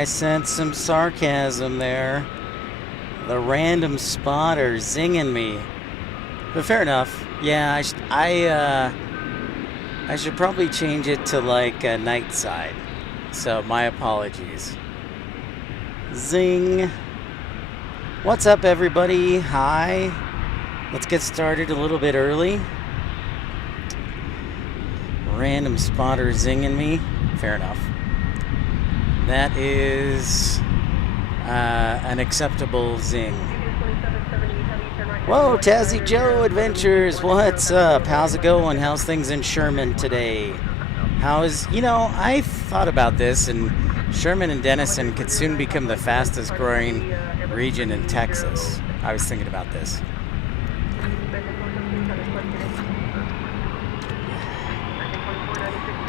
I sense some sarcasm there. The random spotter zinging me. But fair enough. Yeah, I should probably change it to like a night side. So my apologies. Zing. What's up, everybody? Hi. Let's get started a little bit early. Random spotter zinging me. Fair enough. That is an acceptable zing. Whoa, Tazzy Joe Adventures, what's up? How's it going? How's things in Sherman today? I thought about this, and Sherman and Denison could soon become the fastest growing region in Texas. I was thinking about this.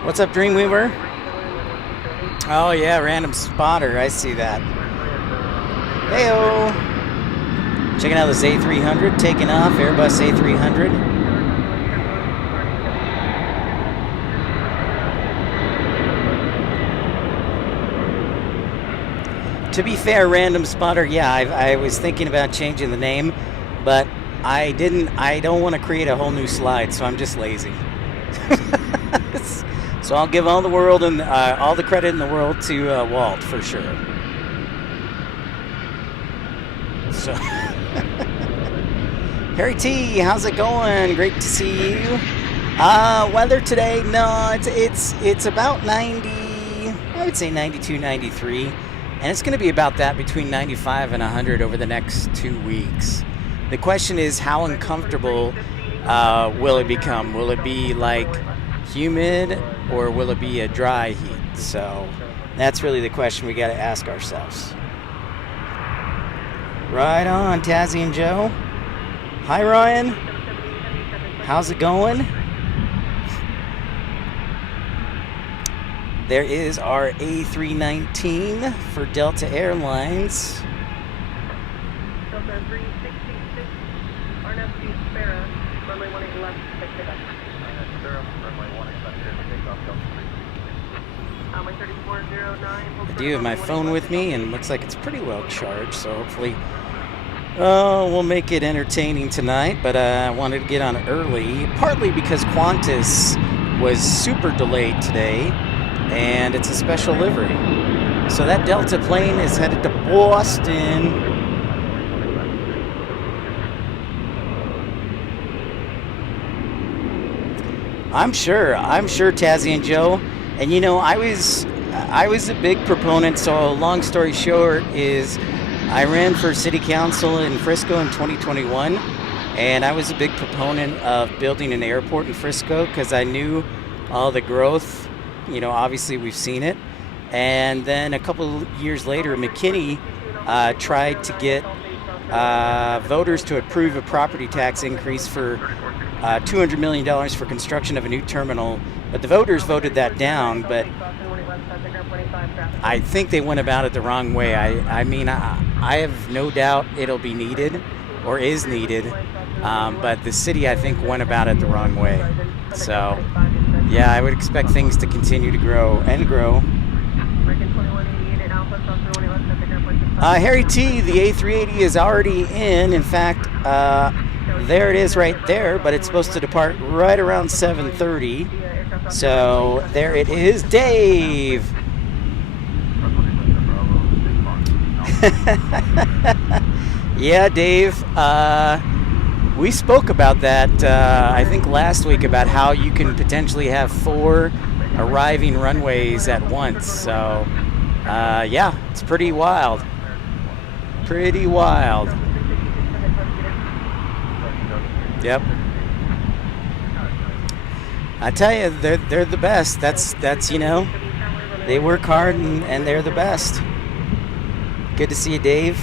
What's up, Dreamweaver? Oh yeah, random spotter, I see that. Heyo! Checking out this A300, taking off, Airbus A300. To be fair, random spotter, yeah, I was thinking about changing the name, but I don't want to create a whole new slide, so I'm just lazy. So I'll give all the world and all the credit in the world to Walt for sure. So, Harry T, how's it going? Great to see you. Weather today, no, it's about 90. I would say 92, 93, and it's going to be about that between 95 and 100 over the next 2 weeks. The question is, how uncomfortable will it become? Will it be like humid, or will it be a dry heat? So that's really the question we got to ask ourselves. Right on, Tazzy and Joe. Hi, Ryan. How's it going? There is our A319 for Delta Airlines. Delta 366, RNFC Spera, runway 18 left, take it up. I do have my phone with me, and looks like it's pretty well charged, so hopefully we'll make it entertaining tonight. But I wanted to get on early, partly because Qantas was super delayed today, and it's a special livery. So that Delta plane is headed to Boston. I'm sure, Tazzy and Joe. And I was a big proponent, so long story short is I ran for city council in Frisco in 2021, and I was a big proponent of building an airport in Frisco because I knew all the growth, obviously we've seen it. And then a couple years later, McKinney tried to get voters to approve a property tax increase for $200 million for construction of a new terminal, but the voters voted that down. But I think they went about it the wrong way. I have no doubt it'll be needed or is needed, but the city, I think, went about it the wrong way. So, yeah, I would expect things to continue to grow and grow. Harry T, the A380 is already in. In fact, there it is right there, but it's supposed to depart right around 7:30. So there it is, Dave. Yeah, Dave. We spoke about that, I think last week, about how you can potentially have 4 arriving runways at once. So, yeah, it's pretty wild. Pretty wild. Yep. I tell you, they're the best. That's they work hard and they're the best. Good to see you, Dave.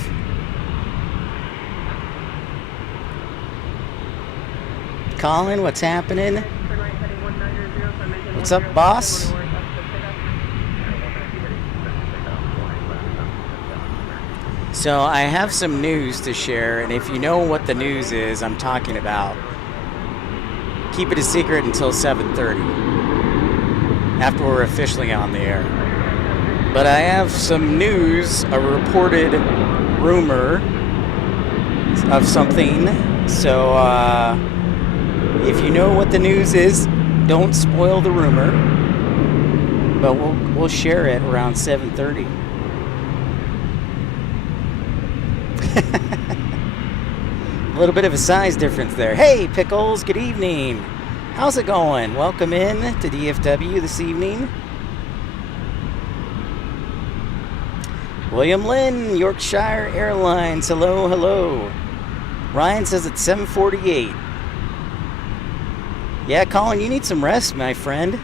Colin, what's happening? What's up, boss? So I have some news to share, and if you know what the news is I'm talking about, keep it a secret until 7:30, after we're officially on the air. But I have some news, a reported rumor of something. So if you know what the news is, don't spoil the rumor. But we'll share it around 7:30. A little bit of a size difference there. Hey, Pickles, good evening. How's it going? Welcome in to DFW this evening. William Lynn, Yorkshire Airlines. Hello, hello. Ryan says it's 7:48. Yeah, Colin, you need some rest, my friend.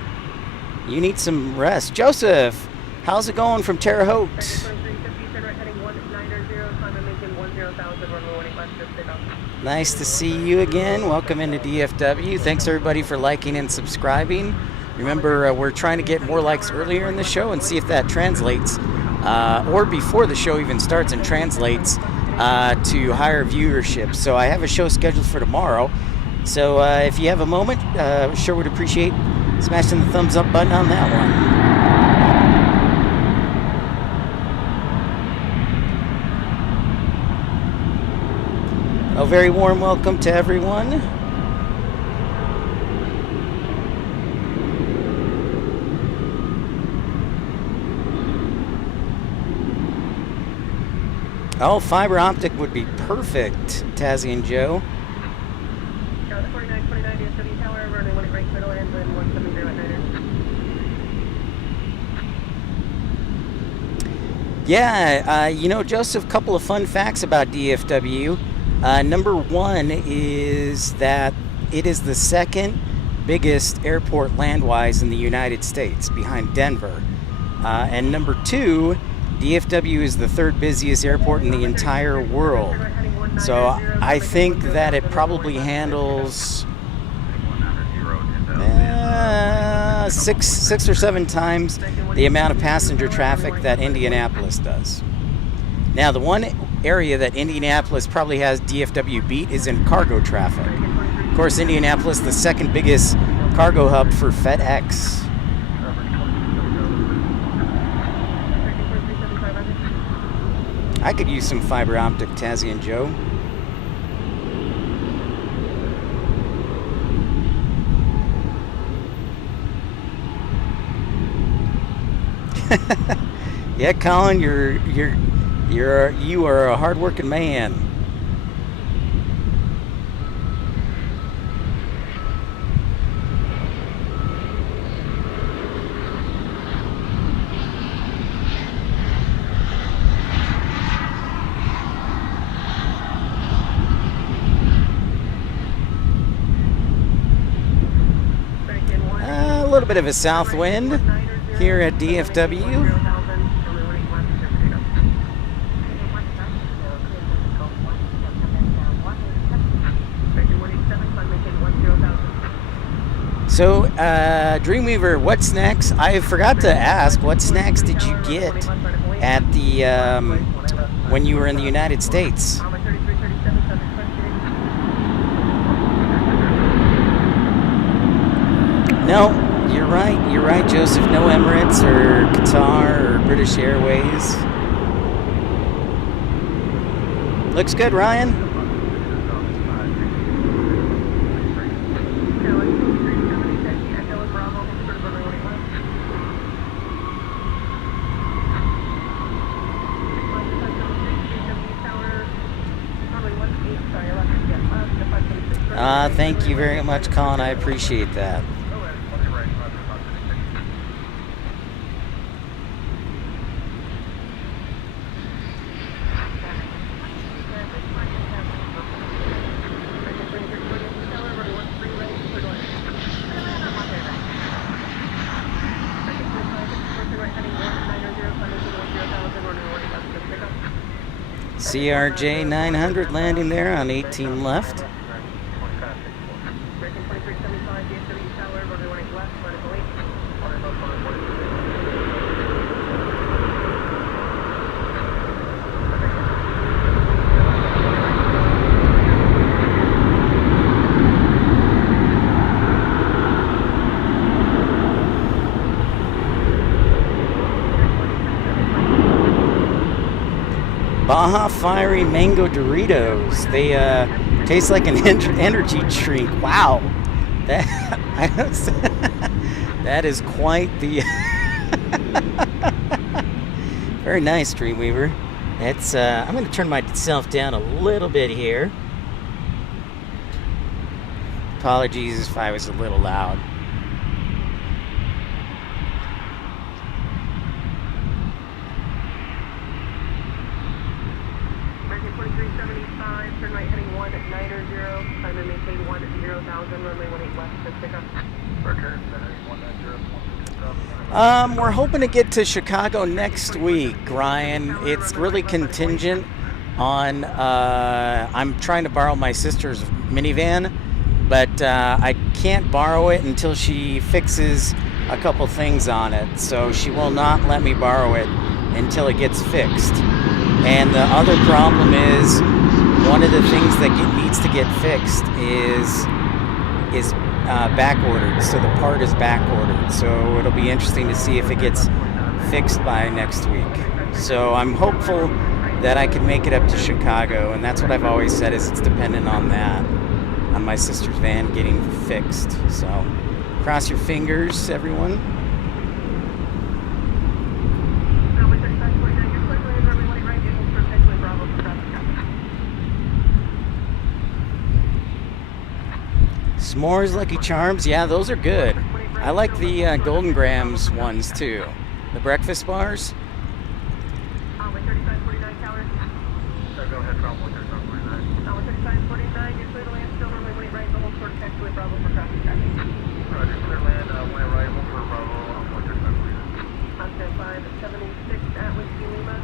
You need some rest. Joseph, how's it going from Terre Haute? Nice to see you again. Welcome into DFW. Thanks everybody for liking and subscribing. Remember, we're trying to get more likes earlier in the show and see if that translates, or before the show even starts and translates to higher viewership. So I have a show scheduled for tomorrow. So if you have a moment, sure would appreciate smashing the thumbs up button on that one. A very warm welcome to everyone. Oh, fiber optic would be perfect, Tazzy and Joe. Yeah, you know, Joseph, a couple of fun facts about DFW. Number one is that it is the second biggest airport landwise in the United States, behind Denver. And number two, DFW is the third busiest airport in the entire world. So I think that it probably handles six or seven times the amount of passenger traffic that Indianapolis does. Now, the one area that Indianapolis probably has DFW beat is in cargo traffic. Of course, Indianapolis, the second biggest cargo hub for FedEx. I could use some fiber optic, Tazzy and Joe. Yeah, Colin, you are a hard-working man. A little bit of a south wind here at DFW. So, Dreamweaver, what snacks? I forgot to ask, what snacks did you get at the when you were in the United States? No, you're right, Joseph. No Emirates or Qatar or British Airways. Looks good, Ryan. Thank you very much, Colin. I appreciate that. CRJ 900 landing there on 18 left. Baja Fiery Mango Doritos. They taste like an energy drink. Wow. That, that is quite the... Very nice, Dreamweaver. It's, I'm going to turn myself down a little bit here. Apologies if I was a little loud. American 2375, turn right heading 1 at 900, time to maintain 10,000, runway 18 left to pick up. Return, heading 190, We're hoping to get to Chicago next week, Ryan. It's really contingent on, I'm trying to borrow my sister's minivan, but I can't borrow it until she fixes a couple things on it. So she will not let me borrow it until it gets fixed. And the other problem is, one of the things that needs to get fixed is back ordered. So the part is back ordered. So it'll be interesting to see if it gets fixed by next week. So I'm hopeful that I can make it up to Chicago, and that's what I've always said, is it's dependent on that, on my sister's van getting fixed. So cross your fingers, everyone. S'mores Lucky Charms, yeah, those are good. I like the Golden Grams ones too. The breakfast bars. Go ahead, Bravo 3549. 3549, you're clear to land, still runway 18 right, the whole short taxiway, Bravo for traffic traffic. Roger, clear land, 18 right, hold for Bravo, 3549. On stand 576 at Whiskey Lima,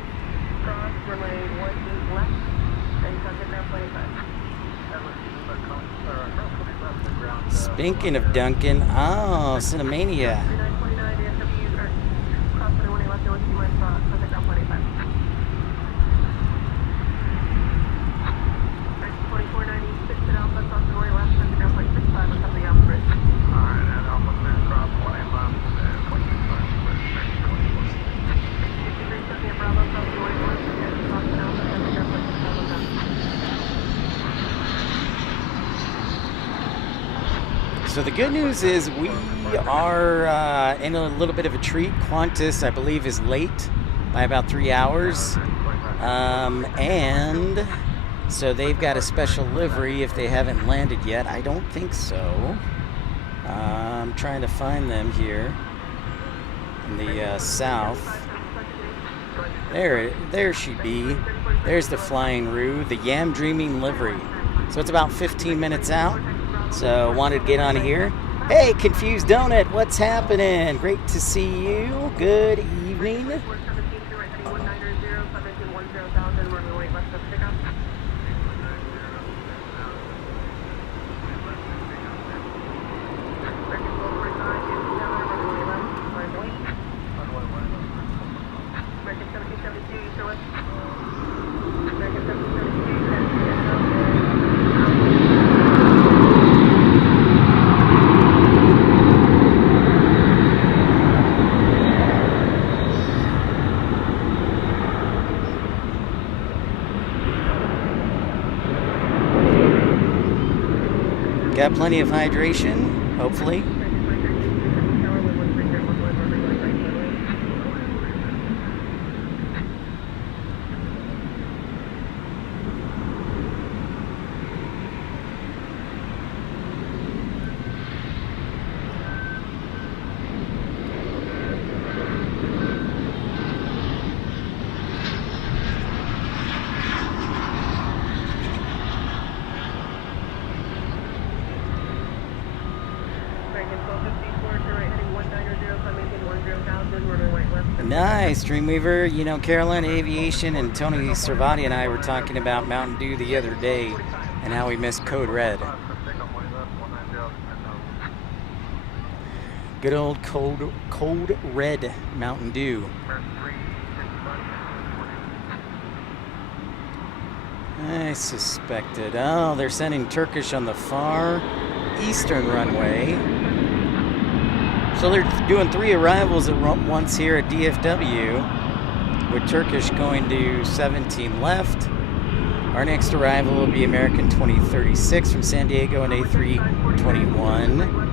cross, runway 18 left, and contact now 25. At Whiskey Lima, cross 20 left, and ground. Speaking of Duncan, oh, Cinemania. 3929, DFW, cross 21 left, and Whiskey Lima, contact now 25. 2496 at Alpha, cross the right left, and now 0.65 on top of the Alpha Bridge. Alright, and Alpha clear, cross 20 left, and 0.65, 5370 at Bravo, cross the right left, and cross the Alpha, and now 0.65 on top. So the good news is we are in a little bit of a treat. Qantas, I believe, is late by about 3 hours. And so they've got a special livery if they haven't landed yet. I don't think so. I'm trying to find them here in the south. There she'd be. There's the Flying Roo, the Yam Dreaming livery. So it's about 15 minutes out. So wanted to get on here. Hey, Confused Donut, what's happening? Great to see you. Good evening. Got plenty of hydration, hopefully. Nice, Dreamweaver. You know, Carolina Aviation and Tony Servati and I were talking about Mountain Dew the other day and how we missed Code Red. Good old Code Red Mountain Dew. I suspected. Oh, they're sending Turkish on the far eastern runway. So they're doing 3 arrivals at once here at DFW. with Turkish going to 17 left. Our next arrival will be American 2036 from San Diego and A321.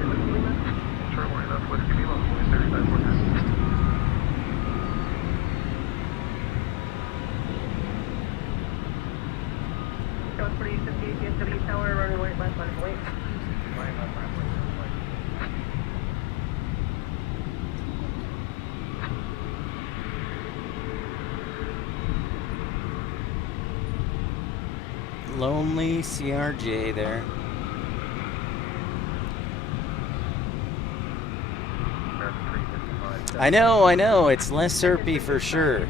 Lonely CRJ there. I know, it's less syrupy for sure.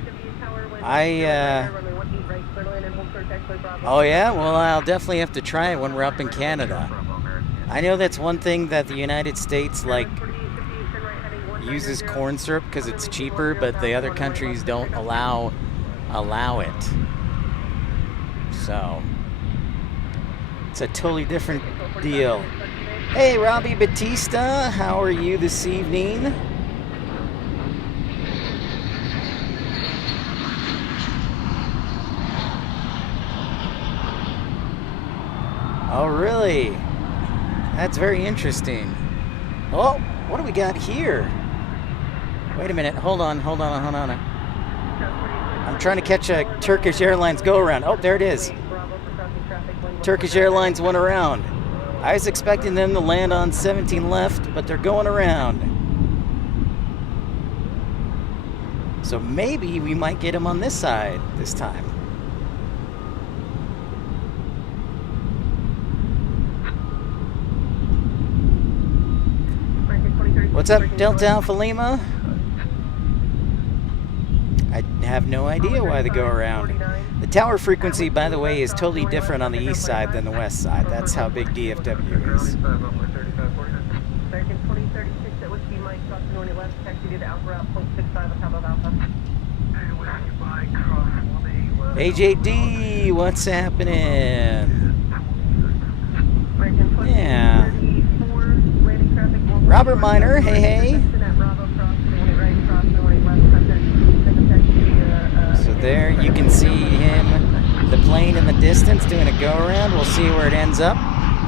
Oh yeah? Well, I'll definitely have to try it when we're up in Canada. I know that's one thing that the United States, like, uses corn syrup because it's cheaper, but the other countries don't allow it. So it's a totally different deal. Hey, Robbie Batista, how are you this evening? Oh, really? That's very interesting. Oh, what do we got here? Wait a minute. Hold on. I'm trying to catch a Turkish Airlines go around. Oh, there it is. Turkish Airlines went around. I was expecting them to land on 17 left, but they're going around. So maybe we might get them on this side this time. What's up, Delta Alpha Lima? I have no idea why they go around. The tower frequency, by the way, is totally different on the east side than the west side. That's how big DFW is. American 2036, that would be Mike, crossing North West, taxi to Alpha Route 065 on top of Alpha. AJD, what's happening? Yeah. Robert Miner, hey. So there you can see him, the plane in the distance doing a go around. We'll see where it ends up,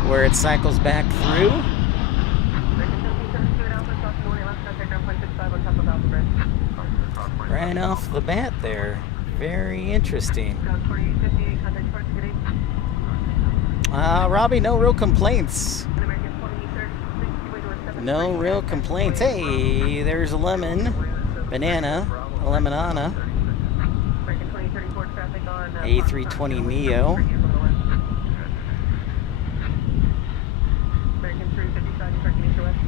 where it cycles back through. Right off the bat there. Very interesting. Robbie, no real complaints. No real complaints. Hey, there's a lemon, banana, a lemonana, A320 Neo. American 355, directing east to west.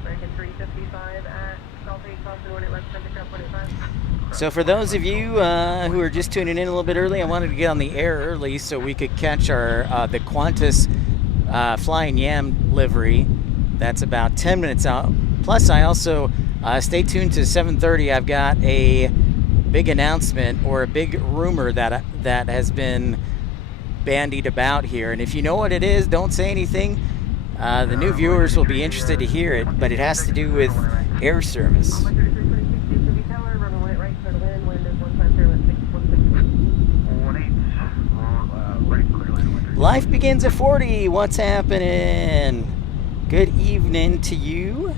American 355 at South 8, crossing North West, traffic up 185. So for those of you who are just tuning in a little bit early, I wanted to get on the air early so we could catch our the Qantas Flying Yam livery. That's about 10 minutes out. Plus, I also stay tuned to 7:30. I've got a big announcement or a big rumor that has been bandied about here. And if you know what it is, don't say anything. The new viewers will be interested to hear it, but it has to do with air service. Life begins at 40. What's happening? Good evening to you.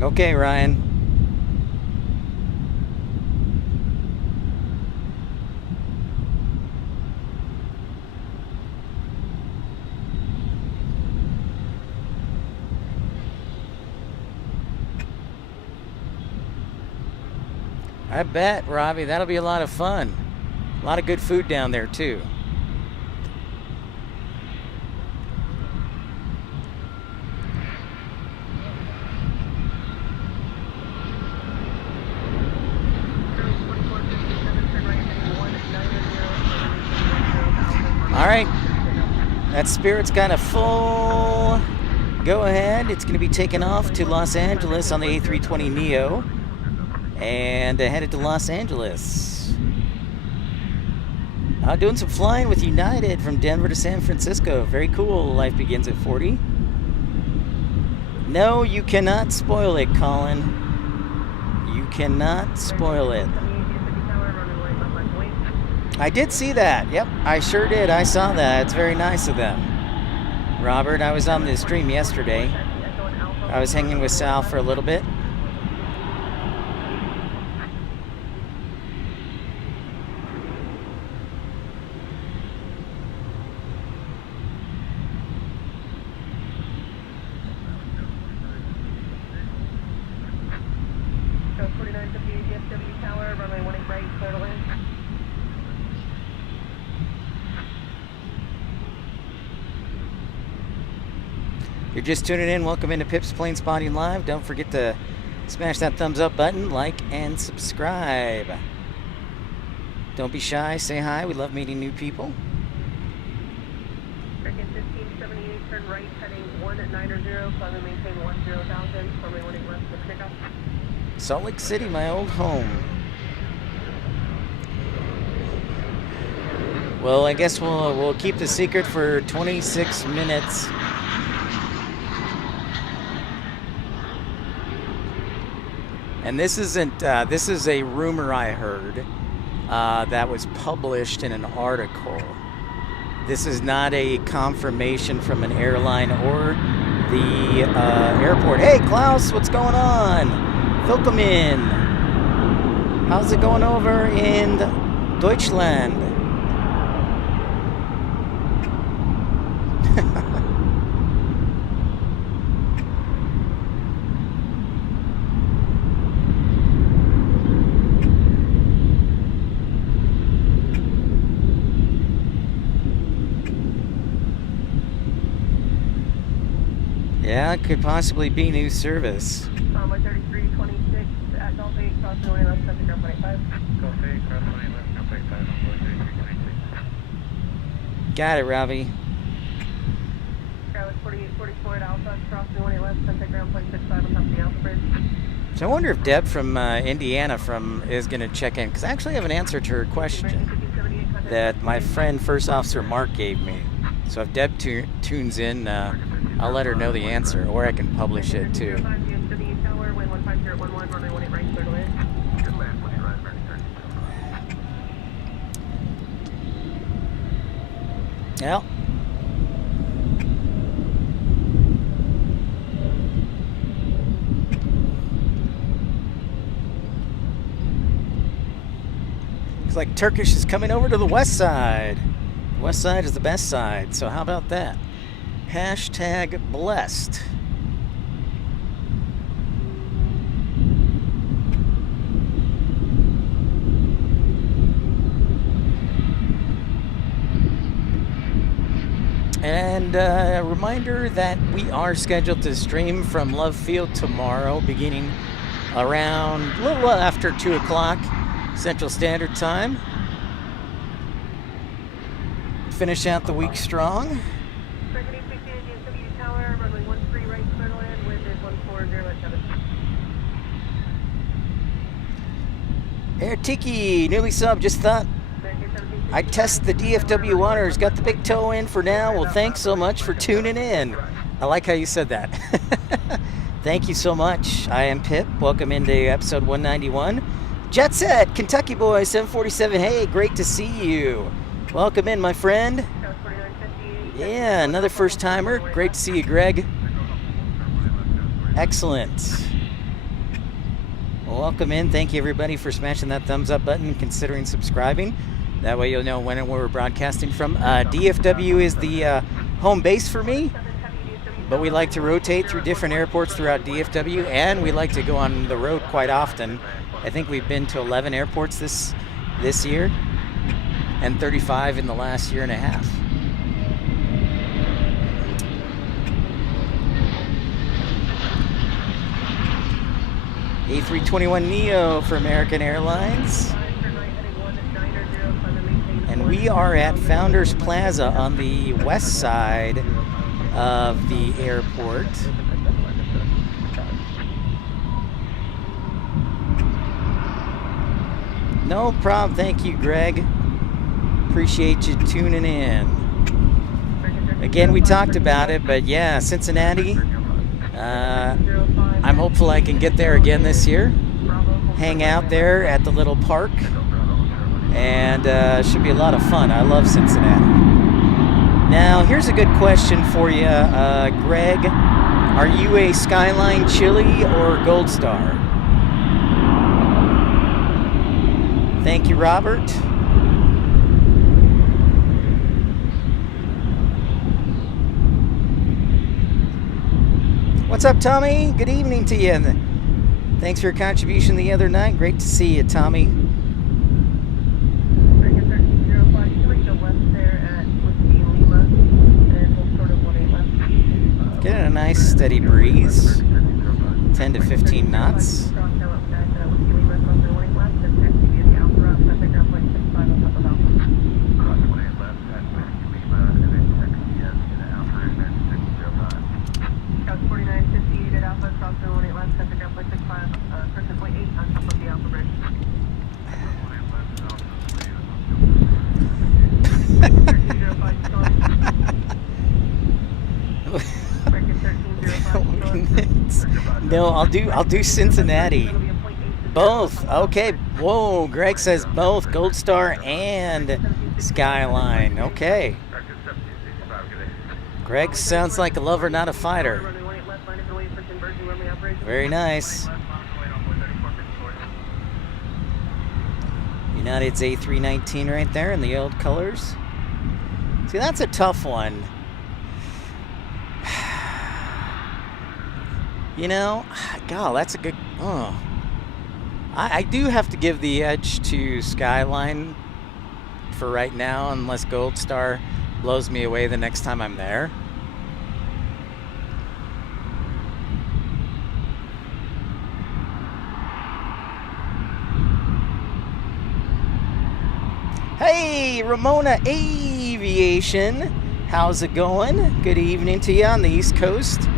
Okay, Ryan. I bet, Robbie, that'll be a lot of fun. A lot of good food down there, too. All right. That Spirit's kind of full. go ahead. It's going to be taken off to Los Angeles on the A320neo and headed to Los Angeles. Doing some flying with United from Denver to San Francisco. Very cool. Life begins at 40. No, you cannot spoil it, Colin. You cannot spoil it. I did see that. Yep, I sure did. I saw that. It's very nice of them. Robert, I was on the stream yesterday. I was hanging with Sal for a little bit. DFW Tower, runway 18 right, clear to land. You're just tuning in. Welcome into Pip's Plane Spotting Live. Don't forget to smash that thumbs up button, like, and subscribe. Don't be shy. Say hi. We love meeting new people. American 1578, turn right, heading 190, climb and maintain 10,000, runway 18 left to pick up. Salt Lake City, my old home. Well, I guess we'll keep the secret for 26 minutes. And this isn't. This is a rumor I heard that was published in an article. This is not a confirmation from an airline or the airport. Hey, Klaus, what's going on? Welcome in. How's it going over in Deutschland? Yeah, it could possibly be new service. 3326 at Golf 8, crossing the way left, traffic ground 25. Golf 8, crossing the way left, traffic 5, on board 3326. Got it, Robbie. Skyline 4844 at Alpha, crossing the way left, traffic ground 0.65 on top of the Alpha Bridge. So I wonder if Deb from Indiana is going to check in, because I actually have an answer to her question that my friend First Officer Mark gave me. So if Deb tunes in, I'll let her know the answer, or I can publish it too. Yeah. Looks like Turkish is coming over to the west side. The west side is the best side, so how about that? Hashtag blessed. And a reminder that we are scheduled to stream from Love Field tomorrow, beginning around a little after 2 o'clock Central Standard Time. Finish out the week strong. Hey, Tiki, newly sub, just thought I'd test the DFW waters. Got the big toe in for now. Well, thanks so much for tuning in. I like how you said that. Thank you so much. I am Pip. Welcome into episode 191. Jet Set, Kentucky Boy, 747. Hey, great to see you. Welcome in, my friend. Yeah, another first timer. Great to see you, Greg. Excellent. Well, welcome in. Thank you, everybody, for smashing that thumbs up button and considering subscribing. That way you'll know when we're broadcasting from. DFW is the home base for me, but we like to rotate through different airports throughout DFW, and we like to go on the road quite often. I think we've been to 11 airports this year, and 35 in the last year and a half. A321neo for American Airlines. And we are at Founders Plaza on the west side of the airport. No problem. Thank you, Greg. Appreciate you tuning in. Again, we talked about it, but yeah, Cincinnati. I'm hopeful I can get there again this year. Hang out there at the little park. And should be a lot of fun. I love Cincinnati. Now, here's a good question for you, Greg. Are you a Skyline Chili or Gold Star? Thank you, Robert. What's up, Tommy? Good evening to you. Thanks for your contribution the other night. Great to see you, Tommy. Getting a nice steady breeze, 10 to 15 knots. No, I'll do Cincinnati. Both. Okay. Whoa, Greg says both Gold Star and Skyline. Okay. Greg sounds like a lover, not a fighter. Very nice. United's A319 right there in the old colors. See, that's a tough one. You know, God, that's a good. Oh, I do have to give the edge to Skyline for right now, unless Gold Star blows me away the next time I'm there. Hey, Ramona Aviation, how's it going? Good evening to you on the East Coast.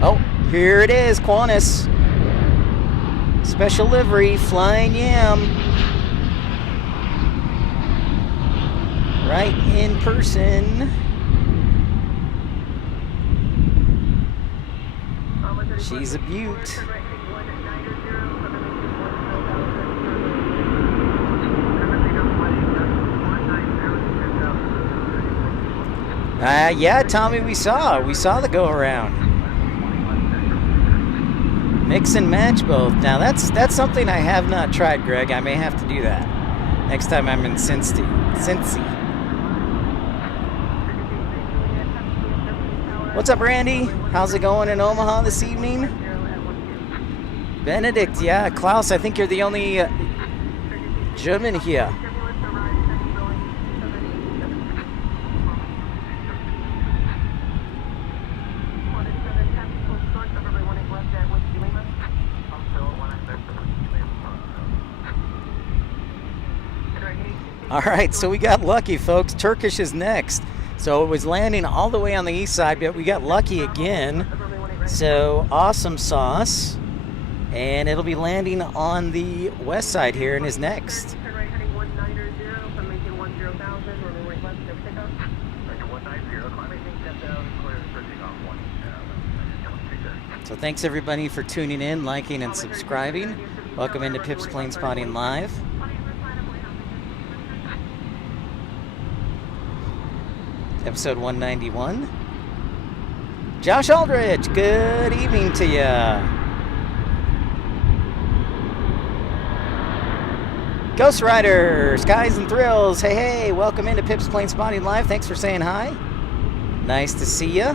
Oh, here it is, Qantas. Special livery, Flying Yam. Right in person. She's a beaut. Yeah, Tommy, we saw the go around. Mix and match both. Now that's something I have not tried, Greg. I may have to do that next time I'm in Cincy. What's up, Randy? How's it going in Omaha this evening? Benedict, yeah. Klaus, I think you're the only German here. All right, so we got lucky, folks. Turkish is next. So it was landing all the way on the east side, but we got lucky again. So awesome sauce. And it'll be landing on the west side here and is next. So thanks everybody for tuning in, liking, and subscribing. Welcome into Pip's Plane Spotting Live. Episode 191. Josh Aldrich, good evening to ya. Ghost Rider, Skies and Thrills, hey, welcome into Pip's Plane Spotting Live. Thanks for saying hi. Nice to see ya.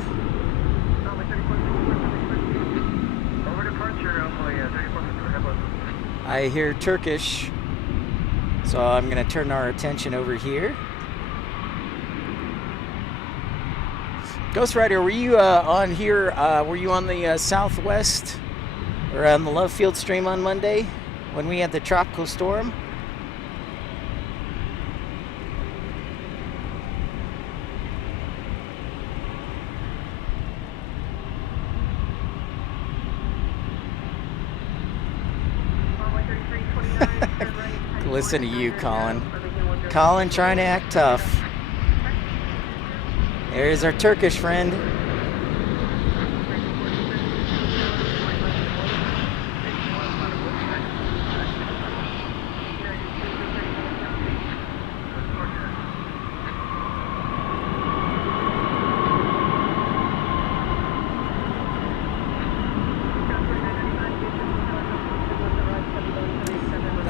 I hear Turkish, so I'm going to turn our attention over here. Ghost Rider, were you on here? Were you on the southwest or on the Love Field stream on Monday when we had the tropical storm? Listen to you, Colin. Colin trying to act tough. There's our Turkish friend.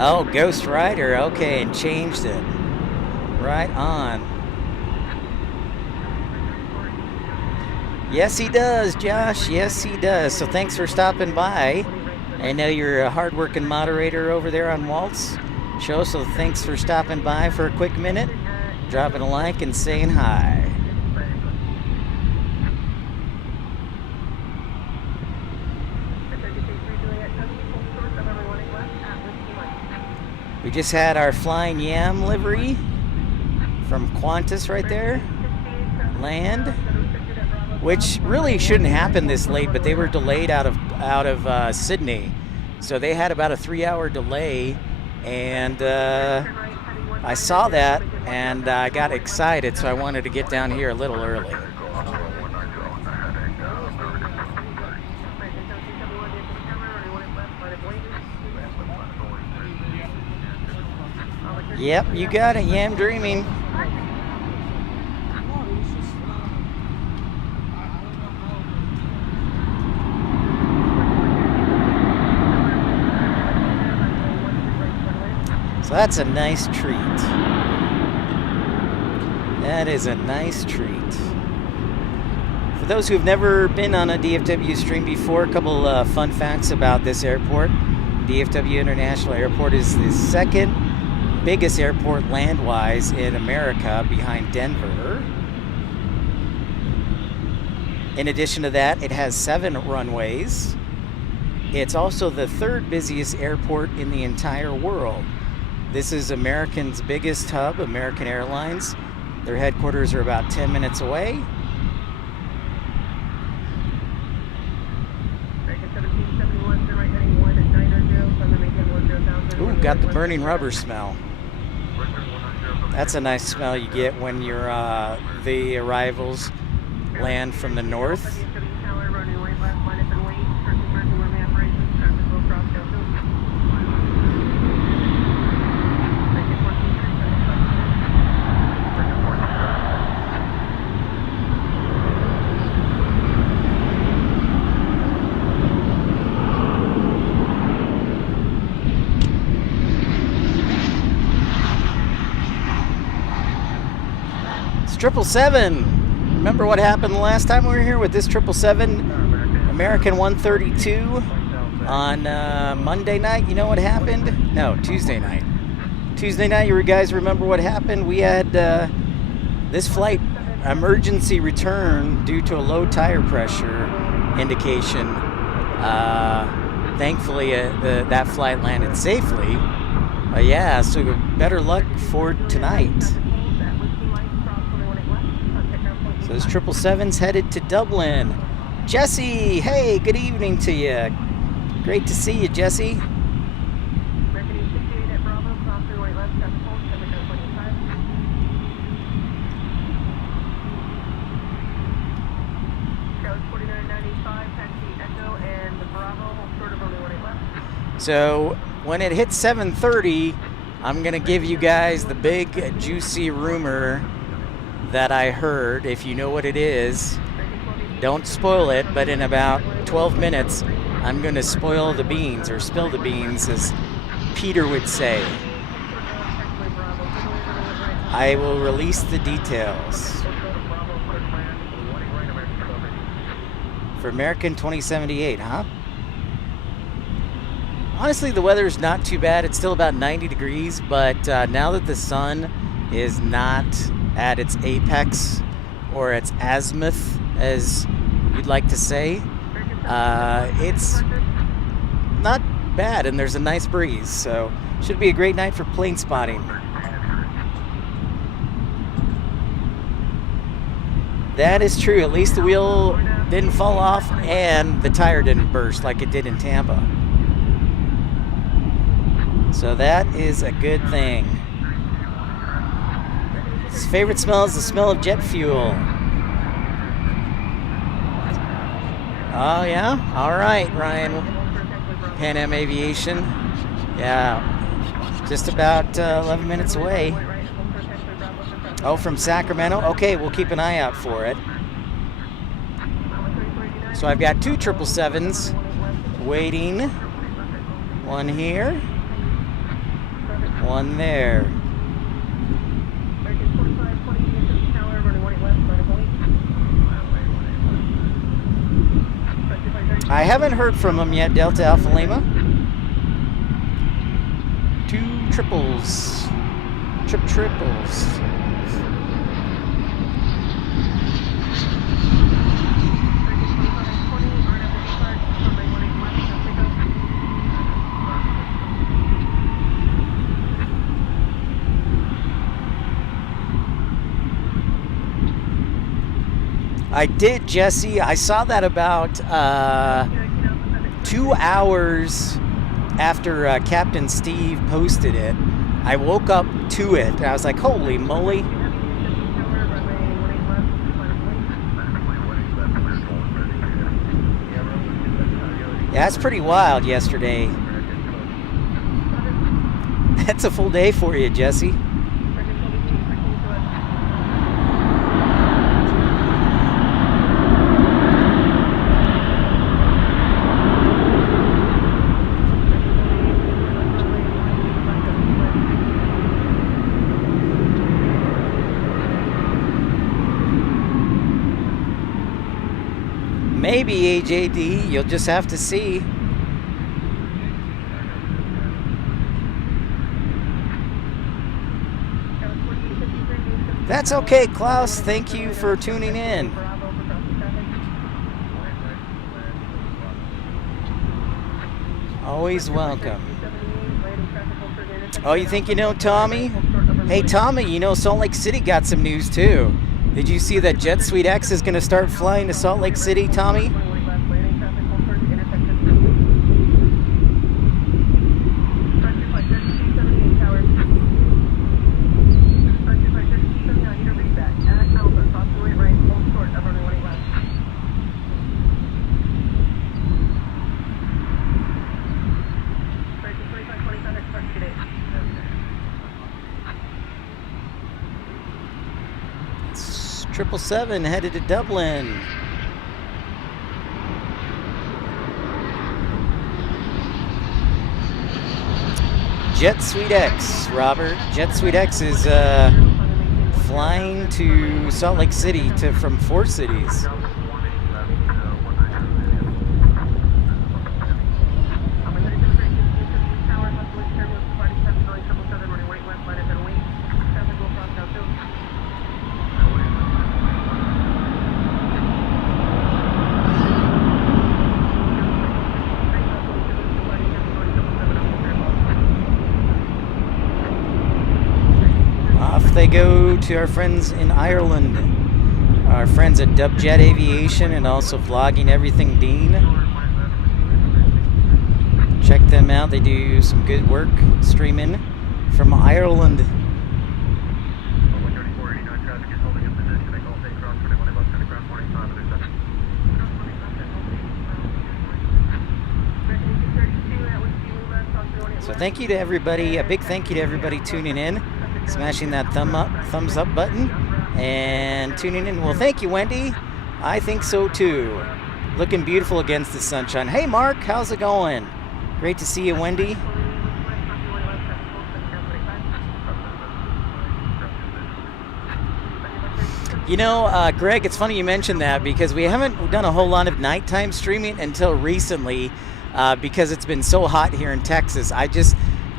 Oh, Ghost Rider. Okay, and changed it. Right on. Yes, he does, Josh. Yes, he does. So thanks for stopping by. I know you're a hard-working moderator over there on Walt's show, so thanks for stopping by for a quick minute, dropping a like, and saying hi. We just had our Flying Yam livery from Qantas right there land, which really shouldn't happen this late, but they were delayed out of Sydney, so they had about a 3-hour delay, and I saw that and I got excited, so I wanted to get down here a little early. Yep, you got it, Yam Dreaming. So that's a nice treat. That is a nice treat. For those who've never been on a DFW stream before, a couple fun facts about this airport. DFW International Airport is the second biggest airport land-wise in America, behind Denver. In addition to that, it has 7 runways. It's also the 3rd busiest airport in the entire world. This is American's biggest hub, American Airlines. Their headquarters are about 10 minutes away. Ooh, got the burning rubber smell. That's a nice smell you get when the arrivals land from the north. It's 777. Remember what happened the last time we were here with this 777 American 132 on Monday night? You know what happened? No, Tuesday night. Tuesday night, you guys remember what happened? We had this flight emergency return due to a low tire pressure indication. Thankfully, that flight landed safely. Yeah, so better luck for tonight. So this 777's headed to Dublin. Jesse, hey, good evening to you. Great to see you, Jesse. So when it hits 7:30, I'm gonna give you guys the big juicy rumor that I heard. If you know what it is, don't spoil it, but in about 12 minutes, I'm gonna spoil the beans, or spill the beans, as Peter would say. I will release the details. For American 2078, huh? Honestly, the weather's not too bad. It's still about 90 degrees, but now that the sun is not at its apex or its azimuth, as you'd like to say, it's not bad, and there's a nice breeze, so should be a great night for plane spotting. That is true. At least the wheel didn't fall off and the tire didn't burst like it did in Tampa. So that is a good thing. His favorite smell is the smell of jet fuel. Oh, yeah? All right, Ryan. Pan Am Aviation. Yeah. Just about 11 minutes away. Oh, from Sacramento? Okay, we'll keep an eye out for it. So I've got 2 777s waiting. One here. One there. I haven't heard from them yet, Delta Alpha Lima. 2 triples. Triples. I did, Jesse. I saw that about 2 hours after Captain Steve posted it. I woke up to it. And I was like, holy moly. Yeah, that's pretty wild yesterday. That's a full day for you, Jesse. Maybe, AJD, you'll just have to see. That's okay, Klaus. Thank you for tuning in. Always welcome. Oh, you think you know Tommy? Hey, Tommy, you know Salt Lake City got some news too. Did you see that Jet Suite X is going to start flying to Salt Lake City, Tommy? It's 777 headed to Dublin. Jet Suite X, Robert. Jet Suite X is flying to Salt Lake City from 4 cities. They go to our friends in Ireland, our friends at Dubjet Aviation, and also Vlogging Everything Dean. Check them out, they do some good work streaming from Ireland. So thank you to everybody, a big thank you to everybody tuning in. Smashing that thumbs up button and tuning in. Well, thank you, Wendy. I think so too. Looking beautiful against the sunshine. Hey, Mark, how's it going? Great to see you, Wendy. You know, Greg, it's funny you mentioned that because we haven't done a whole lot of nighttime streaming until recently because it's been so hot here in Texas.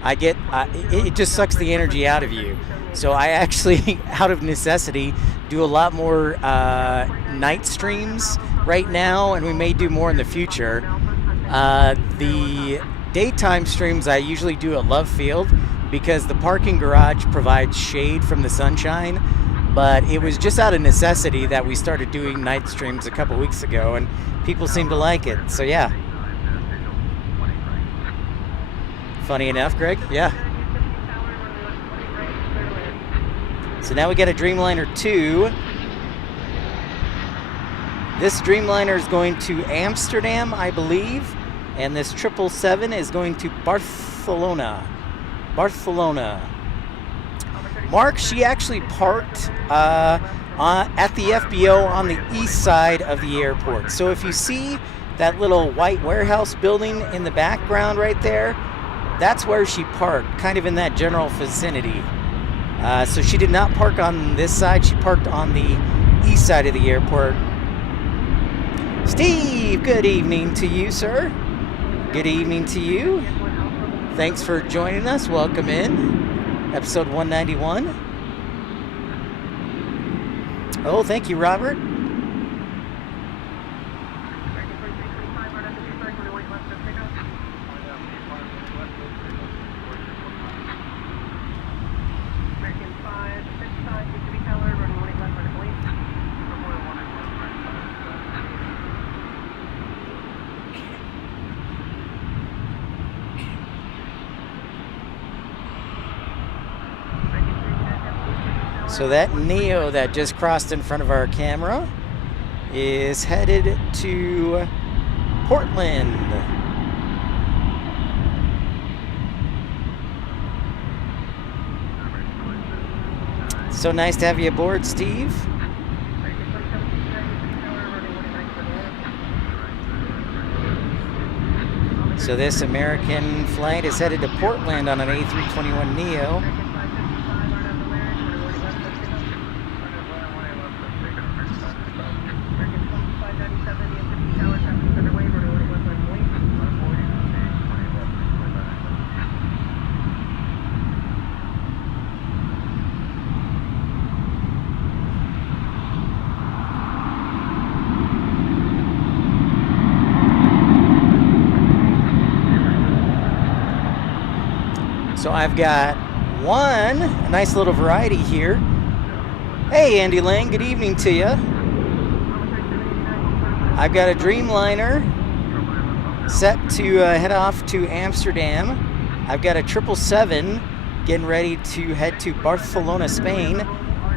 It just sucks the energy out of you. So I actually, out of necessity, do a lot more night streams right now, and we may do more in the future. The daytime streams I usually do at Love Field because the parking garage provides shade from the sunshine, but it was just out of necessity that we started doing night streams a couple weeks ago, and people seem to like it. So yeah. Funny enough, Greg. Yeah. So now we got a Dreamliner 2. This Dreamliner is going to Amsterdam, I believe, and this 777 is going to Barcelona. Mark, she actually parked at the FBO on the east side of the airport. So if you see that little white warehouse building in the background right there, that's where she parked, kind of in that general vicinity. So she did not park on this side, she parked on the east side of the airport. Steve, good evening to you, sir. Good evening to you. Thanks for joining us. Welcome in. Episode 191. Oh, thank you, Robert. So that Neo that just crossed in front of our camera is headed to Portland. So nice to have you aboard, Steve. So this American flight is headed to Portland on an A321neo. So I've got a nice little variety here. Hey, Andy Lang, good evening to you. I've got a Dreamliner set to head off to Amsterdam. I've got a 777 getting ready to head to Barcelona, Spain.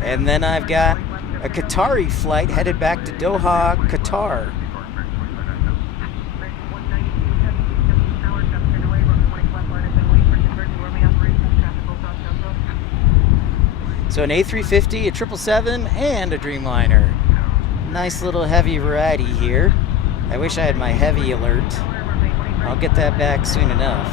And then I've got a Qatari flight headed back to Doha, Qatar. So an A350, a 777, and a Dreamliner. Nice little heavy variety here. I wish I had my heavy alert. I'll get that back soon enough.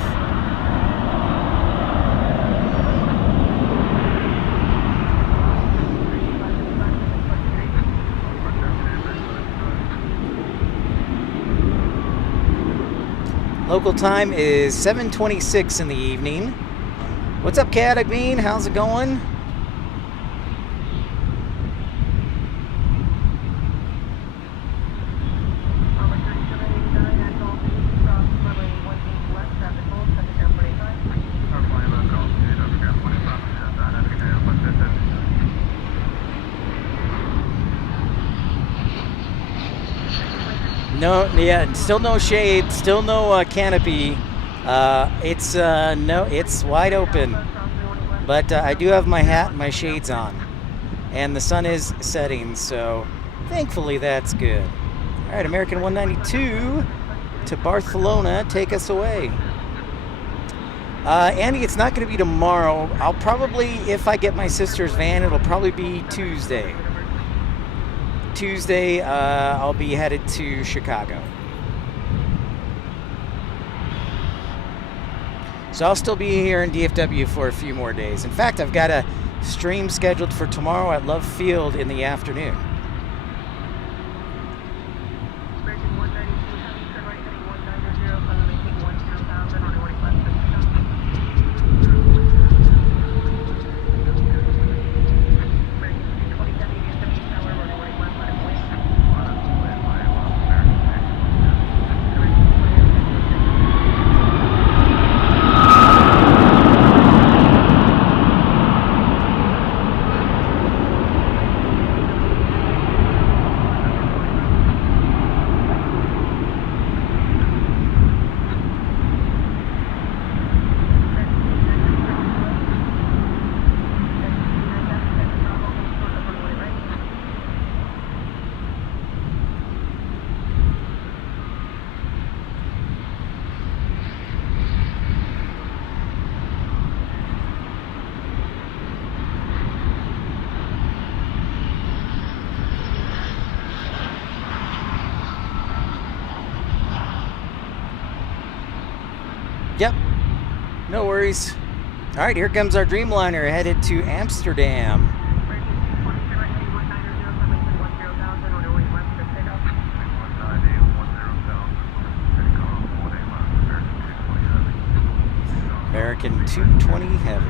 Local time is 7:26 in the evening. What's up, Catamine? How's it going? No, yeah, still no shade, still no canopy. It's wide open. But I do have my hat and my shades on. And the sun is setting, so thankfully that's good. All right, American 192 to Barcelona, take us away. Andy, it's not going to be tomorrow. I'll probably, if I get my sister's van, it'll probably be Tuesday. I'll be headed to Chicago. So I'll still be here in DFW for a few more days. In fact, I've got a stream scheduled for tomorrow at Love Field in the afternoon. Yep. No worries. All right, here comes our Dreamliner headed to Amsterdam. American 220 Heavy.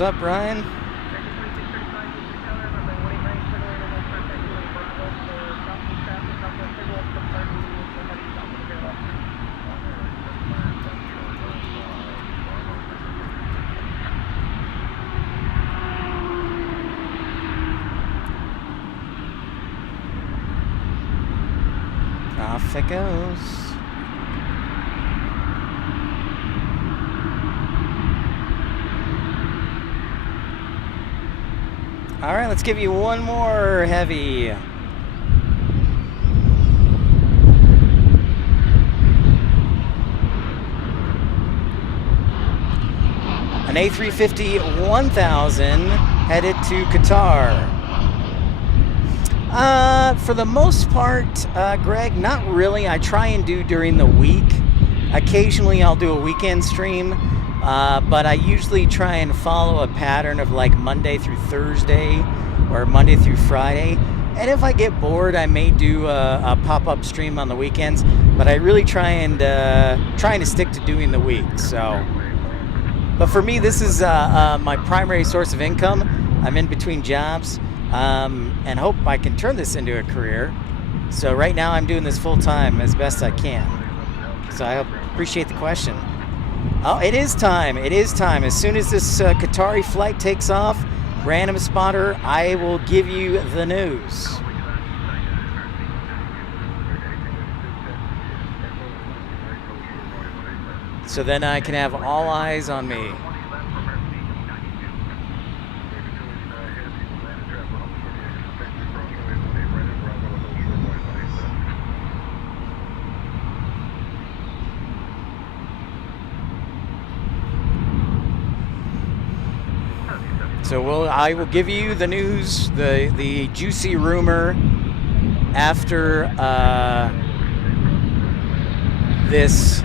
What's up, Ryan? Off it goes. All right, let's give you one more heavy. An A350 1000 headed to Qatar. For the most part, Greg, not really. I try and do during the week. Occasionally I'll do a weekend stream. But I usually try and follow a pattern of like Monday through Thursday or Monday through Friday. And if I get bored, I may do a pop-up stream on the weekends. But I really trying to stick to doing the week. So, but for me, this is my primary source of income. I'm in between jobs, and hope I can turn this into a career. So right now, I'm doing this full time as best I can. So I appreciate the question. Oh, it is time. It is time. As soon as this Qatari flight takes off, Random Spotter, I will give you the news. So then I can have all eyes on me. So I will give you the news, the juicy rumor after this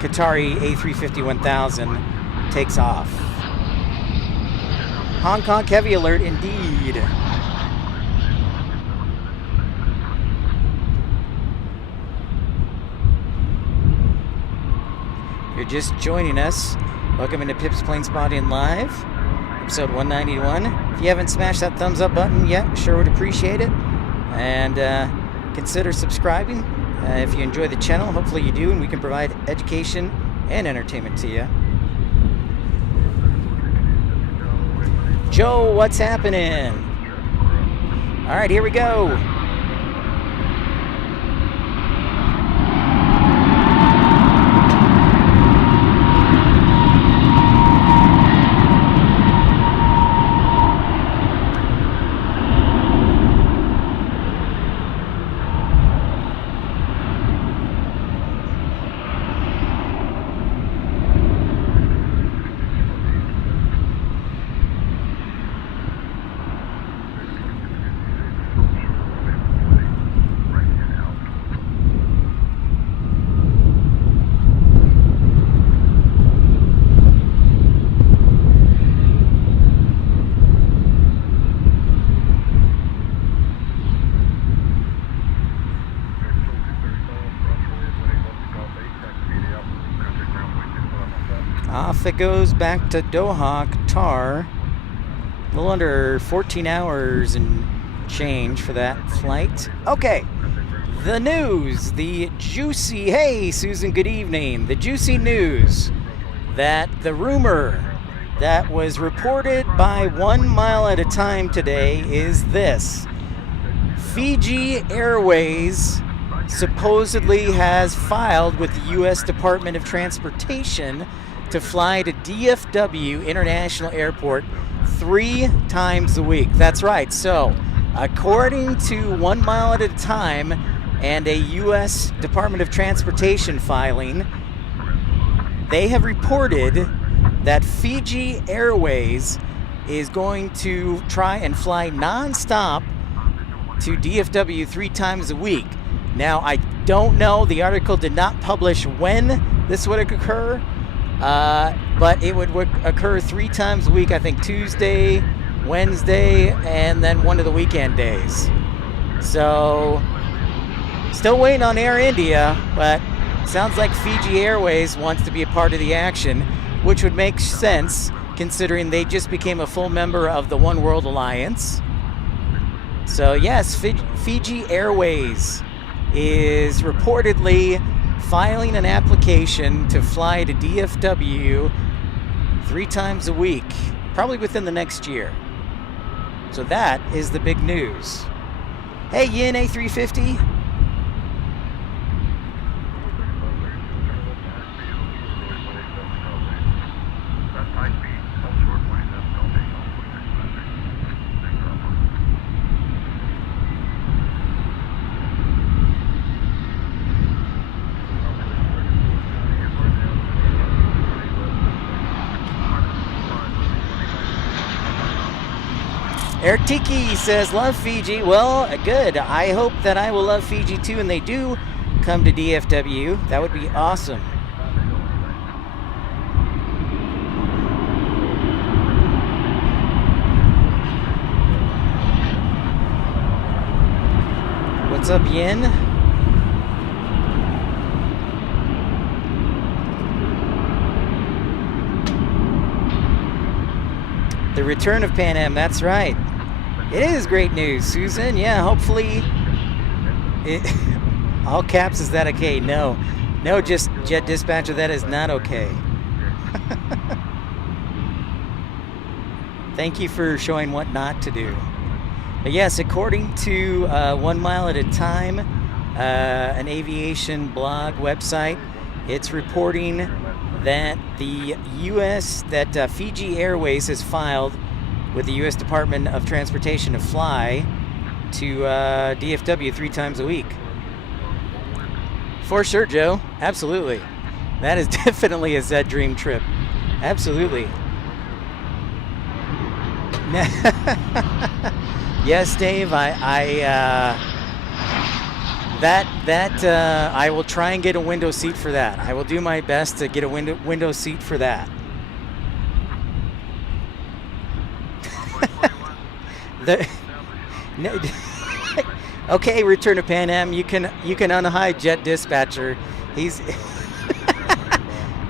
Qatari A350 1000 takes off. Hong Kong heavy alert indeed. If you're just joining us, welcome into Pip's Plane Spotting Live. Episode 191. If you haven't smashed that thumbs up button yet, sure would appreciate it. And consider subscribing if you enjoy the channel. Hopefully you do, and we can provide education and entertainment to you. Joe, what's happening? All right, here we go. Off it goes back to Doha, Qatar. A little under 14 hours and change for that flight. Okay, the news, the juicy, hey Susan, good evening. The juicy news that the rumor that was reported by 1 Mile at a Time today is this. Fiji Airways supposedly has filed with the U.S. Department of Transportation to fly to DFW International Airport 3 times a week. That's right. So, according to 1 Mile at a Time and a U.S. Department of Transportation filing, they have reported that Fiji Airways is going to try and fly nonstop to DFW 3 times a week. Now, I don't know, the article did not publish when this would occur, but it would occur 3 times a week, I think Tuesday, Wednesday, and then one of the weekend days. So, still waiting on Air India, but sounds like Fiji Airways wants to be a part of the action, which would make sense considering they just became a full member of the One World Alliance. So yes, Fiji Airways is reportedly filing an application to fly to DFW 3 times a week, probably within the next year. So that is the big news. Hey, Yin A350. Eric Tiki says, love Fiji. Well, good. I hope that I will love Fiji too, and they do come to DFW. That would be awesome. What's up, Yin? The return of Pan Am, that's right. It is great news, Susan. Yeah, hopefully all caps, is that okay? No, just Jet Dispatcher, that is not okay. Thank you for showing what not to do. But yes, according to 1 Mile at a Time, an aviation blog website, it's reporting that the U.S., that Fiji Airways has filed with the U.S. Department of Transportation to fly to DFW 3 times a week. For sure, Joe. Absolutely. That is definitely a Zed dream trip. Absolutely. Yes, Dave. I will try and get a window seat for that. I will do my best to get a window seat for that. Okay, return to Pan Am. You can unhide Jet Dispatcher. He's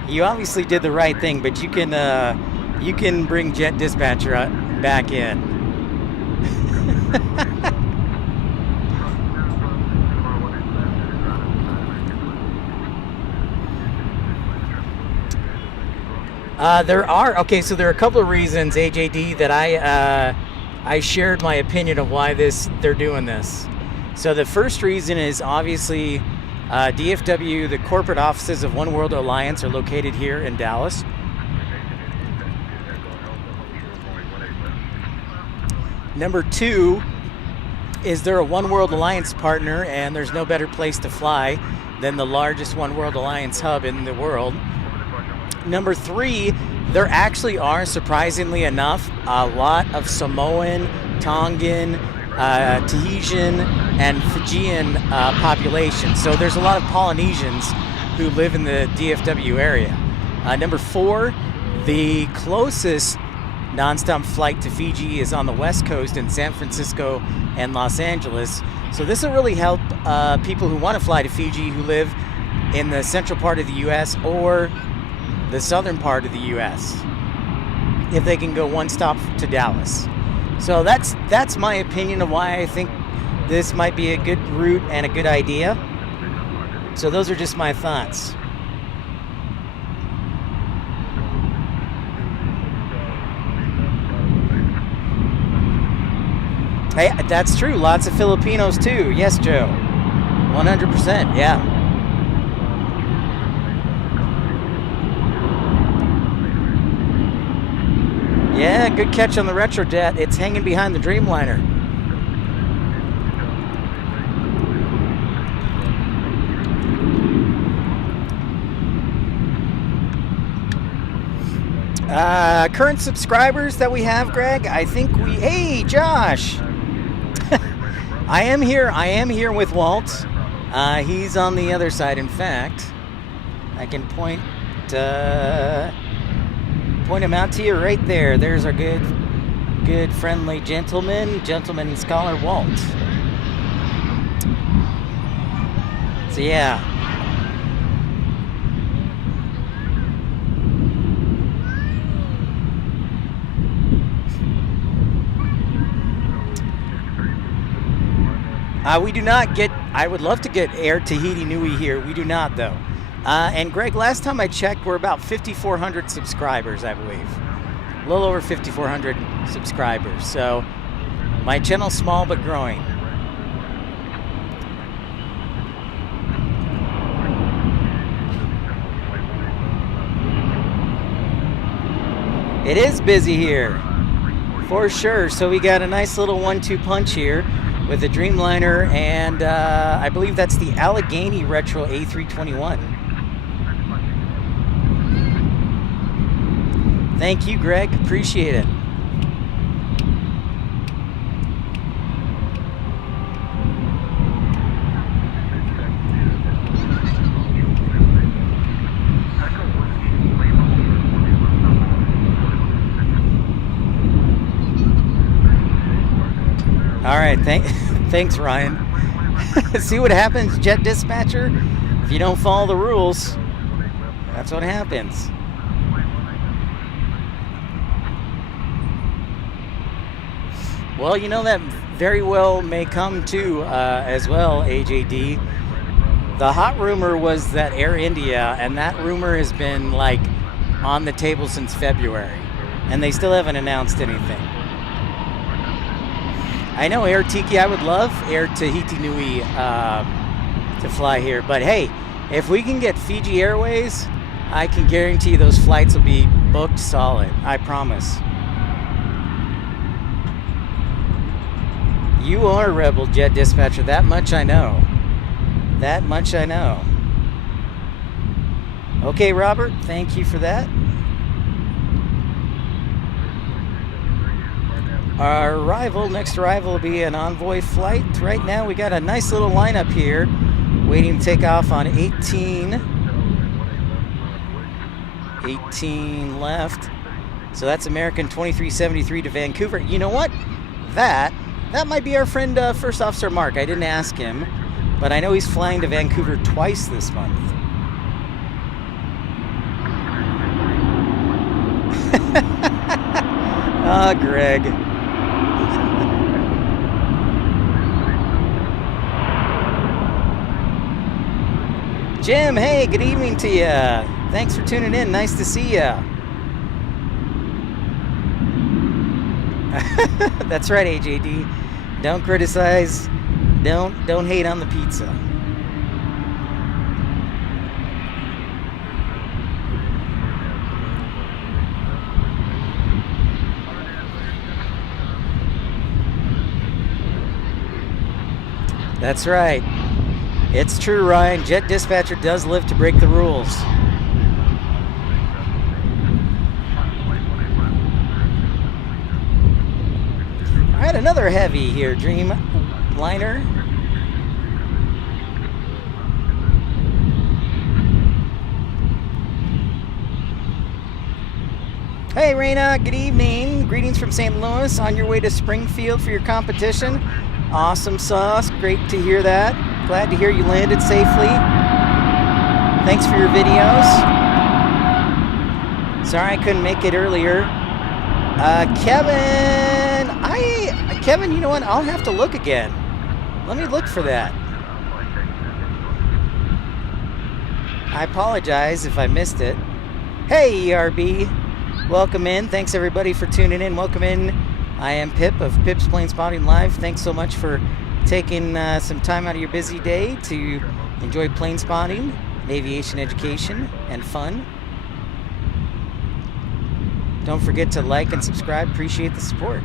you obviously did the right thing, but you can bring Jet Dispatcher back in. There are a couple of reasons, AJD, that I shared my opinion of why they're doing this. So the first reason is obviously DFW, the corporate offices of One World Alliance, are located here in Dallas. Number 2 is they're a One World Alliance partner, and there's no better place to fly than the largest One World Alliance hub in the world. Number 3, there actually are, surprisingly enough, a lot of Samoan, Tongan, Tahitian, and Fijian population. So there's a lot of Polynesians who live in the DFW area. Number 4, the closest nonstop flight to Fiji is on the West Coast in San Francisco and Los Angeles. So this will really help people who want to fly to Fiji who live in the central part of the U.S. or the southern part of the U.S. if they can go one stop to Dallas. So that's my opinion of why I think this might be a good route and a good idea. So those are just my thoughts. Hey, that's true. Lots of Filipinos too. Yes, Joe. 100%. Yeah. Yeah, good catch on the Retrojet. It's hanging behind the Dreamliner. Current subscribers that we have, Greg, I think hey, Josh. I am here with Walt. He's on the other side. In fact, I can point him out to you right there. There's our good friendly gentleman and scholar Walt. So yeah. We do not get, I would love to get Air Tahiti Nui here. We do not, though. And Greg, last time I checked, we're about 5,400 subscribers, I believe. A little over 5,400 subscribers. So my channel's small but growing. It is busy here, for sure. So we got a nice little 1-2 punch here with the Dreamliner, and I believe that's the Allegheny Retro A321. Thank you, Greg. Appreciate it. All right, thanks, Ryan. See what happens, Jet Dispatcher? If you don't follow the rules, that's what happens. Well, you know, that very well may come to as well, AJD. The hot rumor was that Air India, and that rumor has been like on the table since February, and they still haven't announced anything. I know Air Tiki, I would love Air Tahiti Nui to fly here, but hey, if we can get Fiji Airways, I can guarantee those flights will be booked solid. I promise. You are a rebel, Jet Dispatcher. That much I know. That much I know. Okay, Robert, thank you for that. Our next arrival will be an Envoy flight. Right now we got a nice little lineup here waiting to take off on 18 left. So that's American 2373 to Vancouver. You know what? That might be our friend First Officer Mark. I didn't ask him, but I know he's flying to Vancouver twice this month. Ah, Greg. Jim, hey, good evening to you. Thanks for tuning in. Nice to see you. That's right, AJD. Don't criticize. Don't hate on the pizza. That's right. It's true, Ryan. Jet Dispatcher does live to break the rules. All right, another heavy here, Dreamliner. Hey, Raina, good evening. Greetings from St. Louis. On your way to Springfield for your competition. Awesome sauce. Great to hear that. Glad to hear you landed safely. Thanks for your videos. Sorry I couldn't make it earlier. Kevin, you know what? I'll have to look again. Let me look for that. I apologize if I missed it. Hey, ERB. Welcome in. Thanks everybody for tuning in. Welcome in I am Pip of Pip's Plane Spotting Live. Thanks so much for taking some time out of your busy day to enjoy plane spotting, aviation education, and fun. Don't forget to like and subscribe. Appreciate the support.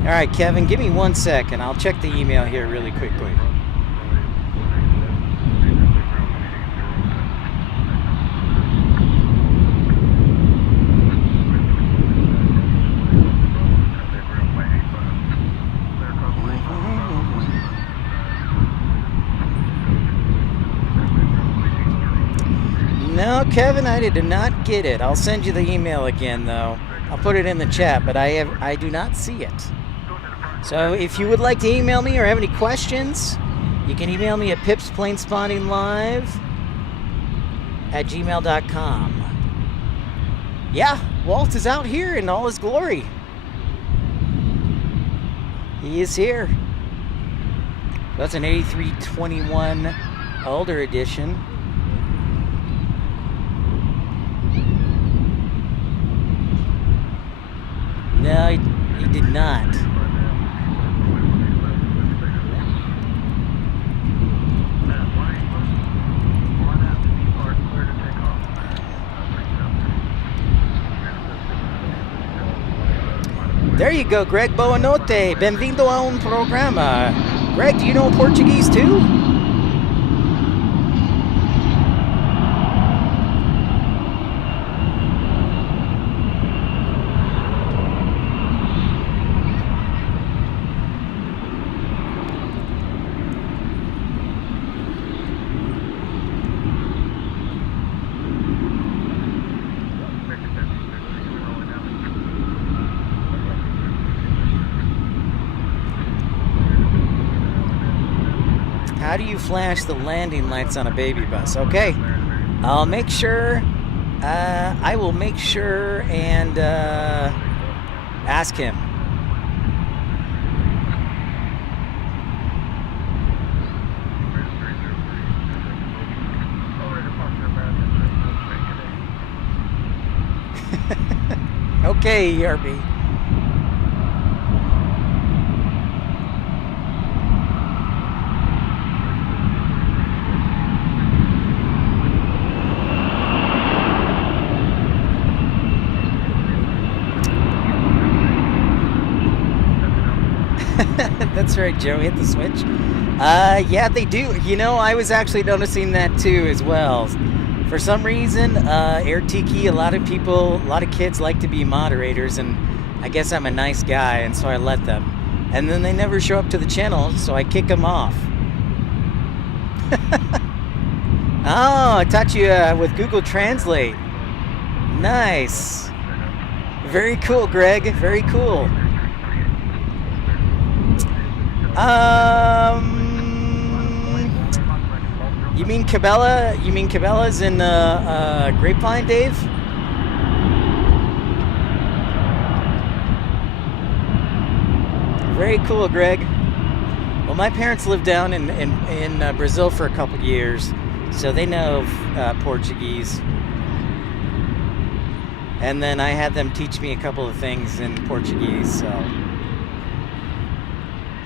All right, Kevin, give me 1 second. I'll check the email here really quickly. No, Kevin, I did not get it. I'll send you the email again, though. I'll put it in the chat, but I do not see it. So if you would like to email me or have any questions, you can email me at pipsplainsspottinglive@gmail.com. Yeah, Walt is out here in all his glory. He is here. That's an 8321 older edition. No, he did not. There you go, Greg. Boa noite. Bem-vindo a programa. Greg, do you know Portuguese too? How do you flash the landing lights on a baby bus? Okay, I'll make sure, I will make sure and ask him. Okay, ERB. That's right, Joe. Hit the switch. Yeah, they do. You know, I was actually noticing that too as well. For some reason, Air Tiki, a lot of kids like to be moderators, and I guess I'm a nice guy, and so I let them. And then they never show up to the channel, so I kick them off. Oh, I taught you with Google Translate. Nice. Very cool, Greg. Very cool. You mean Cabela? You mean Cabela's in Grapevine, Dave? Very cool, Greg. Well, my parents lived down in Brazil for a couple years, so they know Portuguese. And then I had them teach me a couple of things in Portuguese, so.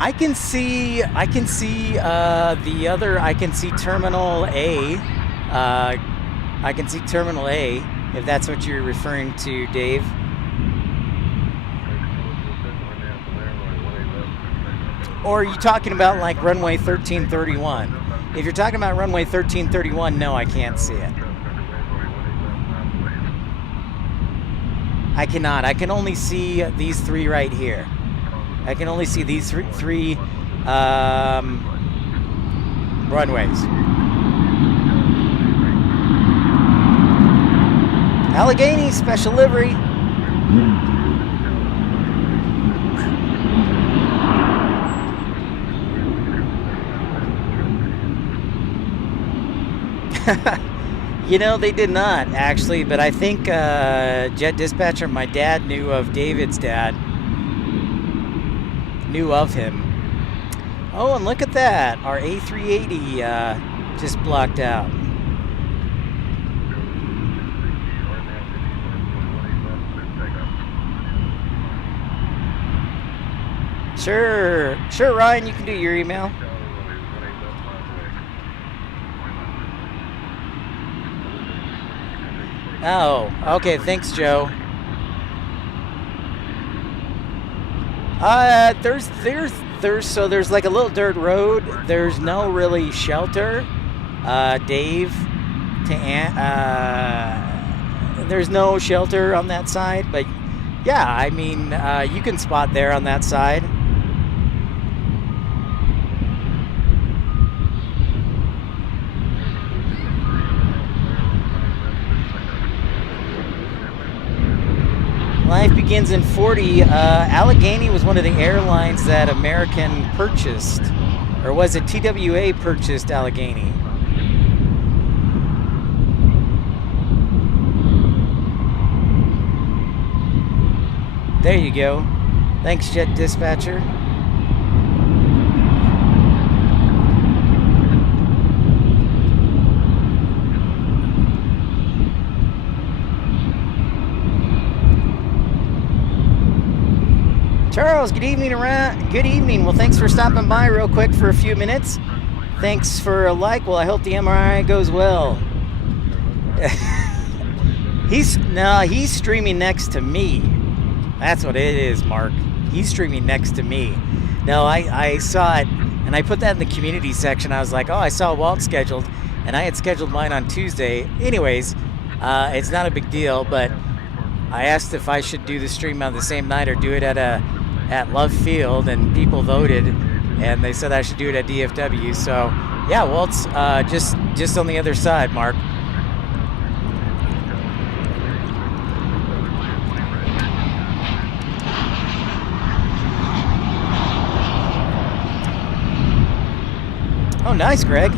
I can see Terminal A. I can see Terminal A, if that's what you're referring to, Dave. Or are you talking about like runway 1331? If you're talking about runway 1331, no, I can't see it. I cannot. I can only see these three right here. I can only see these three runways. Allegheny, special livery. You know, they did not, actually, but I think Jet Dispatcher, my dad knew of David's dad. Knew of him. Oh, and look at that. Our A380 just blocked out. Sure, Ryan, you can do your email. Oh, okay, thanks, Joe. There's like a little dirt road. There's no really shelter. Dave, there's no shelter on that side, but yeah, I mean, you can spot there on that side. Life begins in 40. Allegheny was one of the airlines that American purchased, or was it TWA purchased Allegheny? There you go. Thanks, Jet Dispatcher. Charles, good evening around. Good evening. Well, thanks for stopping by real quick for a few minutes. Thanks for a like. Well, I hope the MRI goes well. He's streaming next to me. That's what it is, Mark. He's streaming next to me. No, I saw it, and I put that in the community section. I was like, oh, I saw Walt scheduled, and I had scheduled mine on Tuesday. Anyways, it's not a big deal, but I asked if I should do the stream on the same night or do it at Love Field, and people voted, and they said I should do it at DFW. So, yeah, Walt's just on the other side, Mark. Oh, nice, Greg.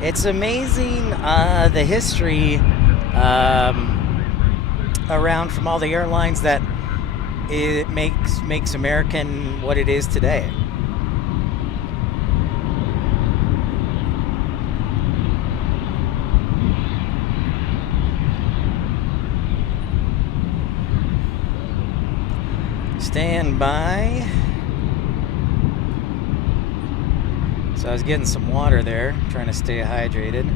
It's amazing the history around from all the airlines that it makes American what it is today. Stand by. So I was getting some water there, trying to stay hydrated.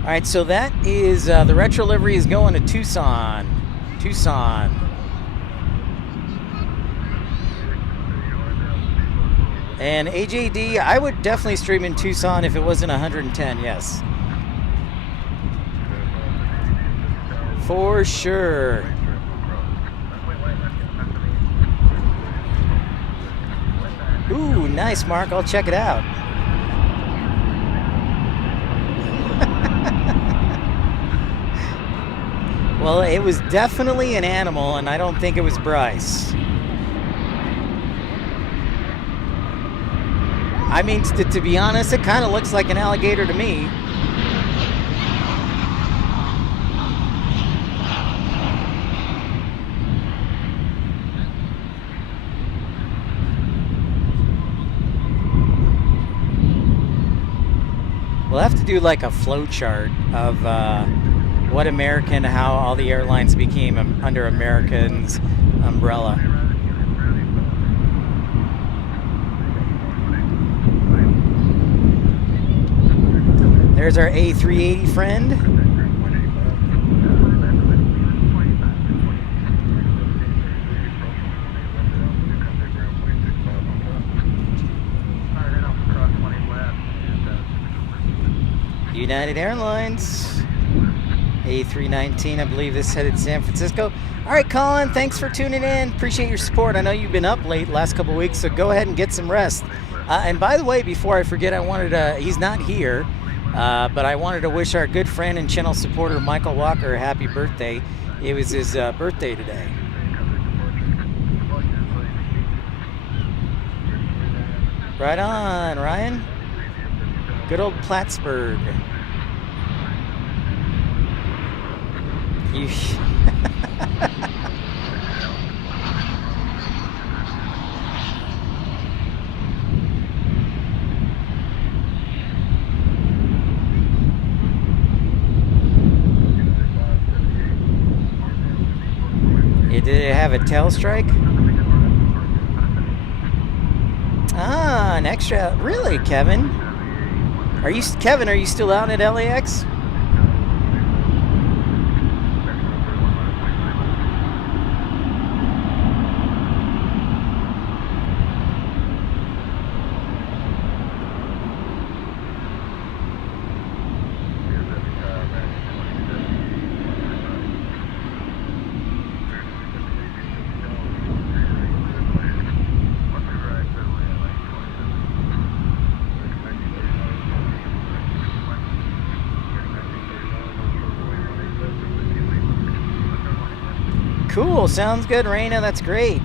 All right, so that is the retro livery is going to Tucson. And AJD, I would definitely stream in Tucson if it wasn't 110, yes. For sure. Ooh, nice, Mark. I'll check it out. Well, it was definitely an animal, and I don't think it was Bryce. I mean, to be honest, it kind of looks like an alligator to me. We'll have to do like a flow chart of what American, how all the airlines became under American's umbrella. There's our A380 friend. United Airlines. A319, I believe this headed San Francisco. All right, Colin, thanks for tuning in. Appreciate your support. I know you've been up late last couple of weeks, so go ahead and get some rest. And by the way, before I forget, I wanted to, he's not here, but I wanted to wish our good friend and channel supporter, Michael Walker, a happy birthday. It was his birthday today. Right on, Ryan. Good old Plattsburgh. You. Did it have a tail strike? Ah, an extra. Really, Kevin? Are you still out at LAX? Cool, sounds good, Raina. That's great.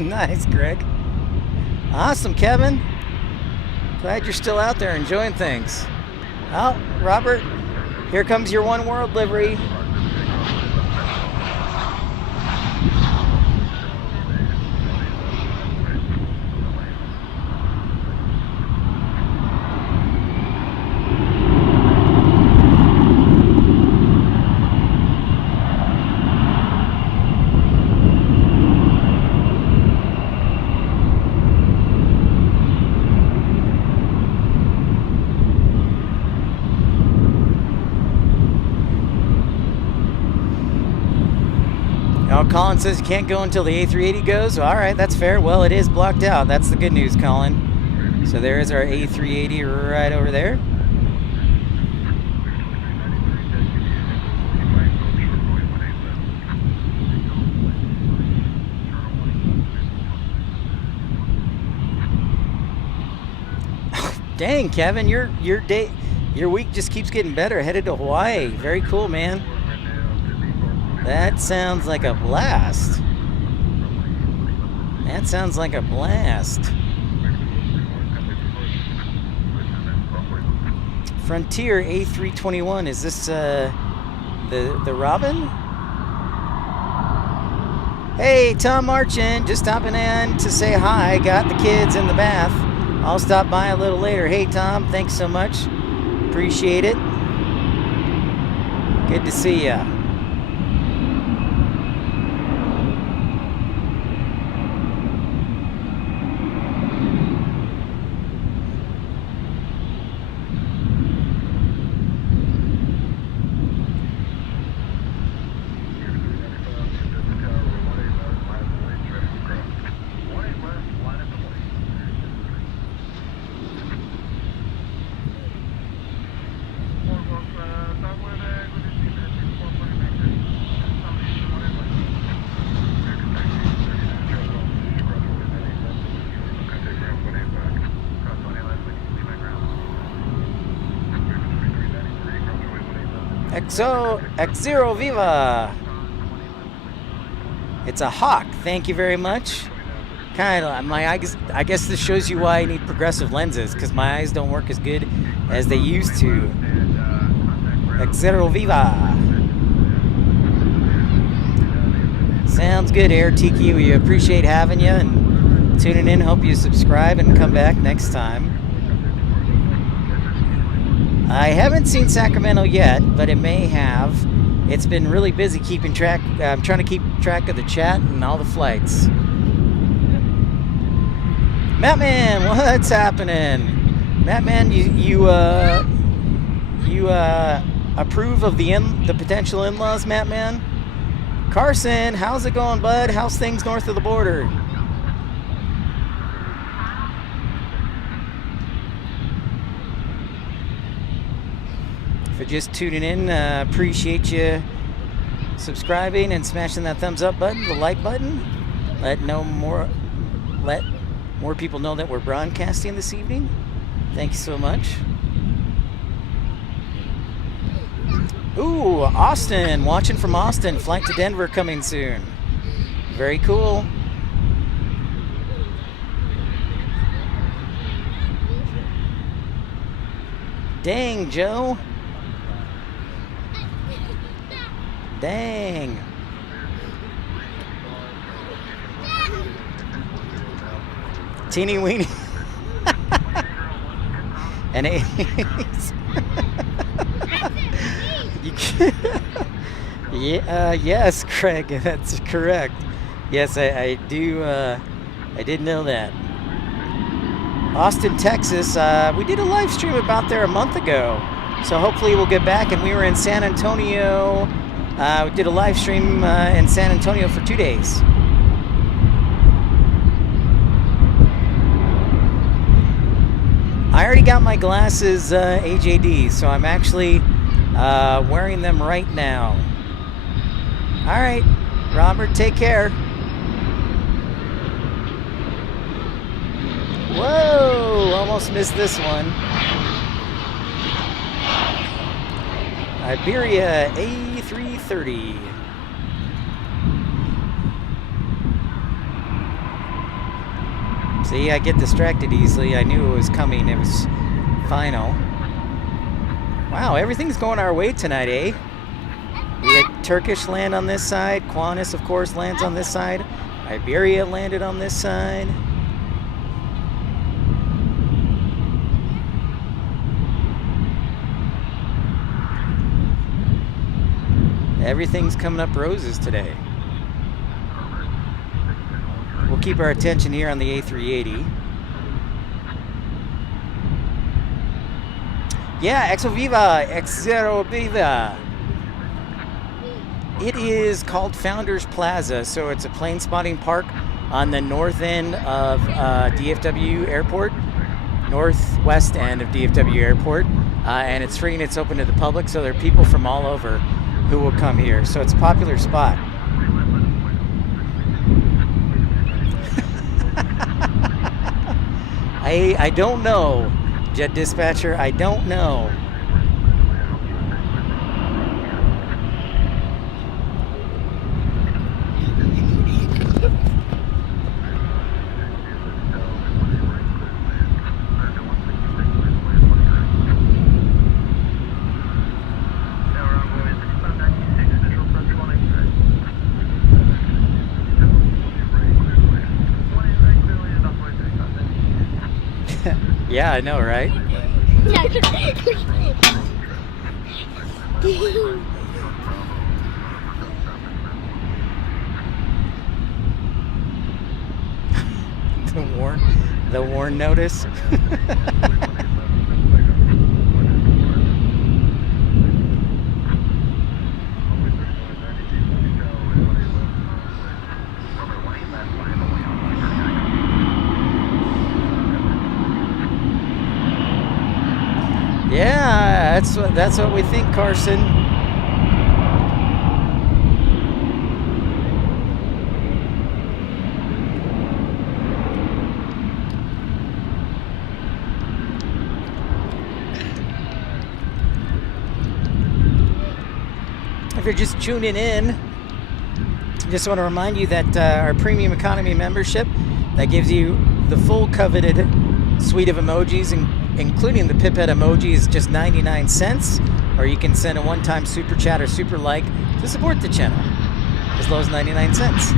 Nice, Greg. Awesome, Kevin. Glad you're still out there enjoying things. Oh, Robert, here comes your One World livery. Colin says you can't go until the A380 goes. All right, that's fair. Well, it is blocked out. That's the good news, Colin. So there is our A380 right over there. Dang, Kevin, your week just keeps getting better. Headed to Hawaii. Very cool, man. That sounds like a blast. That sounds like a blast. Frontier A321. Is this the Robin? Hey, Tom Marchand, just stopping in to say hi. Got the kids in the bath. I'll stop by a little later. Hey, Tom, thanks so much. Appreciate it. Good to see ya. X0 Viva. It's a Hawk. Thank you very much. Kind of I guess this shows you why I need progressive lenses, because my eyes don't work as good as they used to. X0 Viva. Sounds good, Air Tiki. We appreciate having you and tuning in. Hope you subscribe and come back next time. I haven't seen Sacramento yet, but it may have. It's been really busy keeping track. I'm trying to keep track of the chat and all the flights. Mattman, what's happening? Mattman, you approve of the potential in-laws, Mattman? Carson, how's it going, bud? How's things north of the border? For just tuning in, appreciate you subscribing and smashing that thumbs up button, the like button. Let more people know that we're broadcasting this evening. Thank you so much. Ooh, Austin, watching from Austin. Flight to Denver coming soon. Very cool. Dang, Joe. Dang. Teeny weeny. And A's. Yeah, yes, Craig, that's correct. Yes, I do. I did know that. Austin, Texas. We did a live stream about there a month ago, so hopefully we'll get back. And we were in San Antonio. We did a live stream in San Antonio for 2 days. I already got my glasses AJD, so I'm actually wearing them right now. All right, Robert, take care. Whoa, almost missed this one. Iberia A330. See, I get distracted easily. I knew it was coming. It was final. Wow, everything's going our way tonight, eh? We had Turkish land on this side. Qantas, of course, lands on this side. Iberia landed on this side. Everything's coming up roses today. We'll keep our attention here on the A380. Yeah, Exo Viva, Exero Viva. It is called Founders Plaza, so it's a plane spotting park on the north end of DFW Airport, northwest end of DFW Airport, and it's free and it's open to the public, so there are people from all over who will come here. So it's a popular spot. I don't know, Jet Dispatcher, I don't know. Yeah, I know, right? The warn notice. Yeah, that's what we think, Carson. If you're just tuning in, just want to remind you that our premium economy membership that gives you the full coveted suite of emojis, including the pipette emoji, is just 99 cents, or you can send a one-time super chat or super like to support the channel, as low as 99 cents.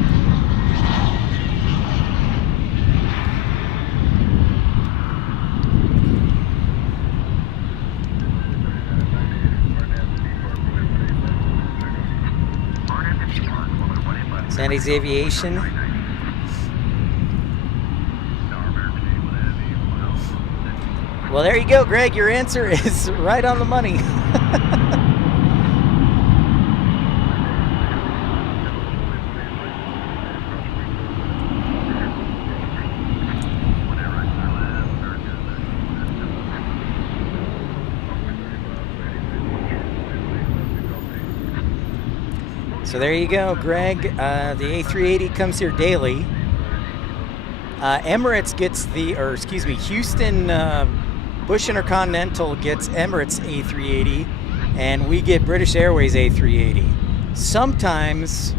Sandy's Aviation. Well, there you go, Greg. Your answer is right on the money. So there you go, Greg. The A380 comes here daily. Emirates gets Houston Bush Intercontinental gets Emirates A380, and we get British Airways A380. Sometimes,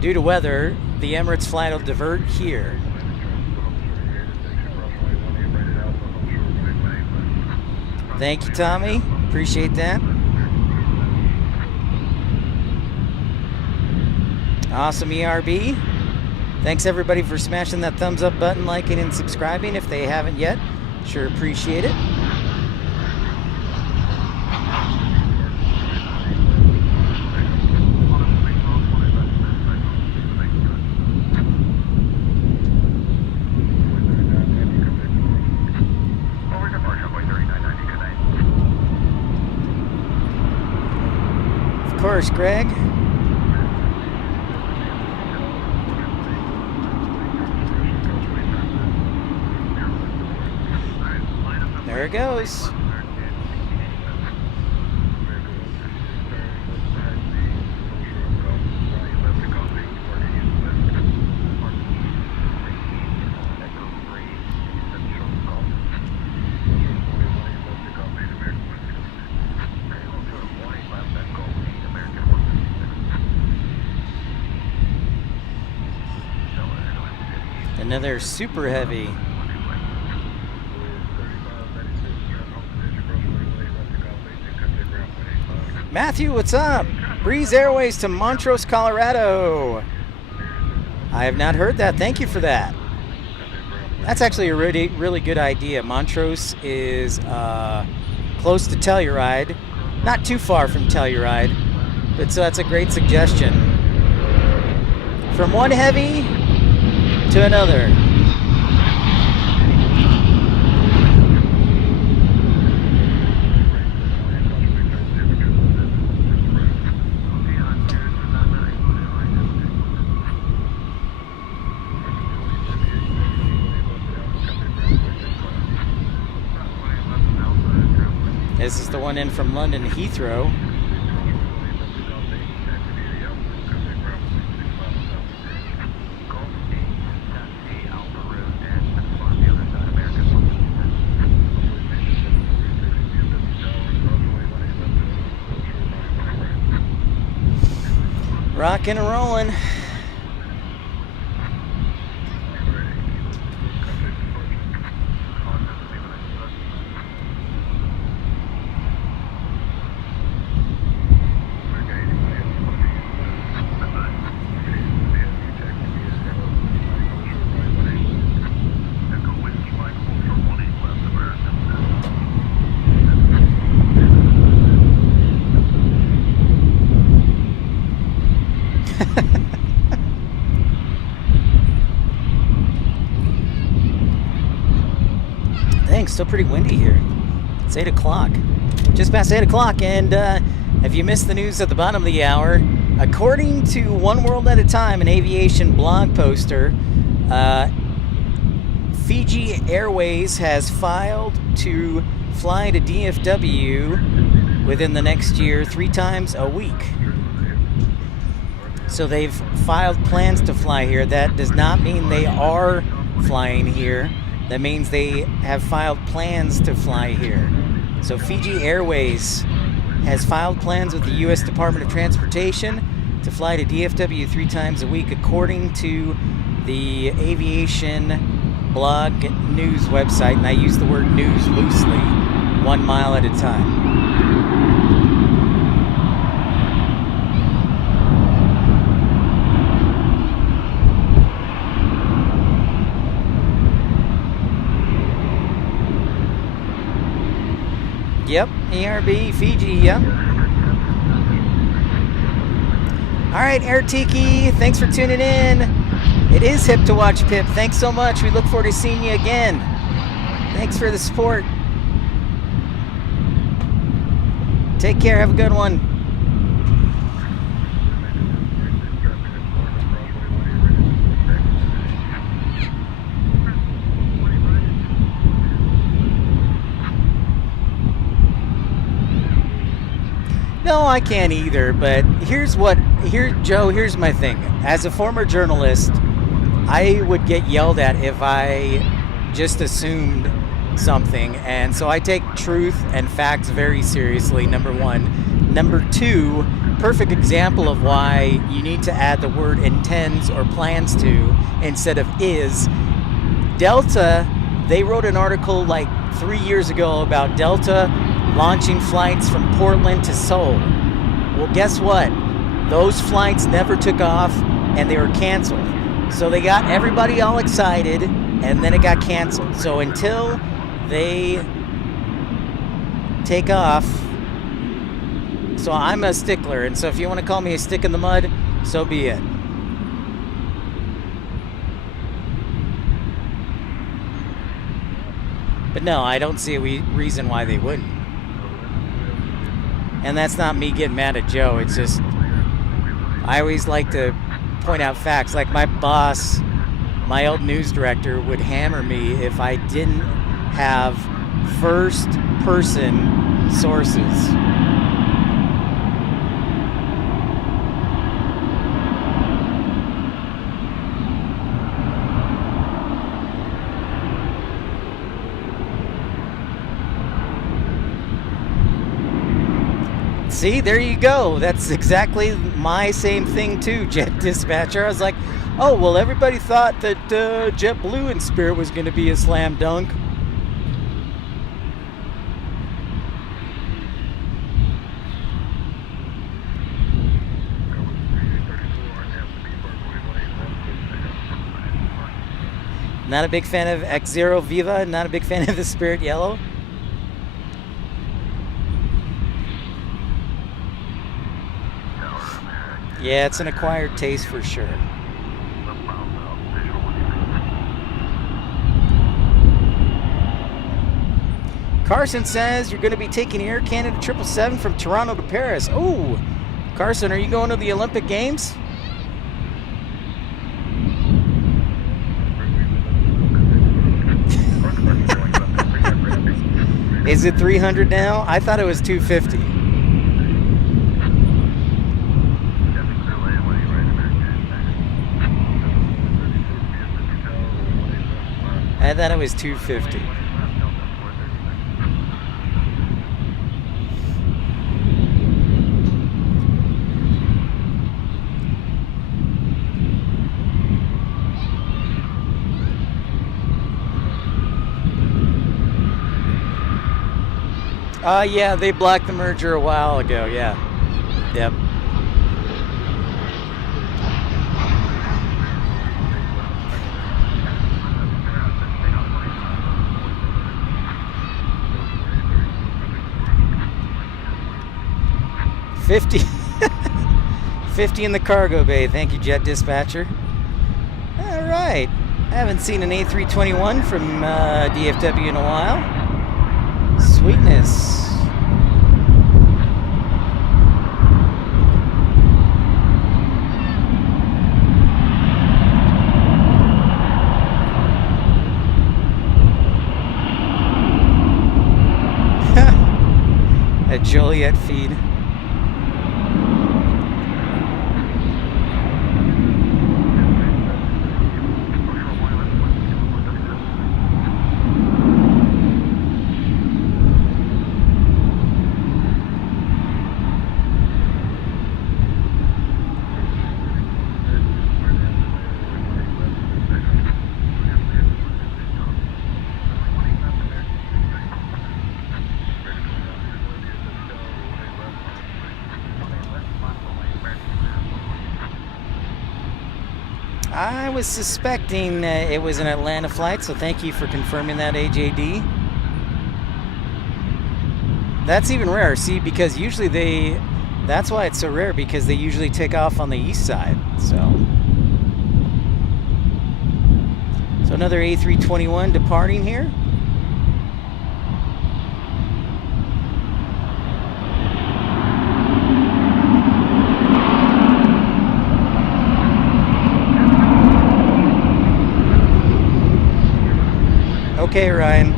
due to weather, the Emirates flight will divert here. Thank you, Tommy. Appreciate that. Awesome, ERB. Thanks, everybody, for smashing that thumbs up button, liking, and subscribing if they haven't yet. Sure appreciate it. Of course, Greg. There it goes. Another super heavy. Matthew, what's up? Breeze Airways to Montrose, Colorado. I have not heard that. Thank you for that. That's actually a really good idea. Montrose is close to Telluride, not too far from Telluride, but so that's a great suggestion. From one heavy to another. This is the one in from London Heathrow. Rocking and rolling. Still pretty windy here. It's 8 o'clock. Just past 8 o'clock, and if you missed the news at the bottom of the hour, according to One World at a Time, an aviation blog poster, Fiji Airways has filed to fly to DFW within the next year 3 times a week. So they've filed plans to fly here. That does not mean they are flying here. That means they have filed plans to fly here. So Fiji Airways has filed plans with the U.S. Department of Transportation to fly to DFW 3 times a week, according to the Aviation blog news website, and I use the word news loosely, 1 mile at a time. Yep, ERB, Fiji, yep. All right, Air Tiki, thanks for tuning in. It is hip to watch Pip. Thanks so much. We look forward to seeing you again. Thanks for the support. Take care. Have a good one. No, I can't either, but here's my thing. As a former journalist, I would get yelled at if I just assumed something, and so I take truth and facts very seriously, number one. Number two, perfect example of why you need to add the word intends or plans to instead of is. Delta, they wrote an article like 3 years ago about Delta launching flights from Portland to Seoul. Well, guess what? Those flights never took off and they were canceled. So they got everybody all excited and then it got canceled. So until they take off, so I'm a stickler, and so if you want to call me a stick in the mud, so be it. But no, I don't see a reason why they wouldn't. And that's not me getting mad at Joe. It's just, I always like to point out facts. Like my boss, my old news director, would hammer me if I didn't have first-person sources. See, there you go. That's exactly my same thing too, Jet Dispatcher. I was like, oh, well, everybody thought that JetBlue and Spirit was going to be a slam dunk. Not a big fan of X0 Viva, not a big fan of the Spirit Yellow. Yeah, it's an acquired taste for sure. Carson says you're going to be taking Air Canada 777 from Toronto to Paris. Oh, Carson, are you going to the Olympic Games? Is it 300 now? I thought it was 250. I thought it was 250. Yeah, they blocked the merger a while ago, yeah. Yep. $50 in the cargo bay. Thank you, Jet Dispatcher. All right. I haven't seen an A321 from DFW in a while. Sweetness. A Joliet feed. I was suspecting it was an Atlanta flight, so thank you for confirming that, AJD. That's even rare, see, because usually that's why it's so rare, because they usually take off on the east side, so another A321 departing here. Okay, Ryan.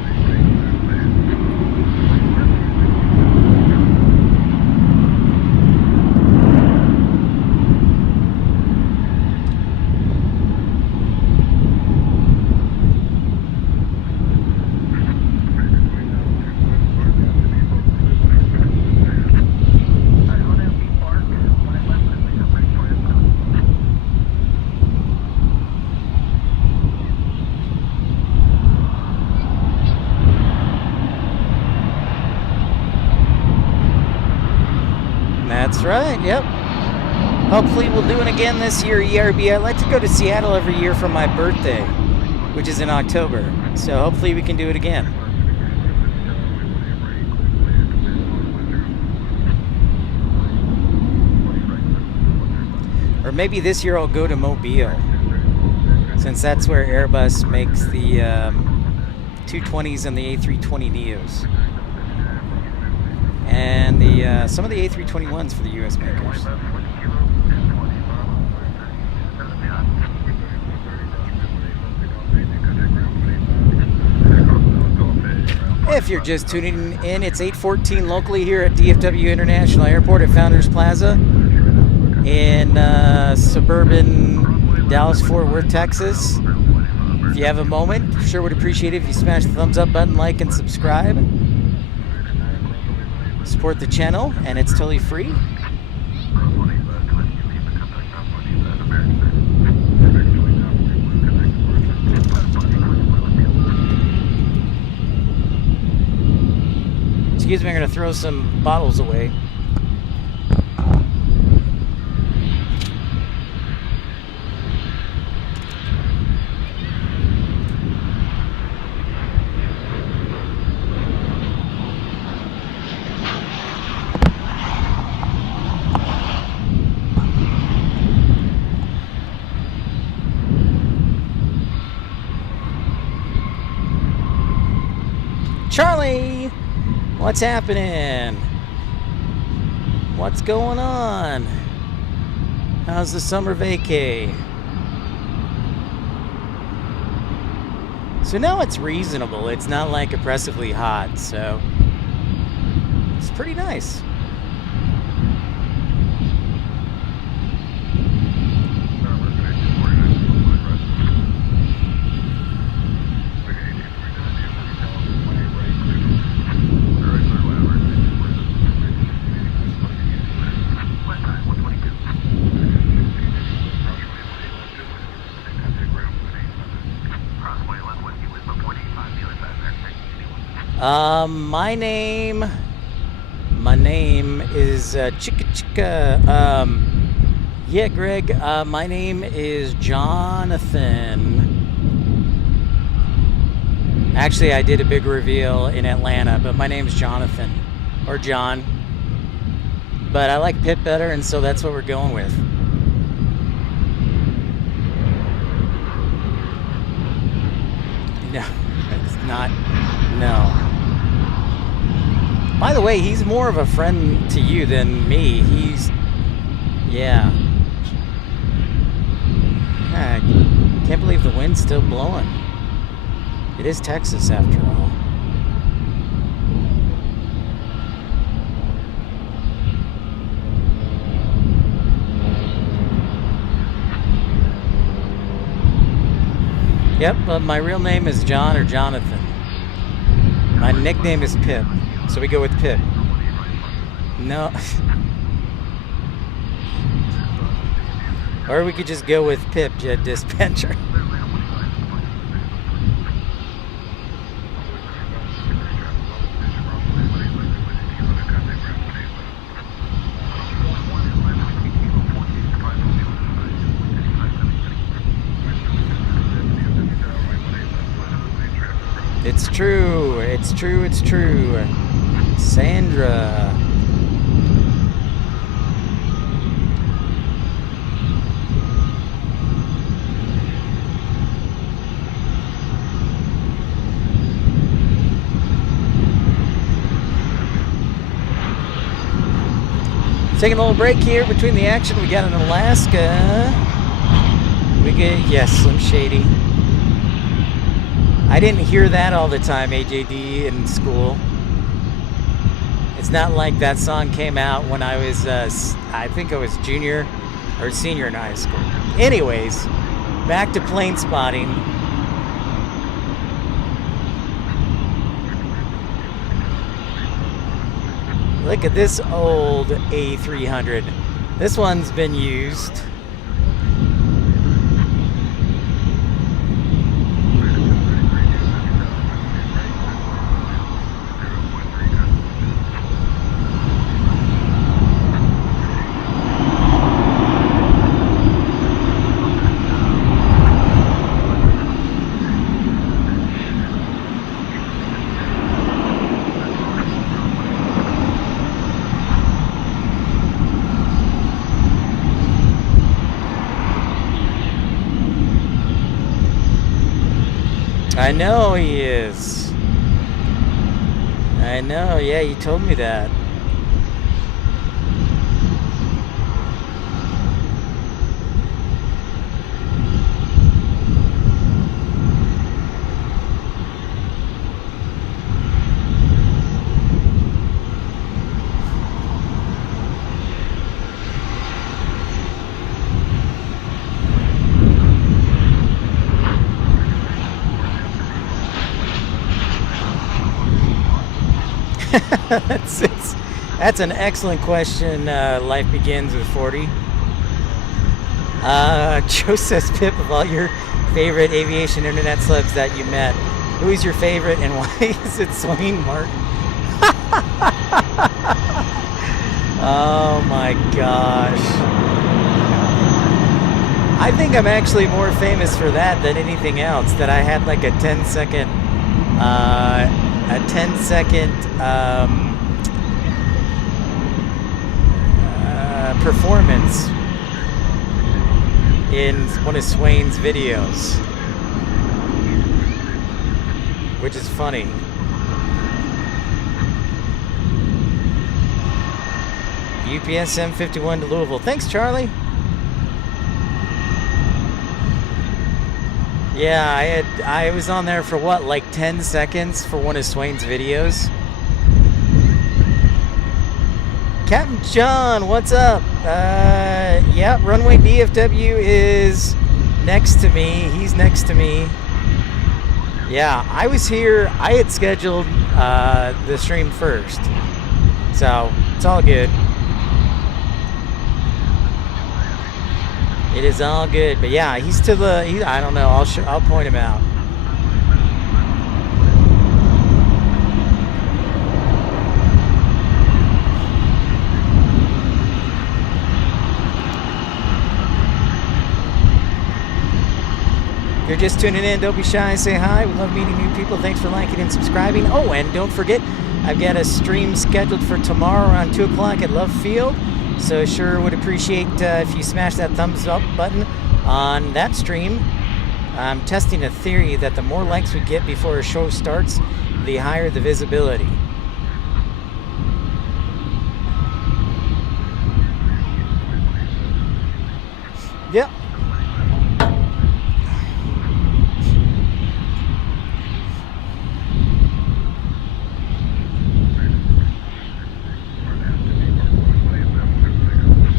That's right, yep. Hopefully we'll do it again this year, ERB. I like to go to Seattle every year for my birthday, which is in October. So hopefully we can do it again. Or maybe this year I'll go to Mobile, since that's where Airbus makes the 220s and the A320neos. And the some of the A321s for the U.S. makers. If you're just tuning in, it's 8:14 locally here at DFW International Airport at Founders Plaza in suburban Dallas-Fort Worth, Texas. If you have a moment, sure would appreciate it if you smash the thumbs up button, like, and subscribe. Support the channel, and it's totally free. Excuse me, I'm going to throw some bottles away. Charlie! What's happening? What's going on? How's the summer vacay? So now it's reasonable. It's not like oppressively hot, so it's pretty nice. My name is Chicka Chicka. Yeah, Greg, my name is Jonathan. Actually, I did a big reveal in Atlanta, but my name's Jonathan, or John. But I like Pitt better, and so that's what we're going with. No, it's not. No. By the way, he's more of a friend to you than me. Yeah. I can't believe the wind's still blowing. It is Texas after all. Yep, but my real name is John or Jonathan. My nickname is Pip, so we go with Pip. No. Or we could just go with Pip, Jet Dispatcher. It's true, it's true, it's true. Sandra. Taking a little break here between the action. We got an Alaska. We get, yes, Slim Shady. I didn't hear that all the time, AJD, in school. It's not like that song came out when I was, I think I was junior or senior in high school. Anyways, back to plane spotting. Look at this old A300. This one's been used. I know he is. I know, yeah, you told me that. That's an excellent question. Life begins with 40. Joe says, Pip, of all your favorite aviation internet celebs that you met, who is your favorite and why is it Swain Martin? Oh my gosh. I think I'm actually more famous for that than anything else. That I had like a 10-second performance in one of Swain's videos, which is funny. UPS M51 to Louisville. Thanks, Charlie. Yeah, I was on there for what, like 10 seconds for one of Swain's videos. Captain John, what's up? Yeah, runway DFW is next to me. He's next to me. Yeah, I was here. I had scheduled the stream first, so it's all good. It is all good, but yeah, he's to the. I don't know. I'll point him out. If you're just tuning in, don't be shy. Say hi. We love meeting new people. Thanks for liking and subscribing. Oh, and don't forget, I've got a stream scheduled for tomorrow around 2 o'clock at Love Field. So sure would appreciate if you smash that thumbs up button on that stream. I'm testing a theory that the more likes we get before a show starts, the higher the visibility. Yep.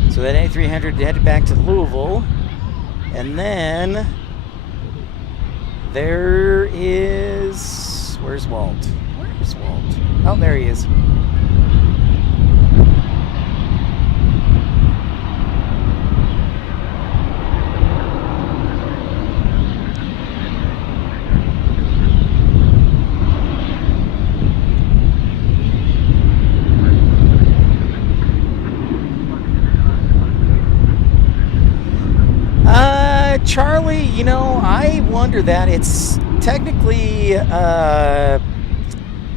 So that A300 headed back to Louisville, and then there is, where's Walt? Where's Walt? Oh, there he is. Charlie, you know, I wonder that. It's technically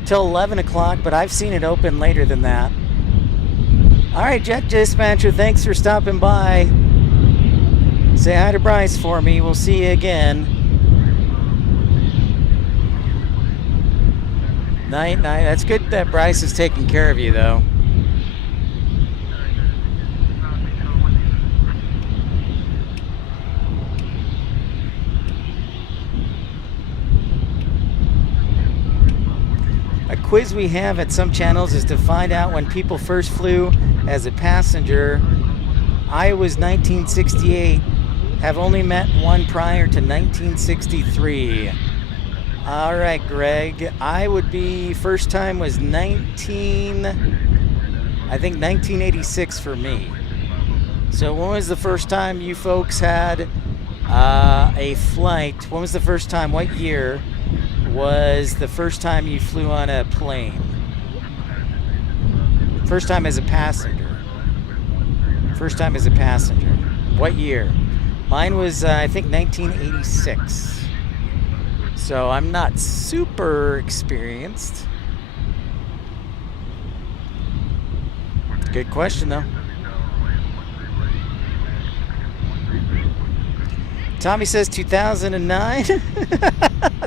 till 11 o'clock, but I've seen it open later than that. All right, Jet Dispatcher, thanks for stopping by. Say hi to Bryce for me. We'll see you again. Night. That's good that Bryce is taking care of you, though. A quiz we have at some channels is to find out when people first flew as a passenger. I was 1968. Have only met one prior to 1963. All right, Greg. I would be, first time was 1986 for me. So when was the first time you folks had a flight? When was the first time, what year was the first time you flew on a plane? First time as a passenger. First time as a passenger. What year? Mine was, I think, 1986. So I'm not super experienced. Good question, though. Tommy says 2009.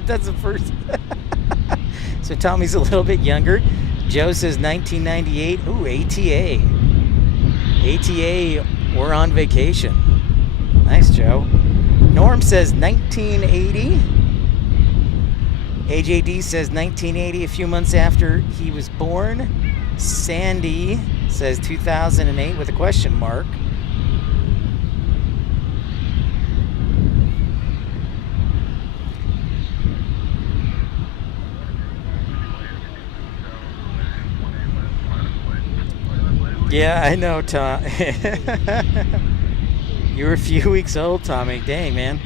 That's the first. So Tommy's a little bit younger. Joe says 1998. Ooh, ATA. ATA, we're on vacation. Nice, Joe. Norm says 1980. AJD says 1980, a few months after he was born. Sandy says 2008 with a question mark. Yeah, I know, Tom. You were a few weeks old, Tommy. Dang, man.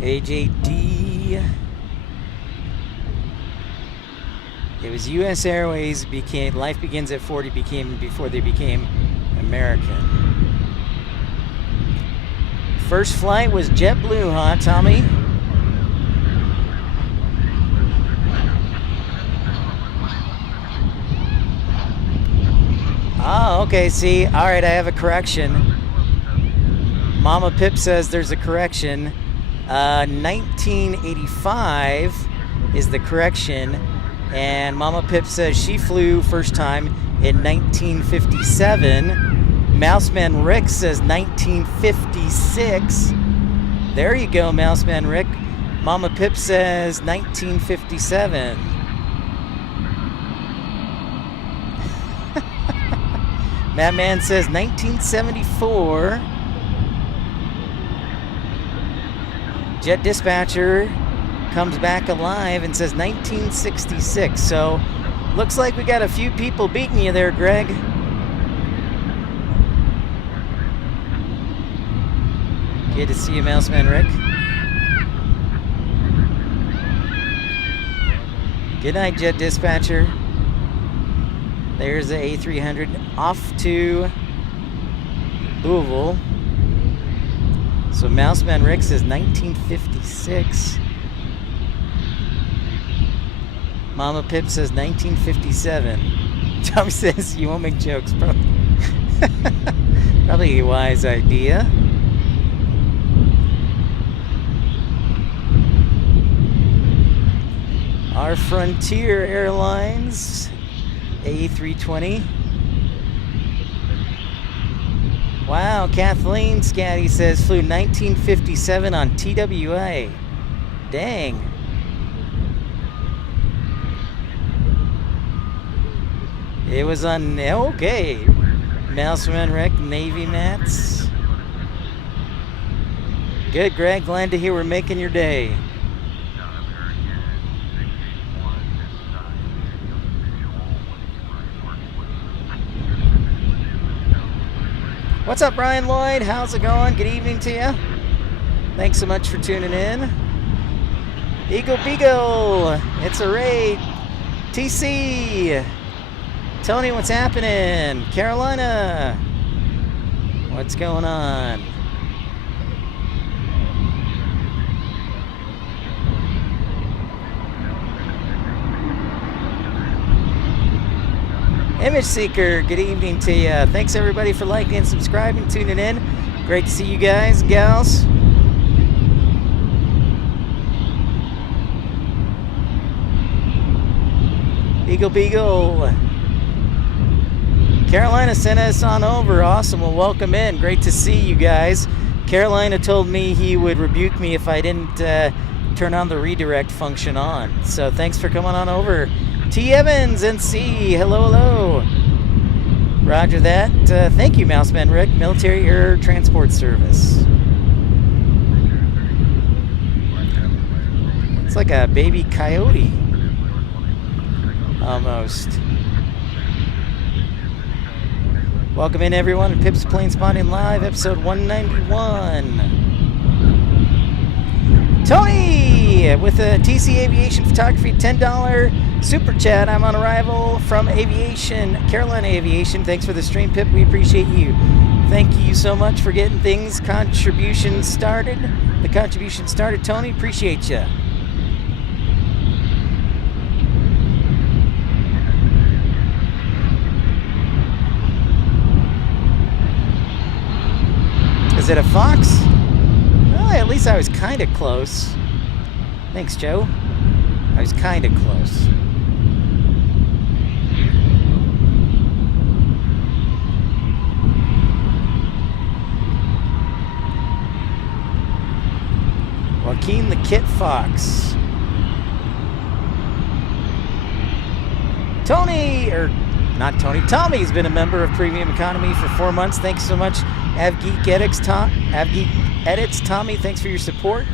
AJD. It was U.S. Airways became Life Begins at 40 before they became American. First flight was JetBlue, huh, Tommy? Oh, okay, see. All right, I have a correction. Mama Pip says there's a correction. 1985 is the correction. And Mama Pip says she flew first time in 1957. Mouseman Rick says 1956. There you go, Mouseman Rick. Mama Pip says 1957. Madman says 1974. Jet Dispatcher comes back alive and says 1966. So looks like we got a few people beating you there, Greg. Good to see you, Mouseman Rick. Good night, Jet Dispatcher. There's the A300 off to Louisville. So Mouseman Rick says 1956. Mama Pip says 1957. Tom says you won't make jokes, bro. Probably a wise idea. Our Frontier Airlines A320. Wow, Kathleen Scatty says flew 1957 on TWA. Dang. It was on, okay. Mouseman Rick, Navy Mats. Good, Greg. Glad to hear we're making your day. What's up, Brian Lloyd? How's it going? Good evening to you. Thanks so much for tuning in. Eagle Beagle, it's a raid. TC, Tony, what's happening? Carolina, what's going on? Image Seeker, good evening to you. Thanks everybody for liking and subscribing, tuning in. Great to see you guys and gals. Eagle Beagle. Carolina sent us on over. Awesome. Well, welcome in. Great to see you guys. Carolina told me he would rebuke me if I didn't turn on the redirect function on. So thanks for coming on over. T. Evans and C. Hello, hello. Roger that. Thank you, Mouseman Rick. Military Air Transport Service. It's like a baby coyote. Almost. Welcome in, everyone, to Pip's Plane Spotting Live, episode 191. Tony with a TC Aviation Photography $10 super chat. I'm on arrival from Aviation, Carolina Aviation. Thanks for the stream, Pip. We appreciate you. Thank you so much for getting things, contributions started. The contribution started, Tony. Appreciate you. Was it a Fox? Well, at least I was kind of close. Thanks, Joe. I was kind of close. Joaquin the Kit Fox. Tony, or not Tony, Tommy's been a member of Premium Economy for 4 months. Thanks so much. AvGeek Edits, Tommy, thanks for your support.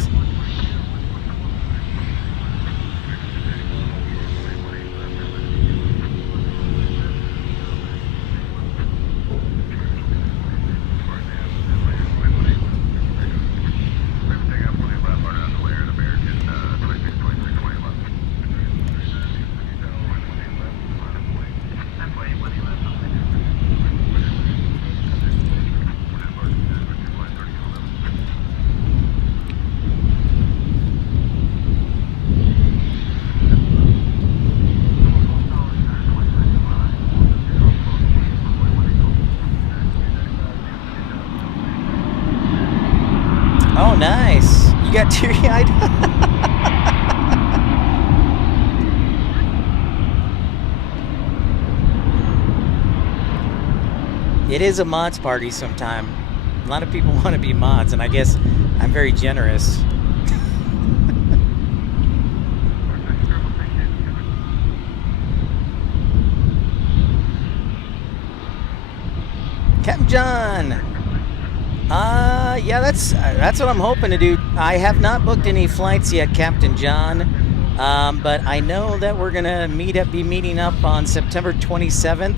Oh, nice. You got teary-eyed? It is a mods party sometime. A lot of people want to be mods, and I guess I'm very generous. Captain John. Yeah, that's what I'm hoping to do. I have not booked any flights yet, Captain John, but I know that we're gonna be meeting up on September 27th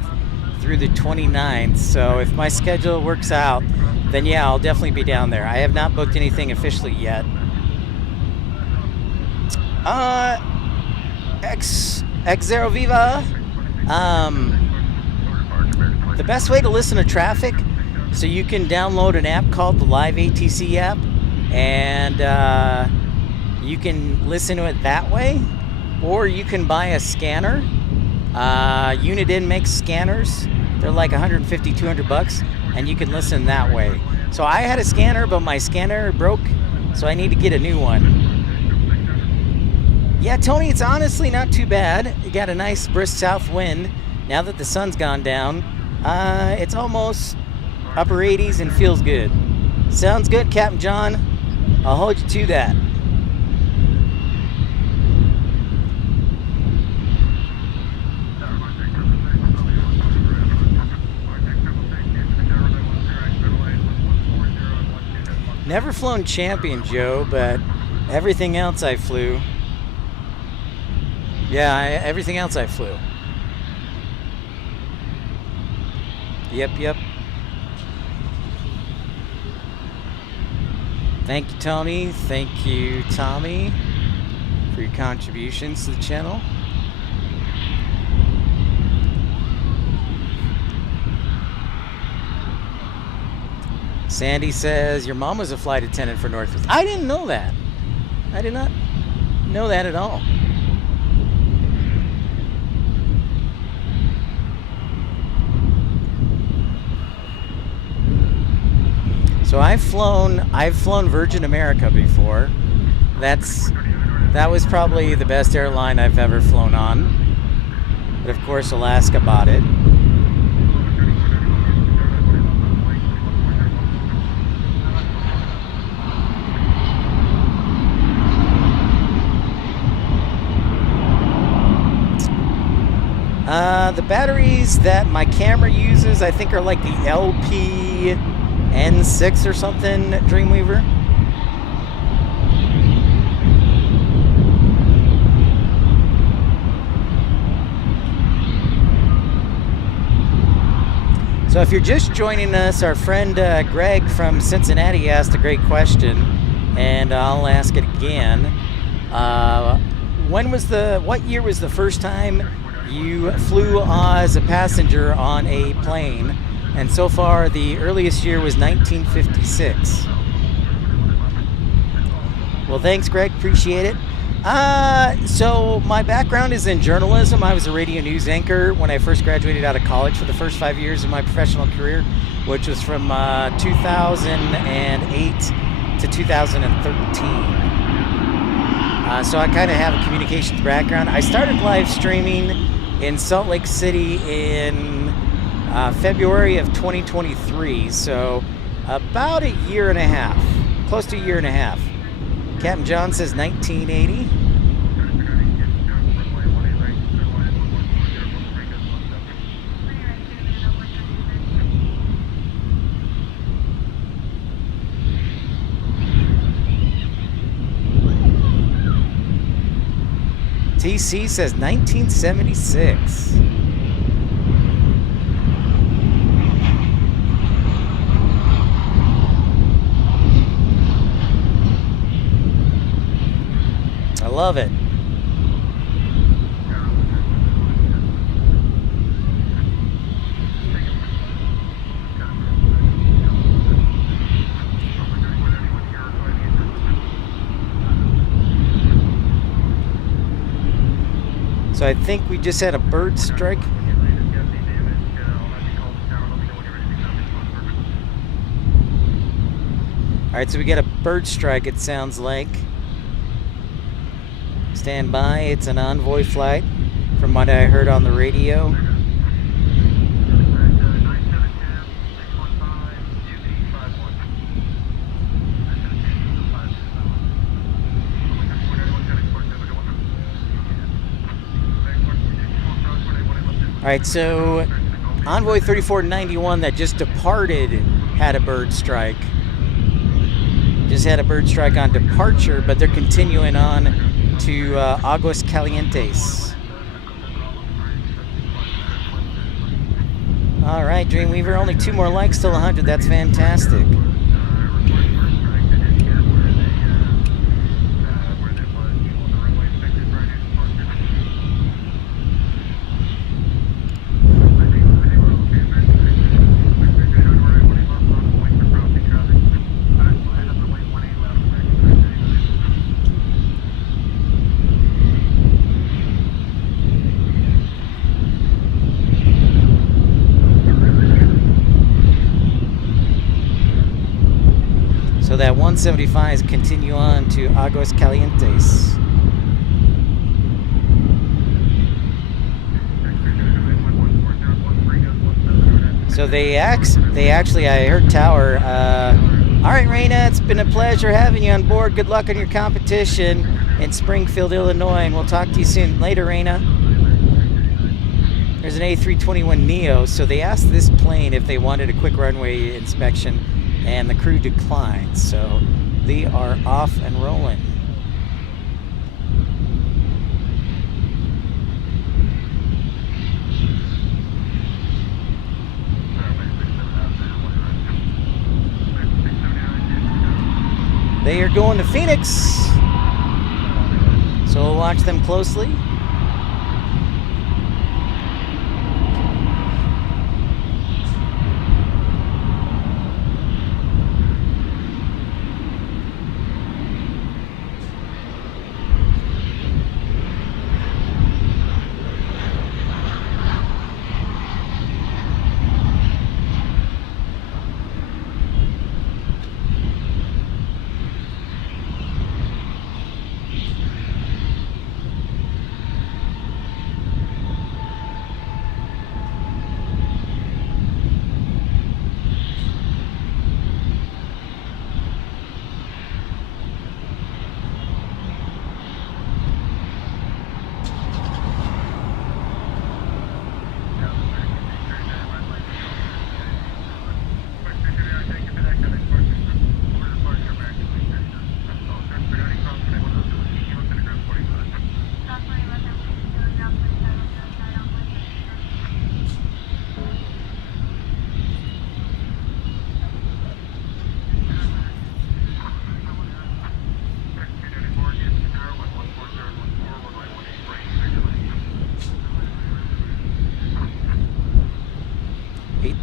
through the 29th. So if my schedule works out, then yeah, I'll definitely be down there. I have not booked anything officially yet. X0 Viva. The best way to listen to traffic. So you can download an app called the Live ATC app, and you can listen to it that way, or you can buy a scanner. Uniden makes scanners. They're like 150, 200 bucks, and you can listen that way. So I had a scanner, but my scanner broke, so I need to get a new one. Yeah, Tony, it's honestly not too bad. You got a nice brisk south wind. Now that the sun's gone down, it's almost upper 80s and feels good. Sounds good, Captain John. I'll hold you to that. Never flown Champion, Joe, but everything else I flew. Yeah, everything else I flew. Yep. Thank you, Tony. Thank you, Tommy, for your contributions to the channel. Sandy says, your mom was a flight attendant for Northwest. I didn't know that. I did not know that at all. So I've flown Virgin America before. That was probably the best airline I've ever flown on. But of course Alaska bought it. The batteries that my camera uses, I think, are like the LP N6 or something, Dreamweaver. So if you're just joining us, our friend Greg from Cincinnati asked a great question, and I'll ask it again. What year was the first time you flew as a passenger on a plane? And so far, the earliest year was 1956. Well, thanks, Greg. Appreciate it. So my background is in journalism. I was a radio news anchor when I first graduated out of college for the first 5 years of my professional career, which was from 2008 to 2013. So I kind of have a communications background. I started live streaming in Salt Lake City in February of 2023, so about a year and a half, close to a year and a half. Captain John says 1980. TC says 1976. I love it. So I think we just had a bird strike. All right, so we got a bird strike, it sounds like. Stand by, it's an envoy flight from what I heard on the radio. All right, so Envoy 3491 that just departed had a bird strike. Just had a bird strike on departure, but they're continuing on to Aguas Calientes. All right, Dreamweaver, only 2 more likes till 100. That's fantastic. So that 175s continue on to Aguas Calientes. So they actually, I heard Tower. All right, Raina, it's been a pleasure having you on board. Good luck on your competition in Springfield, Illinois, and we'll talk to you soon. Later, Raina. There's an A321neo, so they asked this plane if they wanted a quick runway inspection, and the crew declined, so they are off and rolling. They are going to Phoenix, so we'll watch them closely.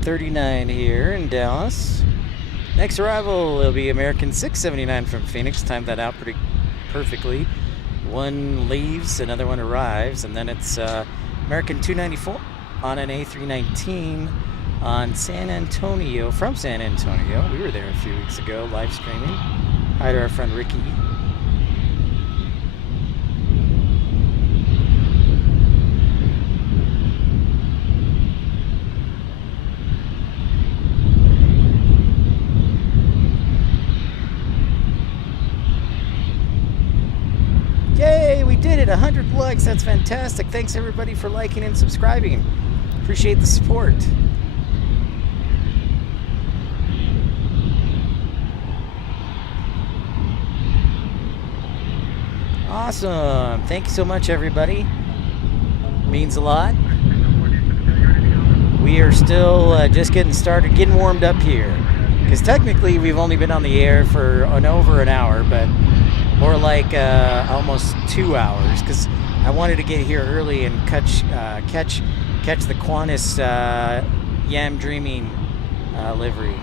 .39 here in Dallas. Next arrival will be American 679 from Phoenix. Timed that out pretty perfectly. One leaves, another one arrives, and then it's American 294 on an A319 on San Antonio, from San Antonio. We were there a few weeks ago, live streaming. Hi to our friend Ricky. Yay, we did it! 100 likes, that's fantastic. Thanks everybody for liking and subscribing. Appreciate the support. Awesome. Thank you so much, everybody. Means a lot. We are still just getting started, getting warmed up here. Because technically we've only been on the air for over an hour, but more like almost 2 hours. Because I wanted to get here early and catch the Qantas Yam Dreaming livery.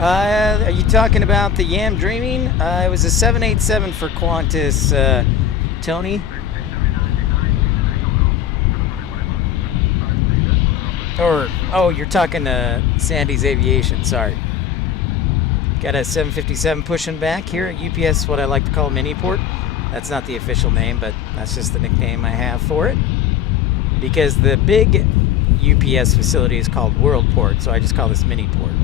Are you talking about the Yam Dreaming? It was a 787 for Qantas, Tony. Or, oh, you're talking to Sandy's Aviation, sorry. Got a 757 pushing back here at UPS, what I like to call Miniport. That's not the official name, but that's just the nickname I have for it. Because the big UPS facility is called Worldport, so I just call this Miniport.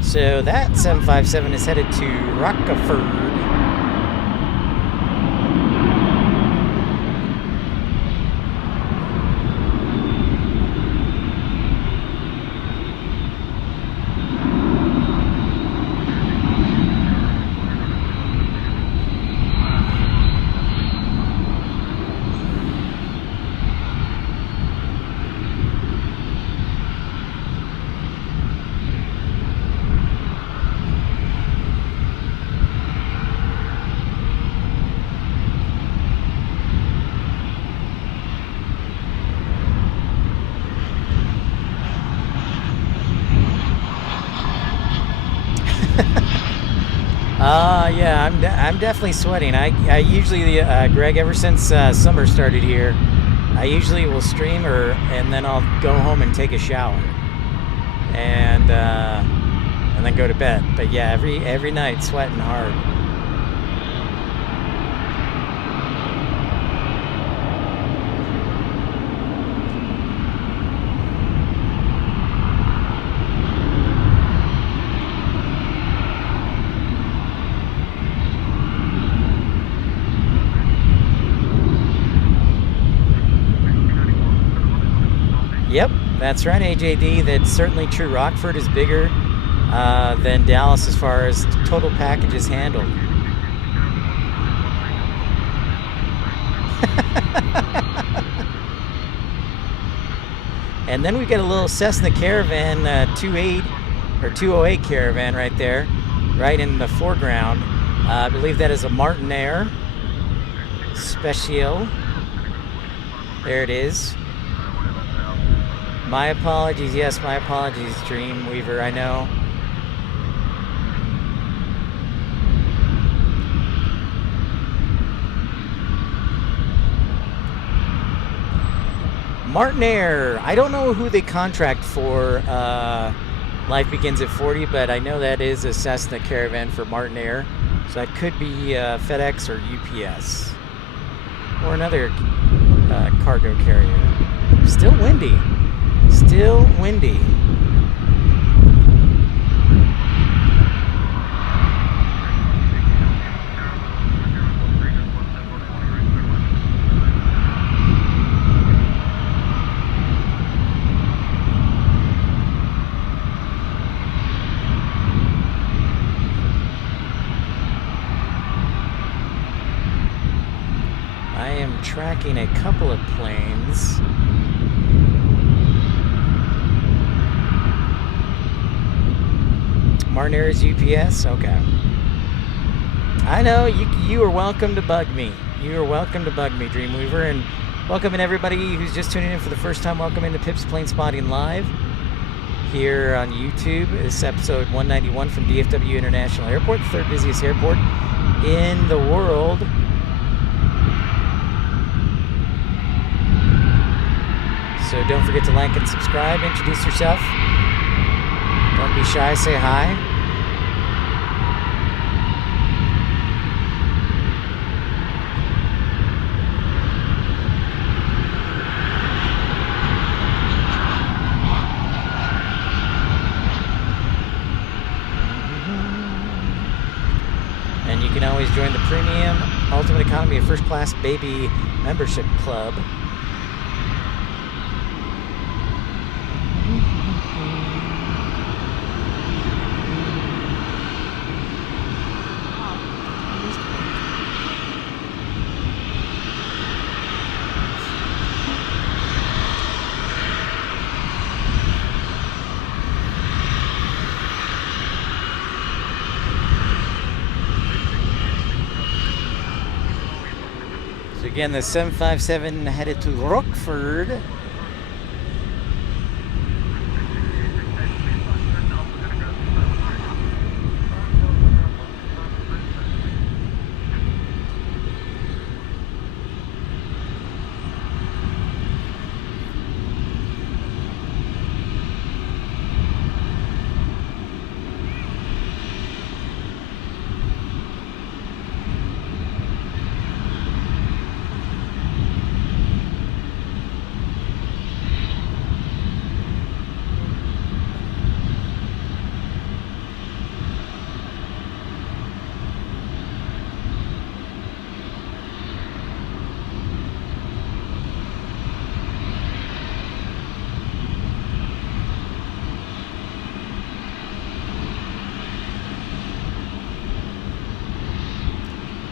So that 757 is headed to Rockeford. Yeah, I'm definitely sweating. I usually, Greg, ever since summer started here, I usually will stream and then I'll go home and take a shower, and then go to bed. But yeah, every night sweating hard. Yep, that's right, AJD. That's certainly true. Rockford is bigger than Dallas as far as total packages handled. And then we get a little Cessna Caravan 28 or 208 Caravan right there, right in the foreground. I believe that is a Martinair Special. There it is. My apologies, yes, my apologies, Dreamweaver, I know. Martinair, I don't know who they contract for Life Begins at 40, but I know that is a Cessna Caravan for Martinair. So that could be FedEx or UPS. Or another cargo carrier. Still windy. Still windy. tracking a couple of planes. Martin Aries UPS? Okay. I know, you are welcome to bug me. You are welcome to bug me, Dreamweaver. And welcome in everybody who's just tuning in for the first time. Welcome into Pip's Plane Spotting Live here on YouTube. This is episode 191 from DFW International Airport, the third busiest airport in the world. So don't forget to like and subscribe. Introduce yourself. Don't be shy. Say hi. And you can always join the Premium Ultimate Economy and First Class Baby Membership Club. Again, the 757 headed to Rockford.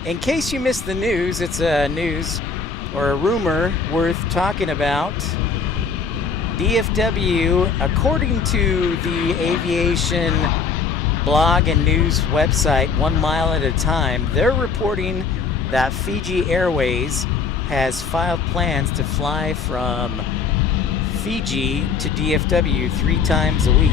In case you missed the news, it's a news or a rumor worth talking about. DFW, according to the Aviation blog and news website 1 Mile at a Time, they're reporting that Fiji Airways has filed plans to fly from Fiji to DFW 3 times a week.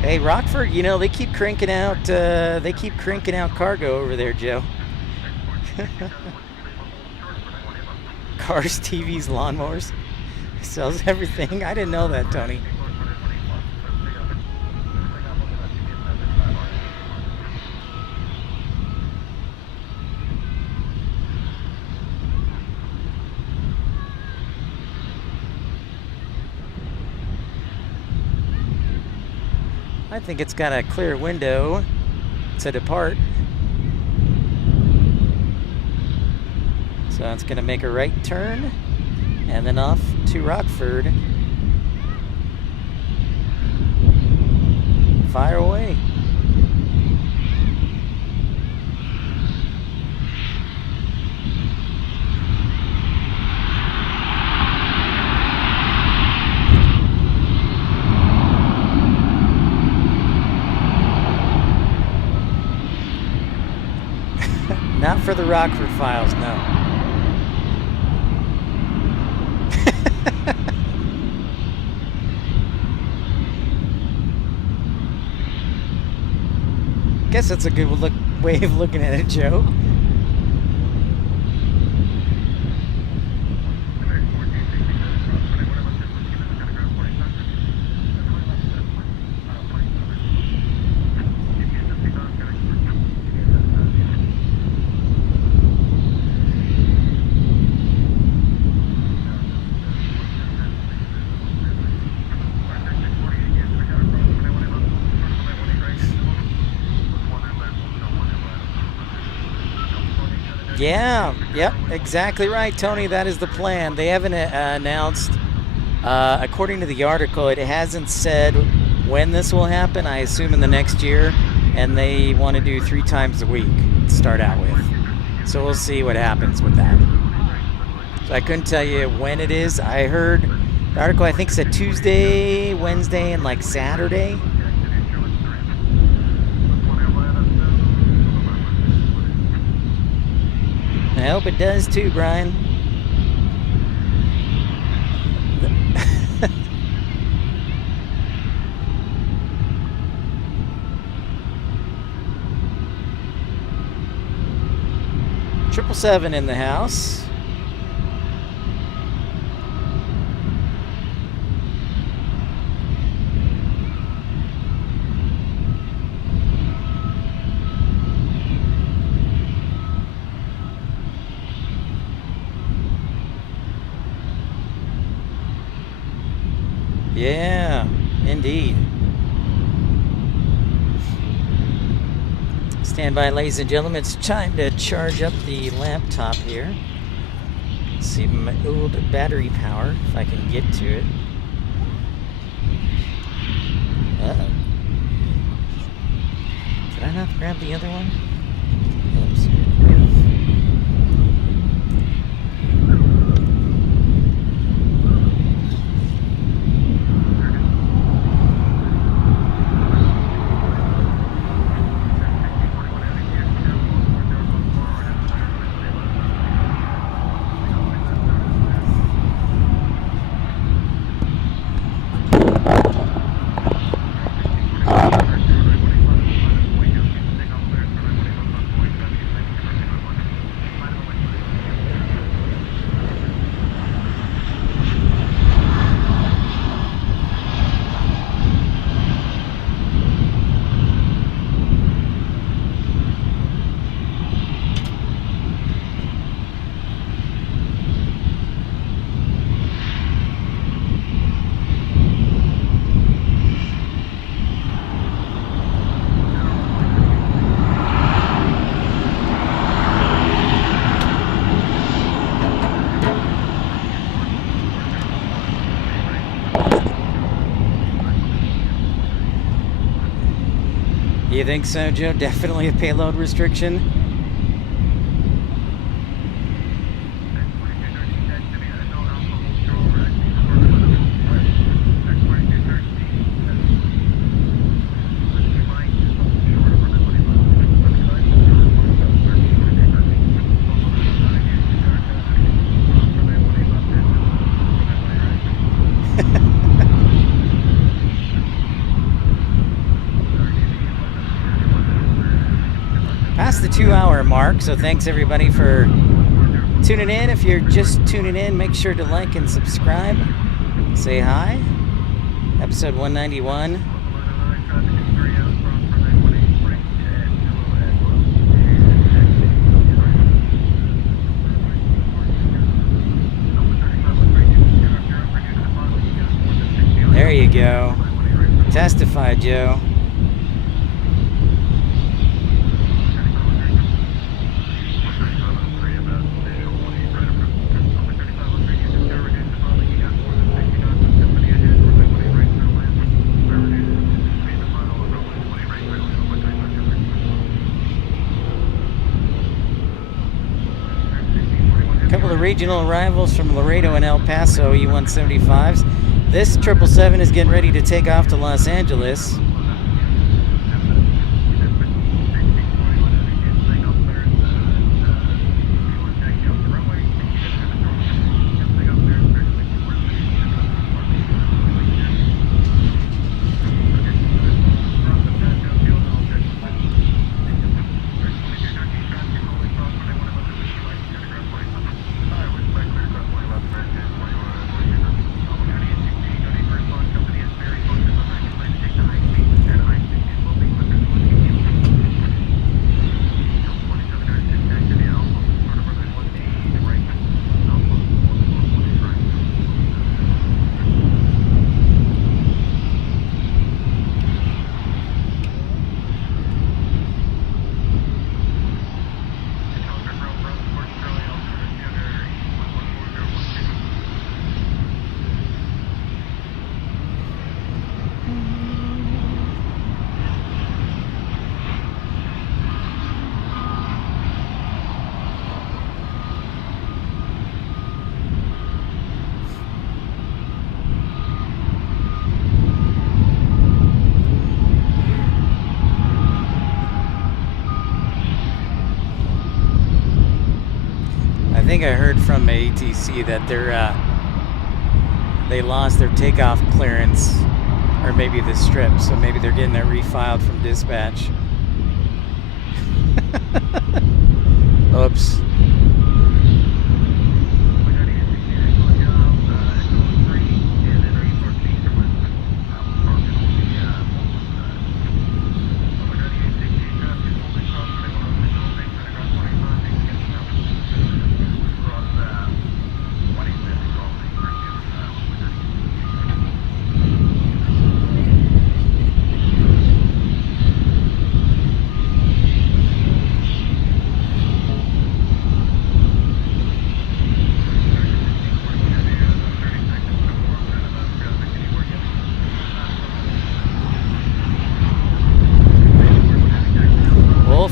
Hey, Rockford, you know, they keep cranking out cargo over there, Joe. Cars, TVs, lawnmowers. Sells everything. I didn't know that, Tony. I think it's got a clear window to depart. So it's going to make a right turn and then off to Rockford. Fire away. Not for the Rockford files, no. Guess that's a good way of looking at it, Joe. Yeah, yep, exactly right, Tony. That is the plan. They haven't announced, according to the article, it hasn't said when this will happen. I assume in the next year, and they want to do 3 times a week to start out with. So we'll see what happens with that. So I couldn't tell you when it is. I heard the article, I think, said Tuesday, Wednesday, and like Saturday. I hope it does too, Brian. Triple 7 in the house. Yeah, indeed. Stand by, ladies and gentlemen. It's time to charge up the laptop here. Let's see my old battery power, if I can get to it. Uh-oh. Did I not grab the other one? Oops. You think so, Joe? Definitely a payload restriction? Past the 2-hour mark, so thanks everybody for tuning in. If you're just tuning in, make sure to like and subscribe. Say hi. Episode 191. There you go. Testify, Joe. Regional arrivals from Laredo and El Paso, E-175s. This 777 is getting ready to take off to Los Angeles. think I heard from ATC that they lost their takeoff clearance, or maybe the strip, so maybe they're getting that refiled from dispatch. Oops.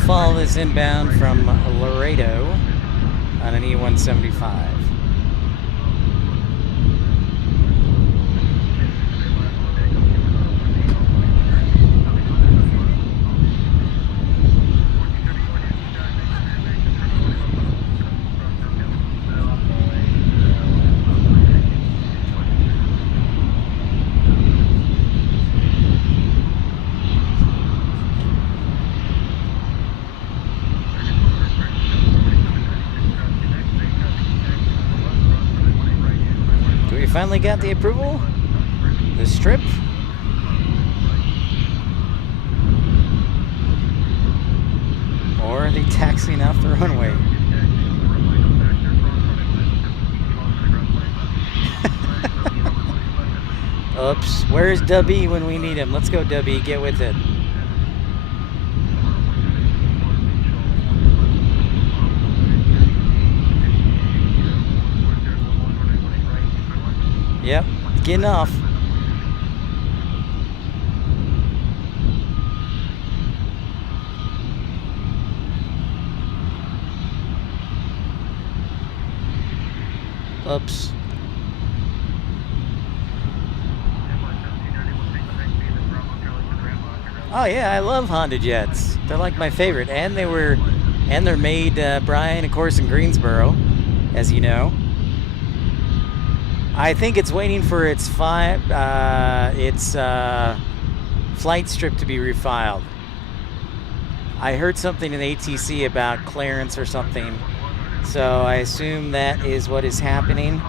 Follow this inbound from Laredo on an E175. Finally got the approval? The strip? Or are they taxiing off the runway? Oops. Where's Dubby when we need him? Let's go, Dubby. Get with it. Yep, getting off. Oops. Oh yeah, I love Honda Jets. They're like my favorite, and they're made, Brian, of course, in Greensboro, as you know. I think it's waiting for its flight strip to be refiled. I heard something in ATC about clearance or something, so I assume that is what is happening.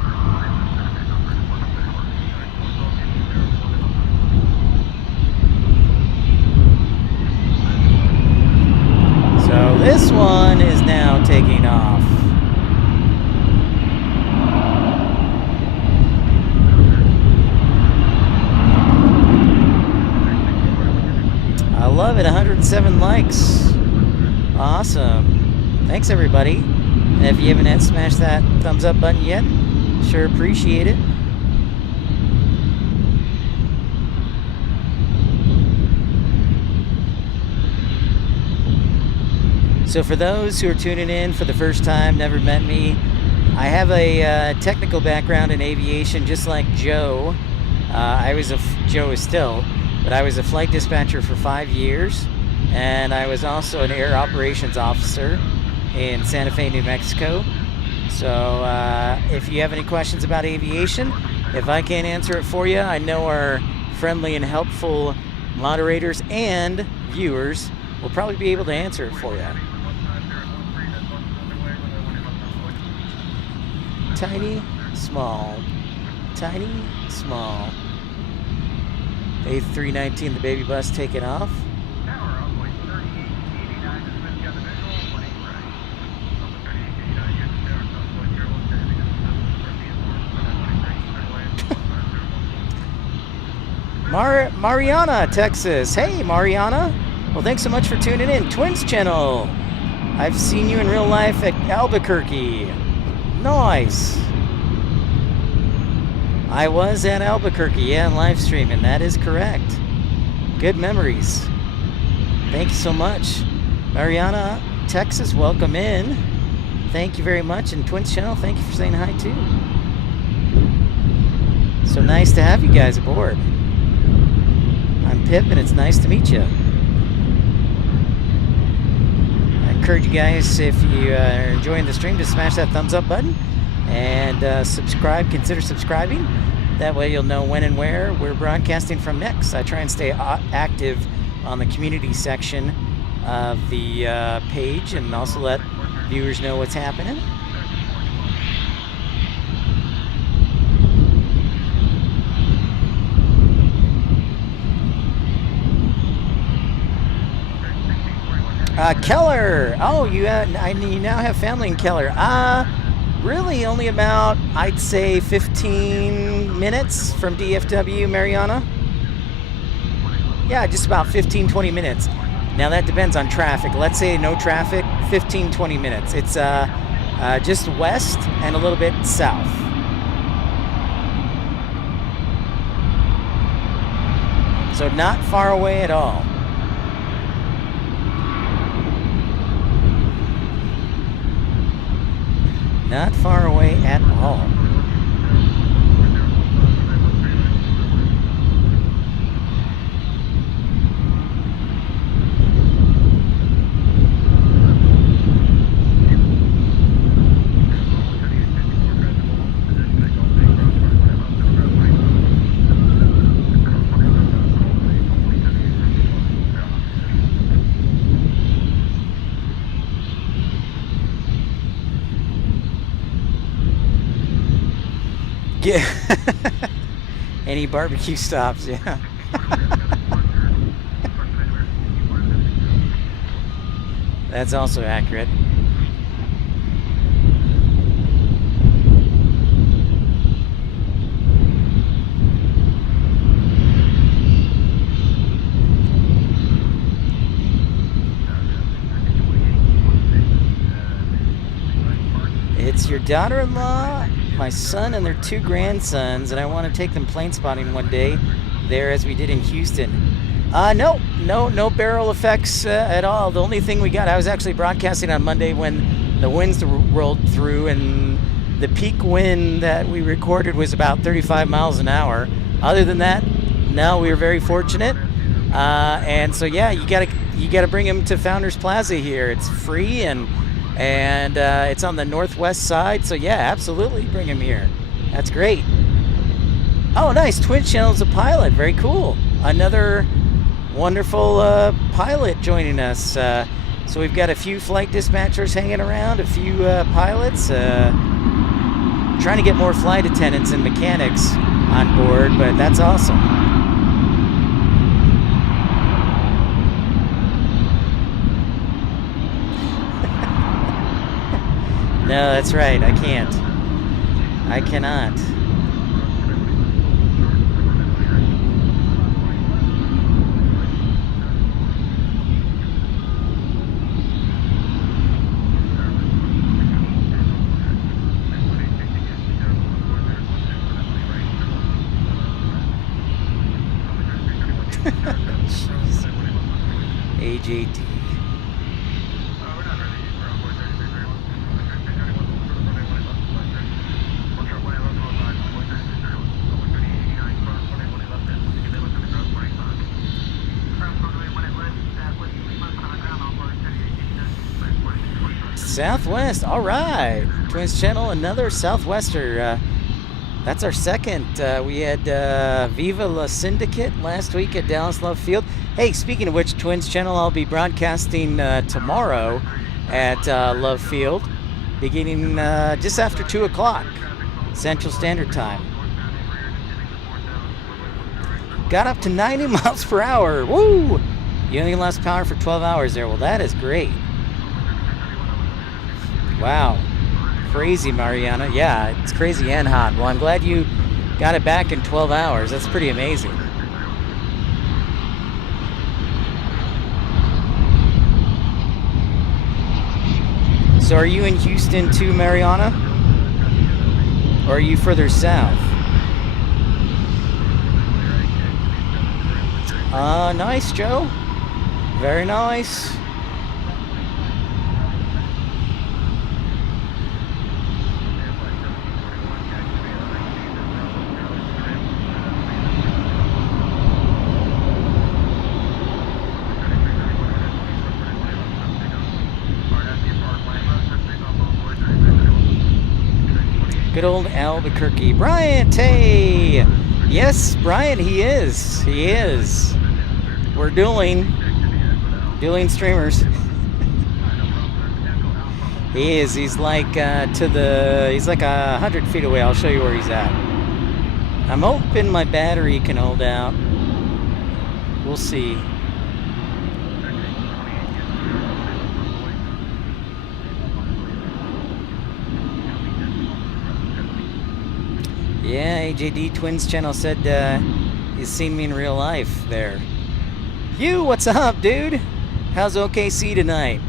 So this one is now taking off. I love it. 107 likes. Awesome. Thanks, everybody. And if you haven't smashed that thumbs up button yet, sure appreciate it. So for those who are tuning in for the first time, never met me, I have a technical background in aviation, just like Joe. Joe is still, but I was a flight dispatcher for 5 years, and I was also an air operations officer in Santa Fe, New Mexico. So if you have any questions about aviation, if I can't answer it for you, I know our friendly and helpful moderators and viewers will probably be able to answer it for you. Tiny, small. Tiny, small. A319, the baby bus, taking off. Mariana, Texas. Hey, Mariana. Well, thanks so much for tuning in. Twins Channel. I've seen you in real life at Albuquerque. Nice. I was at Albuquerque, yeah, live streaming. That is correct. Good memories. Thank you so much. Mariana, Texas, welcome in. Thank you very much. And Twins Channel, thank you for saying hi, too. So nice to have you guys aboard. I'm Pip, and it's nice to meet you. encourage you guys, if you are enjoying the stream, to smash that thumbs up button and subscribe. Consider subscribing. That way you'll know when and where we're broadcasting from next. I try and stay active on the community section of the page, and also let viewers know what's happening. Keller. Oh, you now have family in Keller. Really only about, I'd say, 15 minutes from DFW, Mariana. Yeah, just about 15, 20 minutes. Now that depends on traffic. Let's say no traffic, 15, 20 minutes. It's just west and a little bit south. So not far away at all. Not far away at all. Yeah. Any barbecue stops, yeah. That's also accurate. It's your daughter-in-law, my son, and their 2 grandsons, and I want to take them plane spotting one day there, as we did in Houston. No barrel effects at all. The only thing we got, I was actually broadcasting on Monday when the winds rolled through, and the peak wind that we recorded was about 35 miles an hour. Other than that, no, we were very fortunate. And so yeah, you gotta bring them to Founders Plaza here. It's free, and it's on the northwest side, so yeah, absolutely bring him here. That's great. Oh, nice. Twitch Channel's a pilot. Very cool. Another wonderful pilot joining us. So we've got a few flight dispatchers hanging around, a few pilots. Trying to get more flight attendants and mechanics on board, but that's awesome. No, that's right. I can't. I cannot. AJT. Southwest, all right. Twins Channel, another Southwester. That's our second. We had Viva La Syndicate last week at Dallas Love Field. Hey, speaking of which, Twins Channel, I'll be broadcasting tomorrow at Love Field, beginning just after 2 o'clock Central Standard Time. Got up to 90 miles per hour. Woo! You only lost power for 12 hours there. Well, that is great. Wow. Crazy, Mariana. Yeah, it's crazy and hot. Well, I'm glad you got it back in 12 hours. That's pretty amazing. So are you in Houston too, Mariana? Or are you further south? Nice, Joe. Very nice. Good old Albuquerque. Bryant, hey! Yes, Bryant, he is. He is. We're dueling streamers. He is. He's like he's like 100 feet away. I'll show you where he's at. I'm hoping my battery can hold out. We'll see. Yeah, AJD Twins channel said he's seen me in real life there. Hugh, what's up, dude? How's OKC tonight?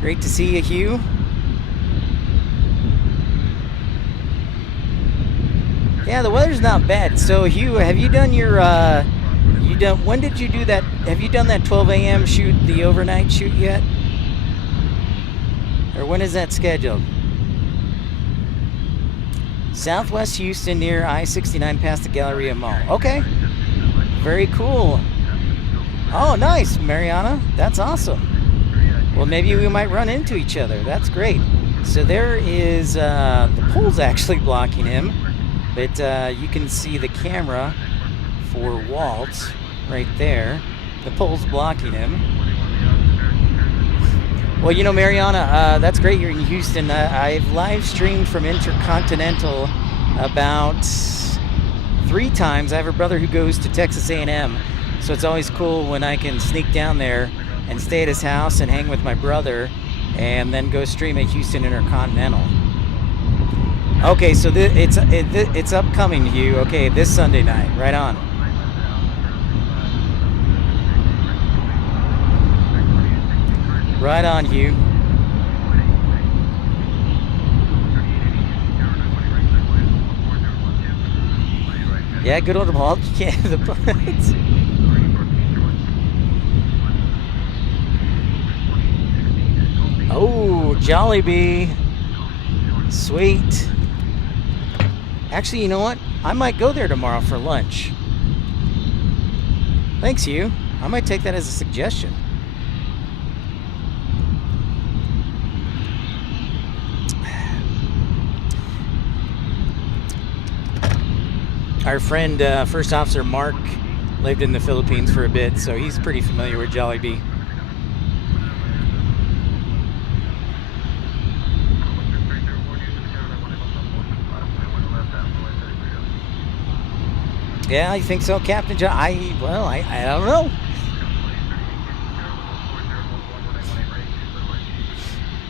Great to see you, Hugh. Yeah, the weather's not bad. So, Hugh, have you done your when did you do that? Have you done that 12 a.m. shoot, the overnight shoot yet? Or when is that scheduled? Southwest Houston near I-69 past the Galleria Mall. Okay. Very cool. Oh, nice, Mariana. That's awesome. Well, maybe we might run into each other. That's great. So there is, the pole's actually blocking him, but you can see the camera for Walt right there. The pole's blocking him. Well, you know, Mariana, that's great you're in Houston. I've live streamed from Intercontinental about 3 times. I have a brother who goes to Texas A&M, so it's always cool when I can sneak down there and stay at his house and hang with my brother and then go stream at Houston Intercontinental. Okay, so it's upcoming, Hugh. Okay, this Sunday night. Right on. Right on, Hugh. Yeah, good old Walt. Yeah, the bullets. Oh, Jollibee. Sweet. Actually, you know what? I might go there tomorrow for lunch. Thanks, Hugh. I might take that as a suggestion. Our friend, First Officer Mark, lived in the Philippines for a bit, so he's pretty familiar with Jollibee. Yeah, you think so, Captain John? I don't know.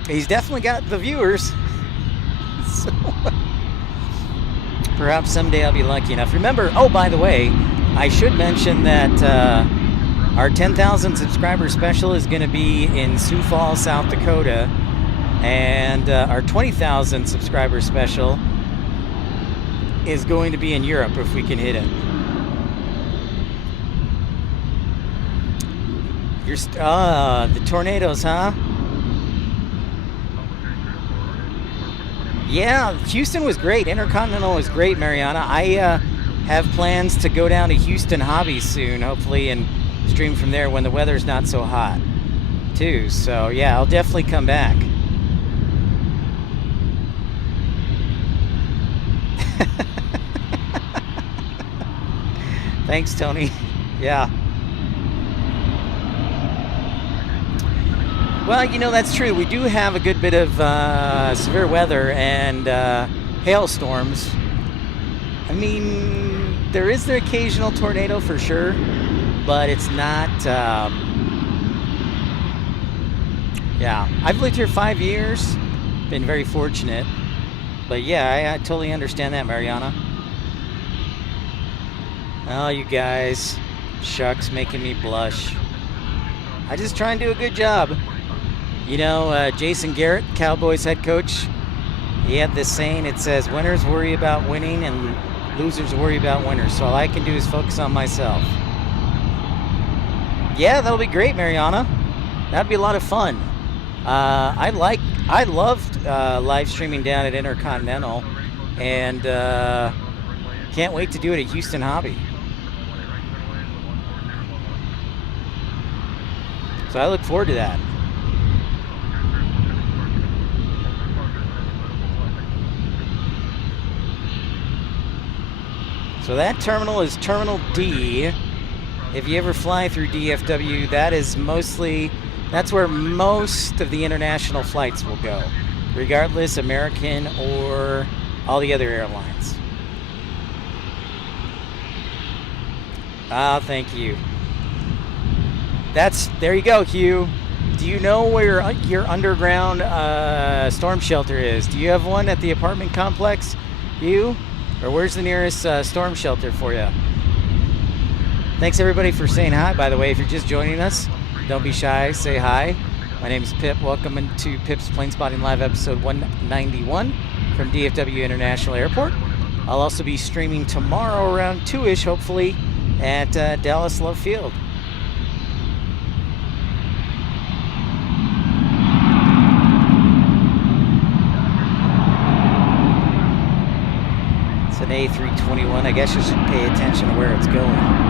He's definitely got the viewers. So, perhaps someday I'll be lucky enough. Remember, oh, by the way, I should mention that our 10,000 subscriber special is going to be in Sioux Falls, South Dakota, and our 20,000 subscriber special is going to be in Europe if we can hit it. The tornadoes, huh? Yeah, Houston was great. Intercontinental was great, Mariana. I have plans to go down to Houston Hobbies soon, hopefully, and stream from there when the weather's not so hot, too. So, yeah, I'll definitely come back. Thanks, Tony. Yeah. Well, you know, that's true. We do have a good bit of severe weather and hailstorms. I mean, there is the occasional tornado for sure, but it's not... yeah, I've lived here 5 years. Been very fortunate. But yeah, I totally understand that, Mariana. Oh, you guys. Shucks, making me blush. I just try and do a good job. You know, Jason Garrett, Cowboys head coach, he had this saying, it says, winners worry about winning and losers worry about winners. So all I can do is focus on myself. Yeah, that'll be great, Mariana. That'd be a lot of fun. I loved live streaming down at Intercontinental, and can't wait to do it at Houston Hobby. So I look forward to that. So that terminal is Terminal D. If you ever fly through DFW, that's where most of the international flights will go, regardless American or all the other airlines. Thank you. There you go, Hugh. Do you know where your underground storm shelter is? Do you have one at the apartment complex, Hugh? Or where's the nearest storm shelter for you? Thanks everybody for saying hi, by the way. If you're just joining us, don't be shy, say hi. My name is Pip. Welcome to Pip's Plane Spotting Live episode 191 from DFW International Airport. I'll also be streaming tomorrow around 2-ish, hopefully, at Dallas Love Field. It's an A321. I guess you should pay attention to where it's going.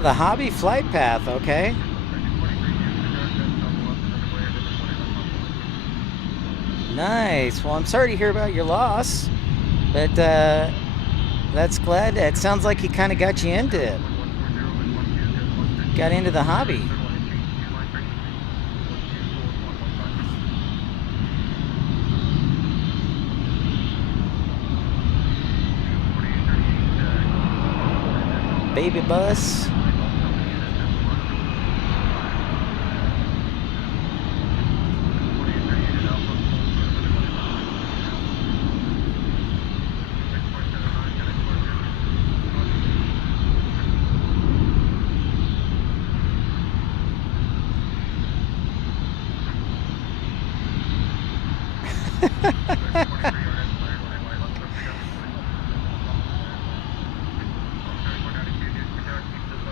The Hobby Flight Path, okay. Nice. Well, I'm sorry to hear about your loss, but that's glad. It sounds like he kind of got you into it. Got into the hobby. Baby bus.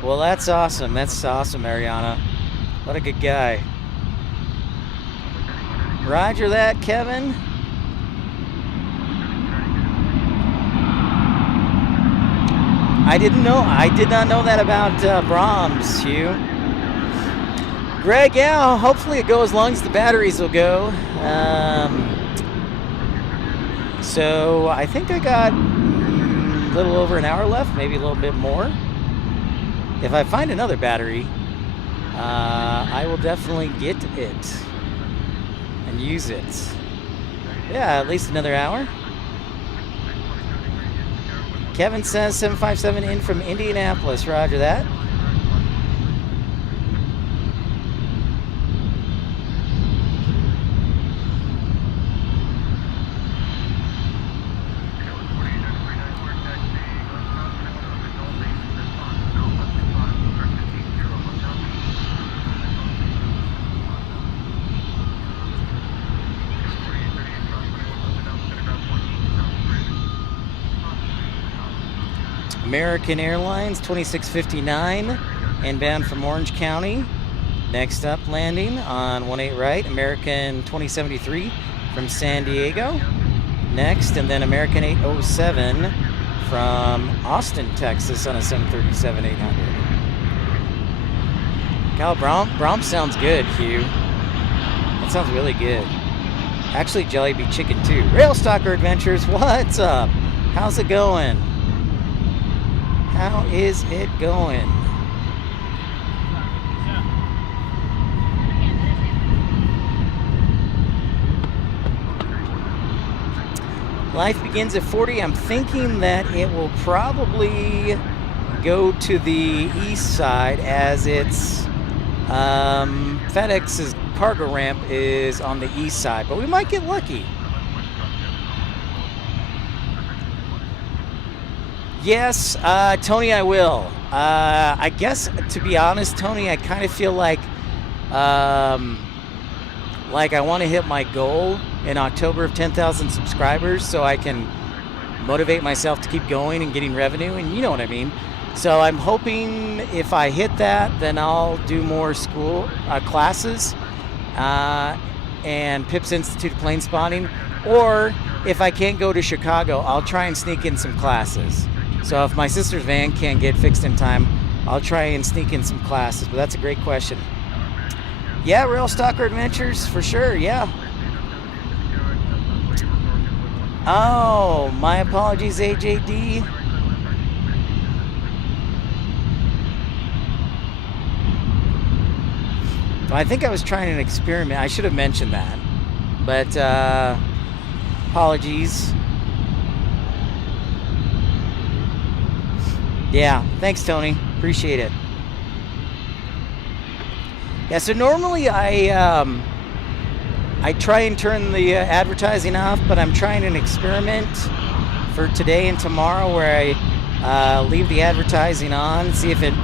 Well, that's awesome. That's awesome, Ariana. What a good guy. Roger that, Kevin. I did not know that about Brahms, Hugh. Greg, yeah, hopefully it goes as long as the batteries will go. So I think I got a little over an hour left, maybe a little bit more. If I find another battery, I will definitely get it and use it. Yeah, at least another hour. Kevin says 757 in from Indianapolis. Roger that. American Airlines 2659 inbound from Orange County. Next up, landing on 18 right, American 2073 from San Diego. Next, and then American 807 from Austin, Texas on a 737-800. God, Brahms sounds good, Hugh. That sounds really good. Actually, Jellybean Chicken too. Railstalker Adventures, what's up? How's it going? How is it going? Life begins at 40. I'm thinking that it will probably go to the east side as its FedEx's cargo ramp is on the east side, but we might get lucky. Yes, Tony, I will. I guess, to be honest, Tony, I kind of feel like I want to hit my goal in October of 10,000 subscribers so I can motivate myself to keep going and getting revenue, and you know what I mean. So I'm hoping if I hit that, then I'll do more school classes and Pips Institute of Plane Spotting, or if I can't go to Chicago, I'll try and sneak in some classes. So if my sister's van can't get fixed in time, I'll try and sneak in some classes. But that's a great question. Yeah, Rail Stalker Adventures, for sure, yeah. Oh, my apologies, AJD. I think I was trying an experiment. I should have mentioned that. But, apologies. Yeah, thanks, Tony. Appreciate it. Yeah, so normally I try and turn the advertising off, but I'm trying an experiment for today and tomorrow where I leave the advertising on, see if it...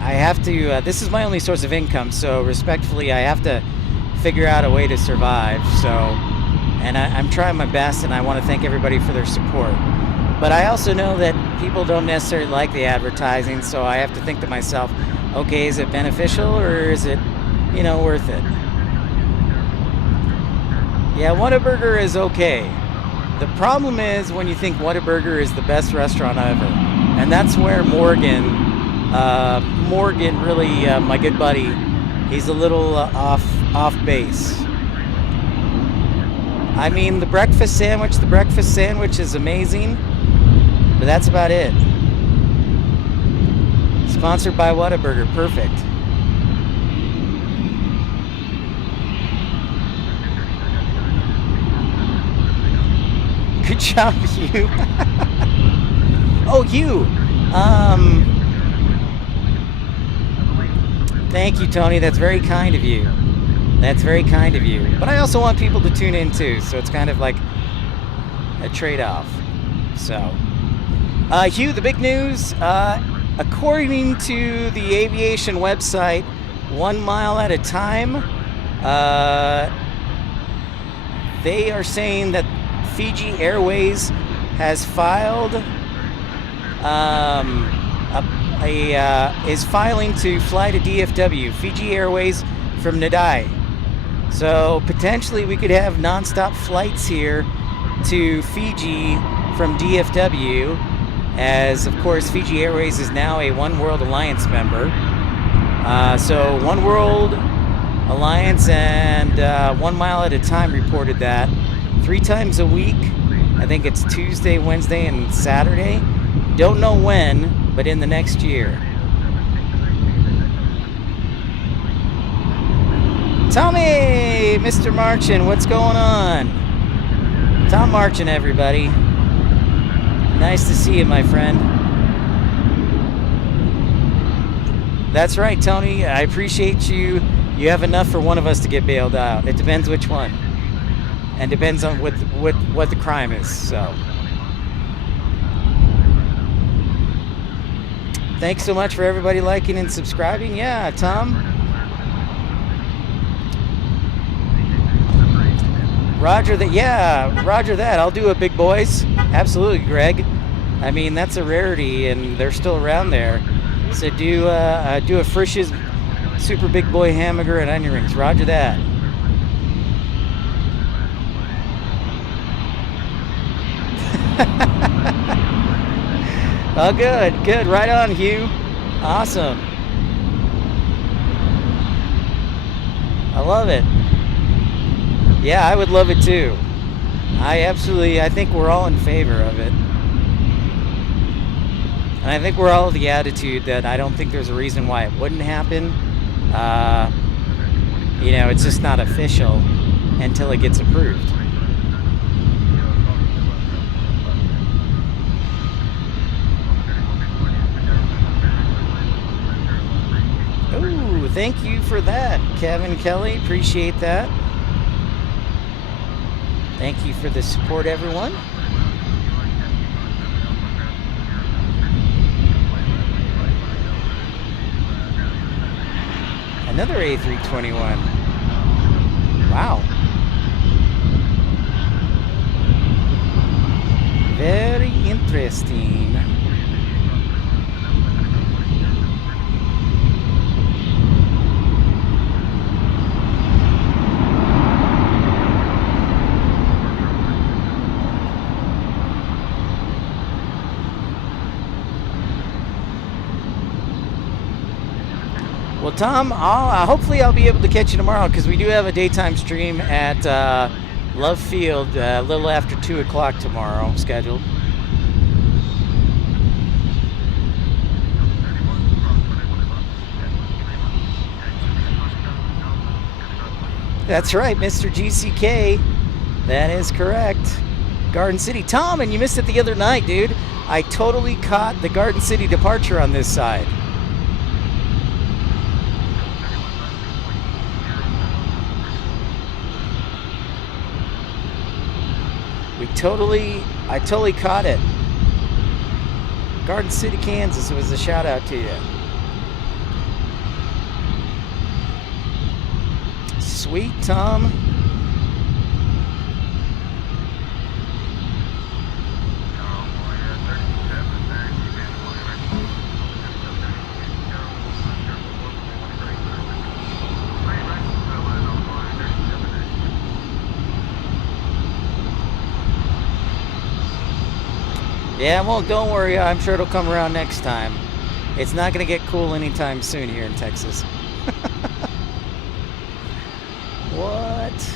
I have to... this is my only source of income, so respectfully, I have to figure out a way to survive. So, and I'm trying my best, and I want to thank everybody for their support. But I also know that people don't necessarily like the advertising, so I have to think to myself, okay, is it beneficial or is it, you know, worth it? Yeah, Whataburger is okay. The problem is when you think Whataburger is the best restaurant ever. And that's where Morgan really, my good buddy, he's a little off base. I mean, the breakfast sandwich is amazing, but that's about it. Sponsored by Whataburger, perfect. Good job, Hugh. Oh, Hugh. Thank you, Tony. That's very kind of you. That's very kind of you. But I also want people to tune in too, so it's kind of like a trade-off. So, Hugh, the big news. According to the Aviation website, 1 mile at a time, they are saying that Fiji Airways has filed is filing to fly to DFW, Fiji Airways from Nadai. So potentially we could have nonstop flights here to Fiji from DFW, as of course Fiji Airways is now a One World Alliance member. So One World Alliance and 1 Mile at a Time reported that 3 times a week. I think it's Tuesday, Wednesday, and Saturday. Don't know when, but in the next year. Tommy, Mr. Marchin, what's going on? Tom Marchin, everybody. Nice to see you, my friend. That's right, Tony. I appreciate you. You have enough for one of us to get bailed out. It depends which one. And depends on what the crime is, so. Thanks so much for everybody liking and subscribing. Yeah, Tom. Roger that. Yeah, roger that. I'll do it, big boys. Absolutely, Greg. I mean, that's a rarity, and they're still around there. So do a Frisch's super big boy hamburger and onion rings. Roger that. Oh, good, good. Right on, Hugh. Awesome. I love it. Yeah, I would love it too. I think we're all in favor of it. And I think we're all of the attitude that I don't think there's a reason why it wouldn't happen. You know, it's just not official until it gets approved. Ooh, thank you for that, Kevin Kelly. Appreciate that. Thank you for the support, everyone. Another A321. Wow. Very interesting. Well, Tom, hopefully I'll be able to catch you tomorrow because we do have a daytime stream at Love Field a little after 2 o'clock tomorrow scheduled. That's right, Mr. GCK. That is correct. Garden City. Tom, and you missed it the other night, dude. I totally caught the Garden City departure on this side. I totally caught it. Garden City, Kansas. It was a shout out to you. Sweet, Tom. Yeah, well, don't worry. I'm sure it'll come around next time. It's not going to get cool anytime soon here in Texas. What?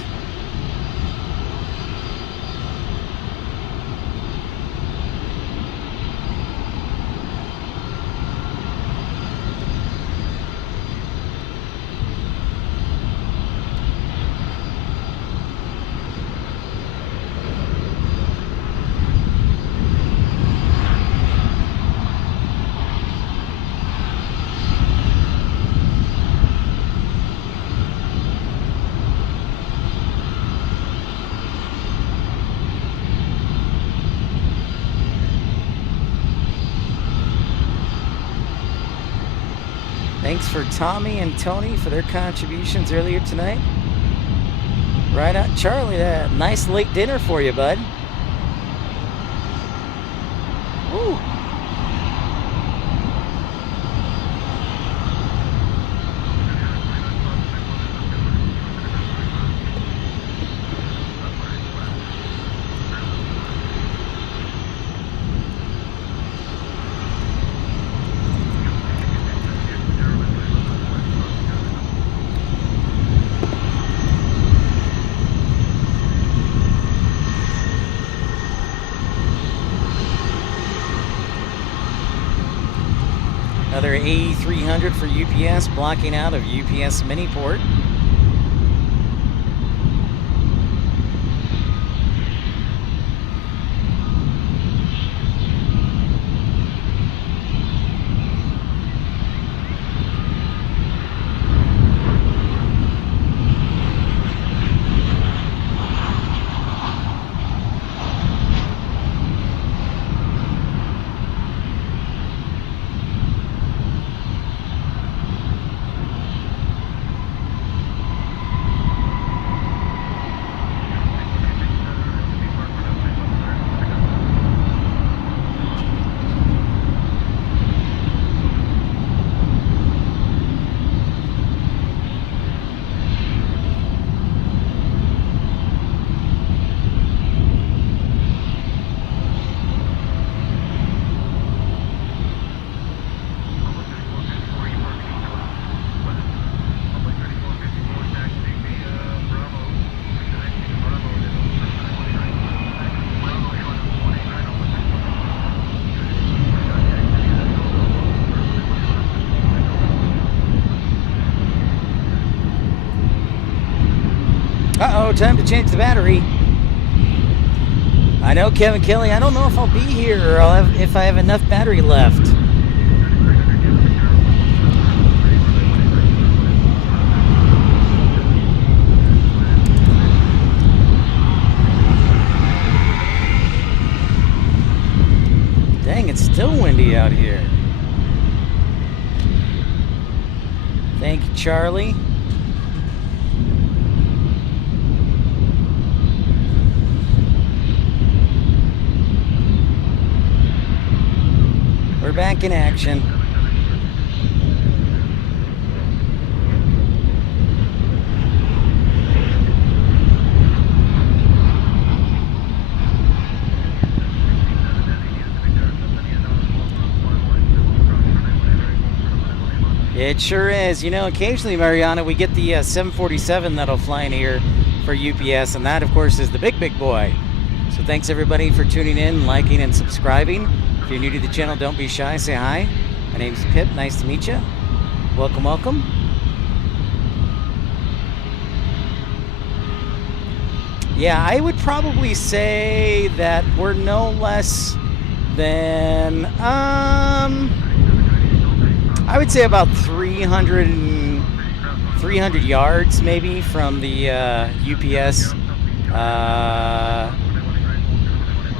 Thanks for Tommy and Tony for their contributions earlier tonight. Right on, Charlie, that nice late dinner for you, bud. Woo. Another A300 for UPS, blocking out of UPS Miniport. Uh-oh, time to change the battery. I know, Kevin Kelly. I don't know if I'll be here or if I have enough battery left. Dang, it's still windy out here. Thank you, Charlie. We're back in action. It sure is. You know, occasionally, Mariana, we get the 747 that'll fly in here for UPS, and that, of course, is the big boy. So thanks, everybody, for tuning in, liking, and subscribing. If you're new to the channel, don't be shy. Say hi. My name's Pip. Nice to meet you. Welcome, welcome. Yeah, I would probably say that we're no less than, I would say about 300 yards maybe from the UPS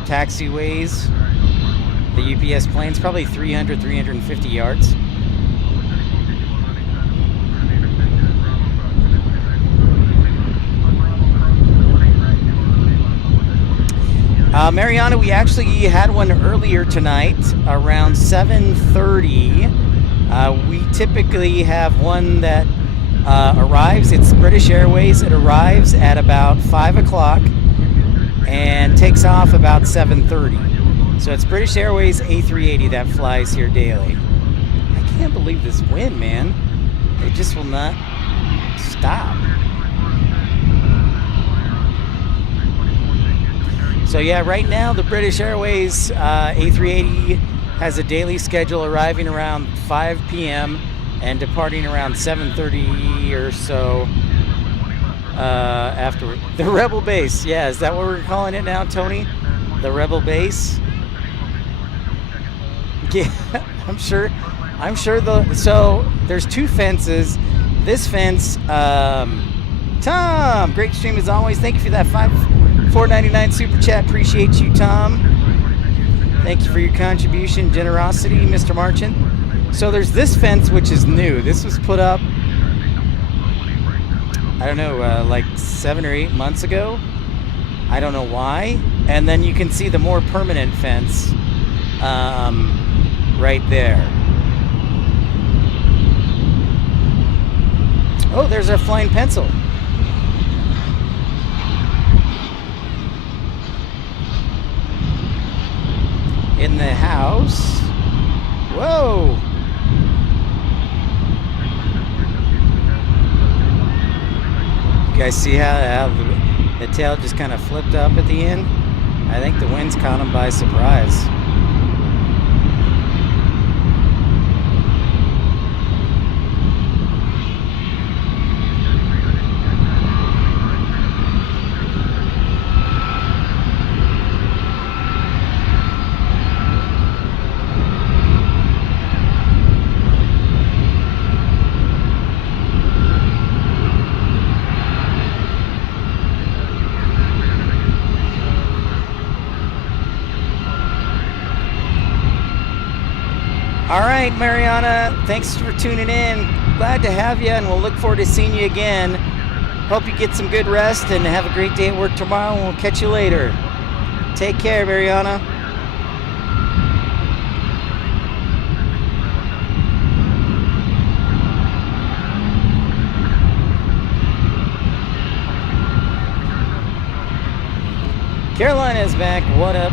taxiways, the UPS planes, probably 350 yards. Mariana, we actually had one earlier tonight around 7:30. We typically have one that arrives. It's British Airways. It arrives at about 5 o'clock and takes off about 7:30. So it's British Airways A380 that flies here daily. I can't believe this wind, man. It just will not stop. So yeah, right now the British Airways A380 has a daily schedule arriving around 5 p.m. and departing around 7:30 or so afterward. The Rebel Base, yeah, is that what we're calling it now, Tony? The Rebel Base? Yeah, I'm sure. So there's two fences. This fence, Tom, great stream as always. Thank you for that $4.99 super chat. Appreciate you, Tom. Thank you for your contribution, generosity, Mr. Marchant. So there's this fence, which is new. This was put up, I don't know, like 7 or 8 months ago. I don't know why. And then you can see the more permanent fence right there. Oh, there's our flying pencil. In the house. Whoa! You guys see how the tail just kind of flipped up at the end? I think the wind's caught him by surprise. All right, Mariana, thanks for tuning in. Glad to have you, and we'll look forward to seeing you again. Hope you get some good rest and have a great day at work tomorrow, and we'll catch you later. Take care, Mariana. Carolina's back. What up?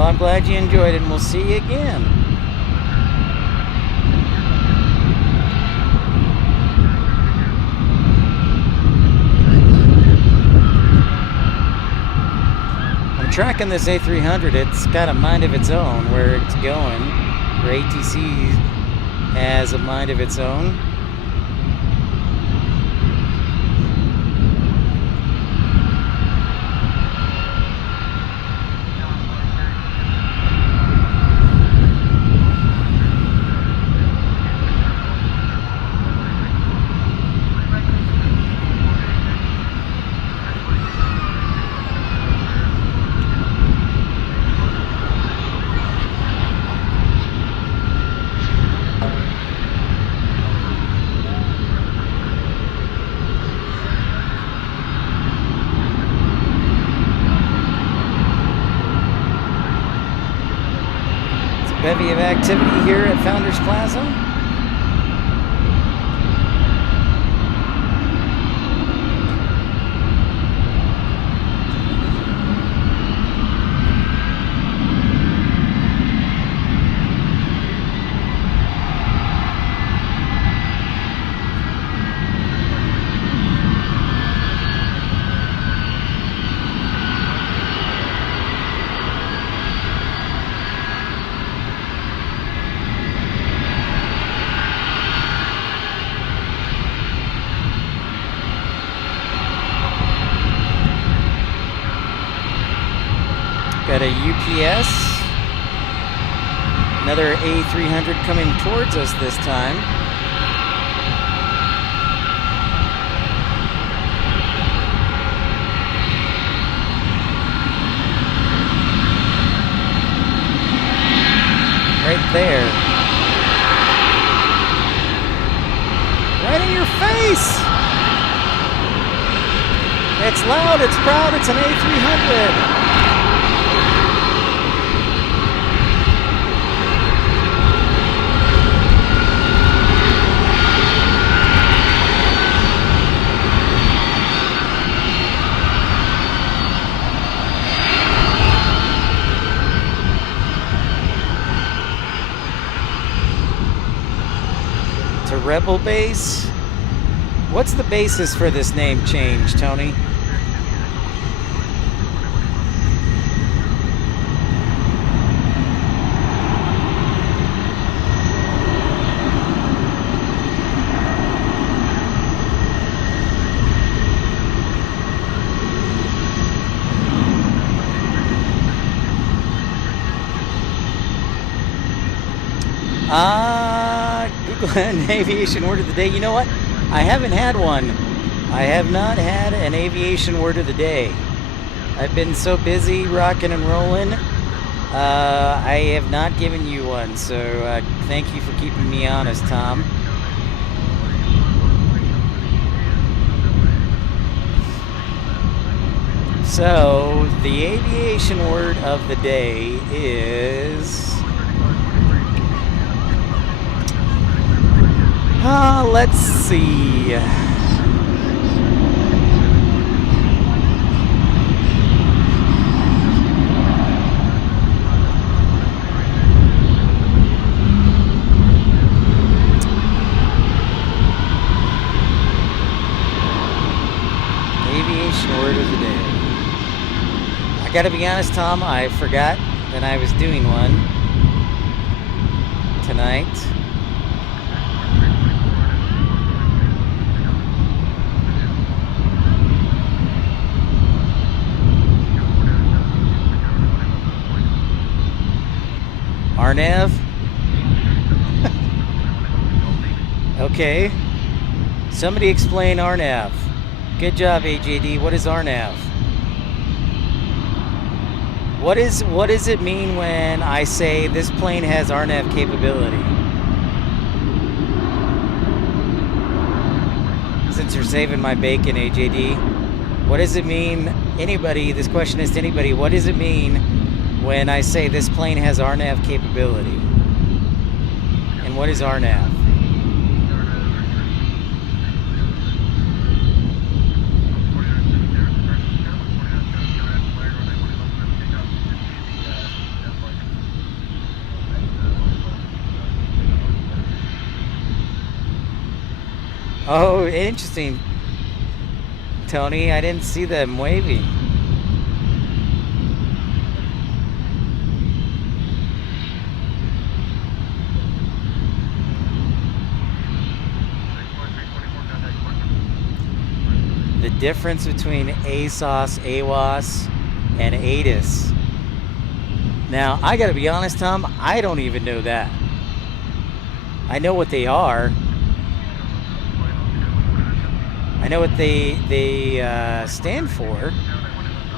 I'm glad you enjoyed it, and we'll see you again. I'm tracking this A300. It's got a mind of its own where it's going. Where ATC has a mind of its own. bevy of activity here at Founders Plaza. Got a UPS, another A300 coming towards us this time. Right there. Right in your face! It's loud, it's proud, it's an A300. To Rebel Base. What's the basis for this name change, Tony? Google an aviation word of the day. You know what? I haven't had one. I have not had an aviation word of the day. I've been so busy rocking and rolling. I have not given you one, so thank you for keeping me honest, Tom. So, the aviation word of the day is... let's see. Aviation word of the day. I gotta be honest, Tom, I forgot that I was doing one tonight. RNAV? Okay. Somebody explain RNAV. Good job, AJD. What is RNAV? What does it mean when I say this plane has RNAV capability? Since you're saving my bacon, AJD, what does it mean? Anybody, this question is to anybody, what does it mean when I say this plane has RNAV capability? And what is RNAV? Oh, interesting, Tony. I didn't see them waving. The difference between ASOS, AWOS, and ATIS. Now, I gotta be honest, Tom, I don't even know that. I know what they are. I know what they stand for,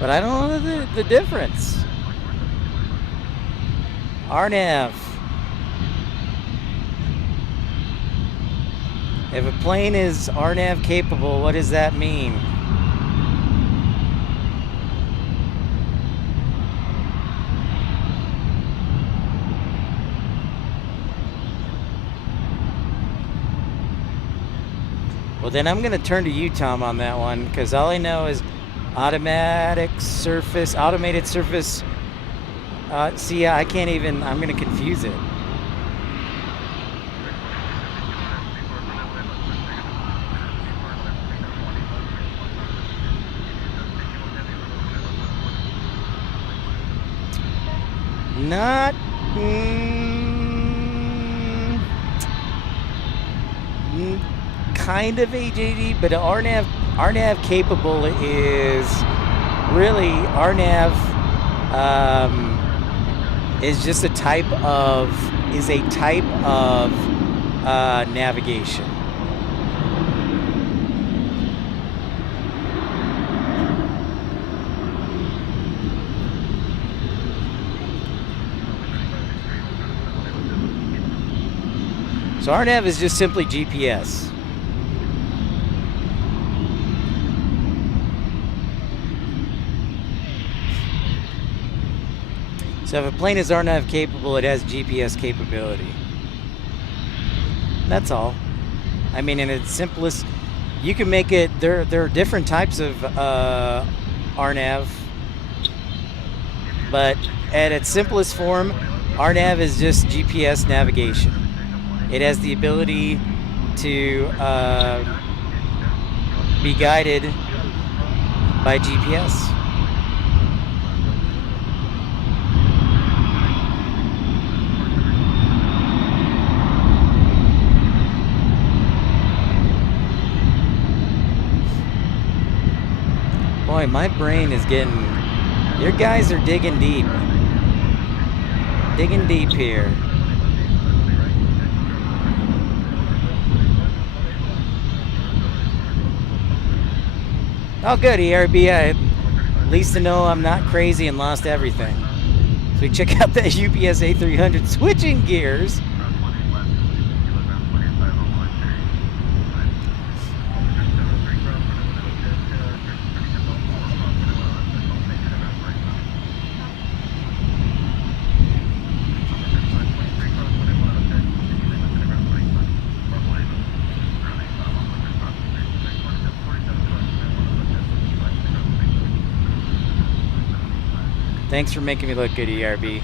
but I don't know the difference. RNAV. If a plane is RNAV capable, what does that mean? Well, then I'm going to turn to you, Tom, on that one, because all I know is automated surface. See, I can't even, I'm going to confuse it. Not kind of AJD, but RNAV capable is really RNAV is just a type of navigation. So RNAV is just simply GPS. So if a plane is RNAV capable, it has GPS capability. That's all. I mean, in its simplest, you can make it, there are different types of RNAV, but at its simplest form, RNAV is just GPS navigation. It has the ability to be guided by GPS. Boy, my brain is getting... Your guys are digging deep. Digging deep here. Oh, good, ERB. At least to know I'm not crazy and lost everything. So we check out that UPS A300 switching gears. Thanks for making me look good, ERB.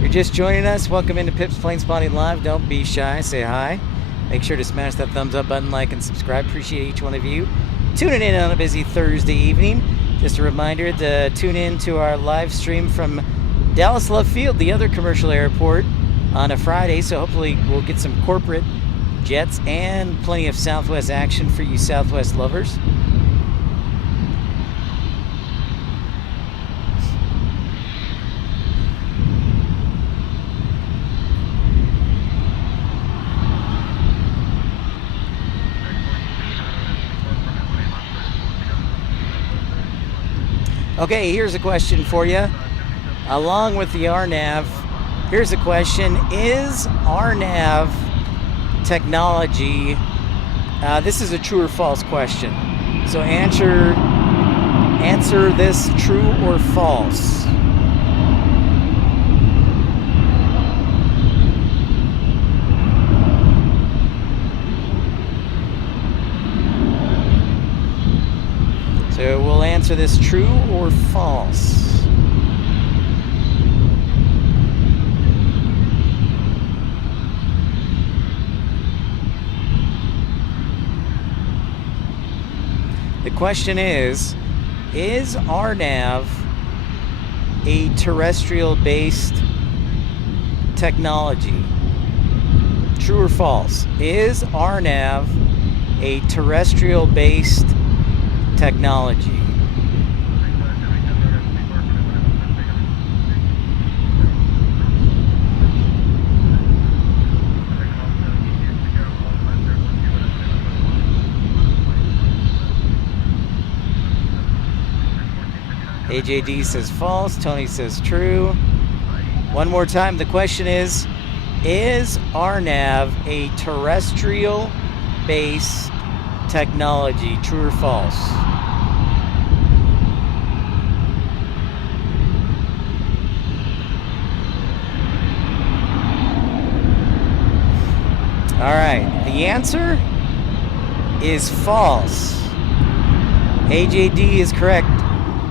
You're just joining us. Welcome into Pip's Plane Spotting Live. Don't be shy. Say hi. Make sure to smash that thumbs up button, like, and subscribe. Appreciate each one of you tuning in on a busy Thursday evening. Just a reminder to tune in to our live stream from Dallas Love Field, the other commercial airport, on a Friday. So hopefully we'll get some corporate jets and plenty of Southwest action for you Southwest lovers. Okay, here's a question for you. Along with the RNAV, here's a question. Is RNAV technology, this is a true or false question, so answer this true or false. So we'll answer this true or false. The question is RNAV a terrestrial-based technology? True or false? Is RNAV a terrestrial-based technology? AJD says false. Tony says true. One more time. The question is RNAV a terrestrial-based technology? True or false? All right, the answer is false. AJD is correct.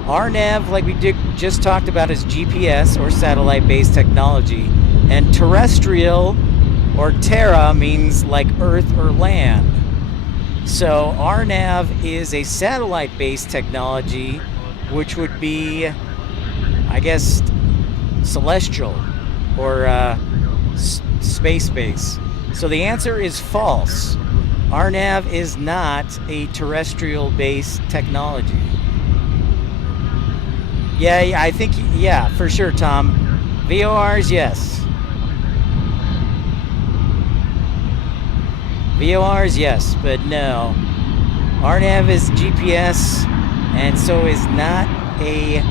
RNAV, like we just talked about, is GPS or satellite-based technology, and terrestrial or terra means like Earth or land. So RNAV is a satellite-based technology, which would be, I guess, celestial or space-based. So the answer is false. RNAV is not a terrestrial-based technology. Yeah, I think, yeah, for sure, Tom. VORs, yes. VORs, yes, but no. RNAV is GPS, and so is not a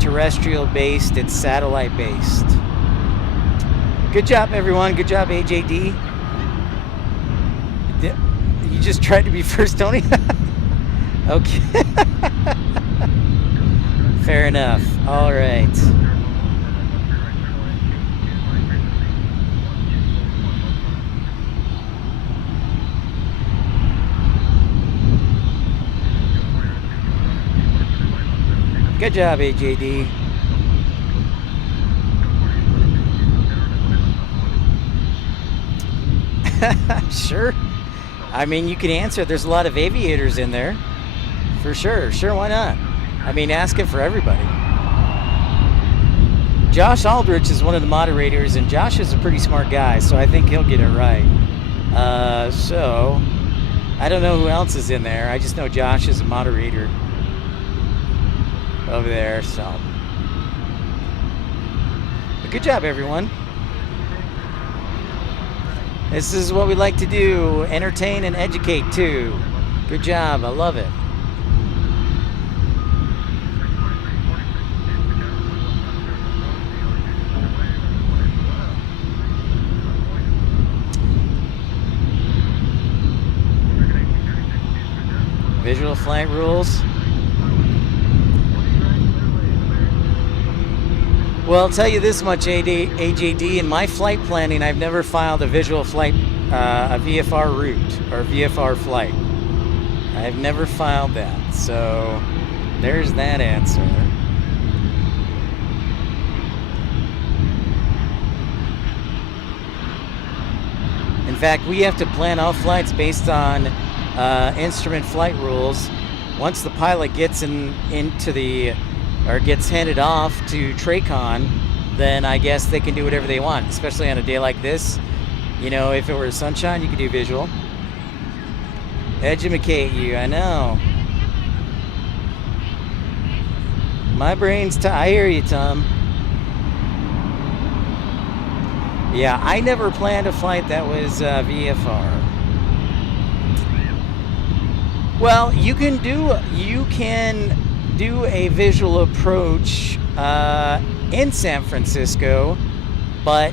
terrestrial-based, it's satellite-based. Good job, everyone. Good job, AJD. You just tried to be first, Tony? Okay. Fair enough. All right. Good job, AJD. Sure. I mean, you can answer. There's a lot of aviators in there. For sure. Sure, why not? I mean, ask it for everybody. Josh Aldrich is one of the moderators, and Josh is a pretty smart guy, so I think he'll get it right. So, I don't know who else is in there. I just know Josh is a moderator over there, so. But good job, everyone. This is what we like to do, entertain and educate too. Good job, I love it. Visual flight rules. Well, I'll tell you this much, AJD. In my flight planning, I've never filed a visual flight, a VFR route or VFR flight. I've never filed that. So there's that answer. In fact, we have to plan all flights based on instrument flight rules. Once the pilot gets into the or gets handed off to TRACON, then I guess they can do whatever they want, especially on a day like this. You know, if it were sunshine, you could do visual. Educate you, I know. My brain's I hear you, Tom. Yeah, I never planned a flight that was VFR. Well, you can do a visual approach in San Francisco, but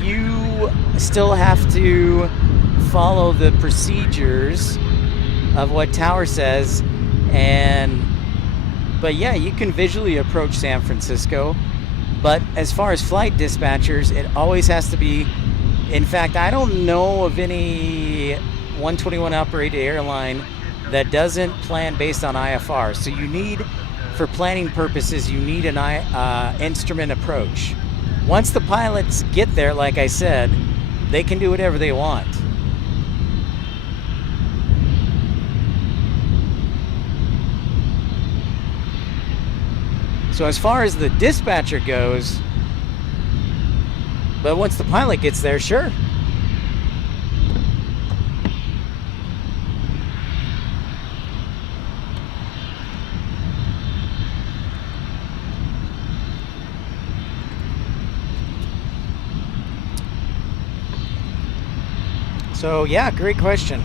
you still have to follow the procedures of what Tower says. But yeah, you can visually approach San Francisco. But as far as flight dispatchers, it always has to be. In fact, I don't know of any 121 operated airline that doesn't plan based on IFR. So you need, for planning purposes, you need an instrument approach. Once the pilots get there, like I said, they can do whatever they want. So as far as the dispatcher goes, but once the pilot gets there, sure. So yeah, great question.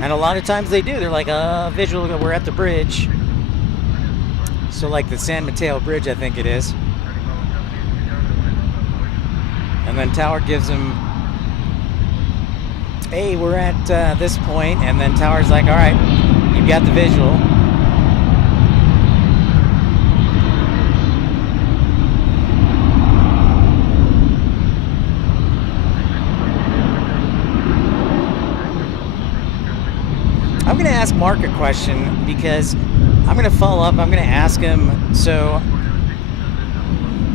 And a lot of times they do. They're like, visual, we're at the bridge. So like the San Mateo Bridge, I think it is. And then Tower gives them, hey, we're at this point. And then Tower's like, all right, you've got the visual. I'm going to ask Mark a question because I'm going to follow up. I'm going to ask him. So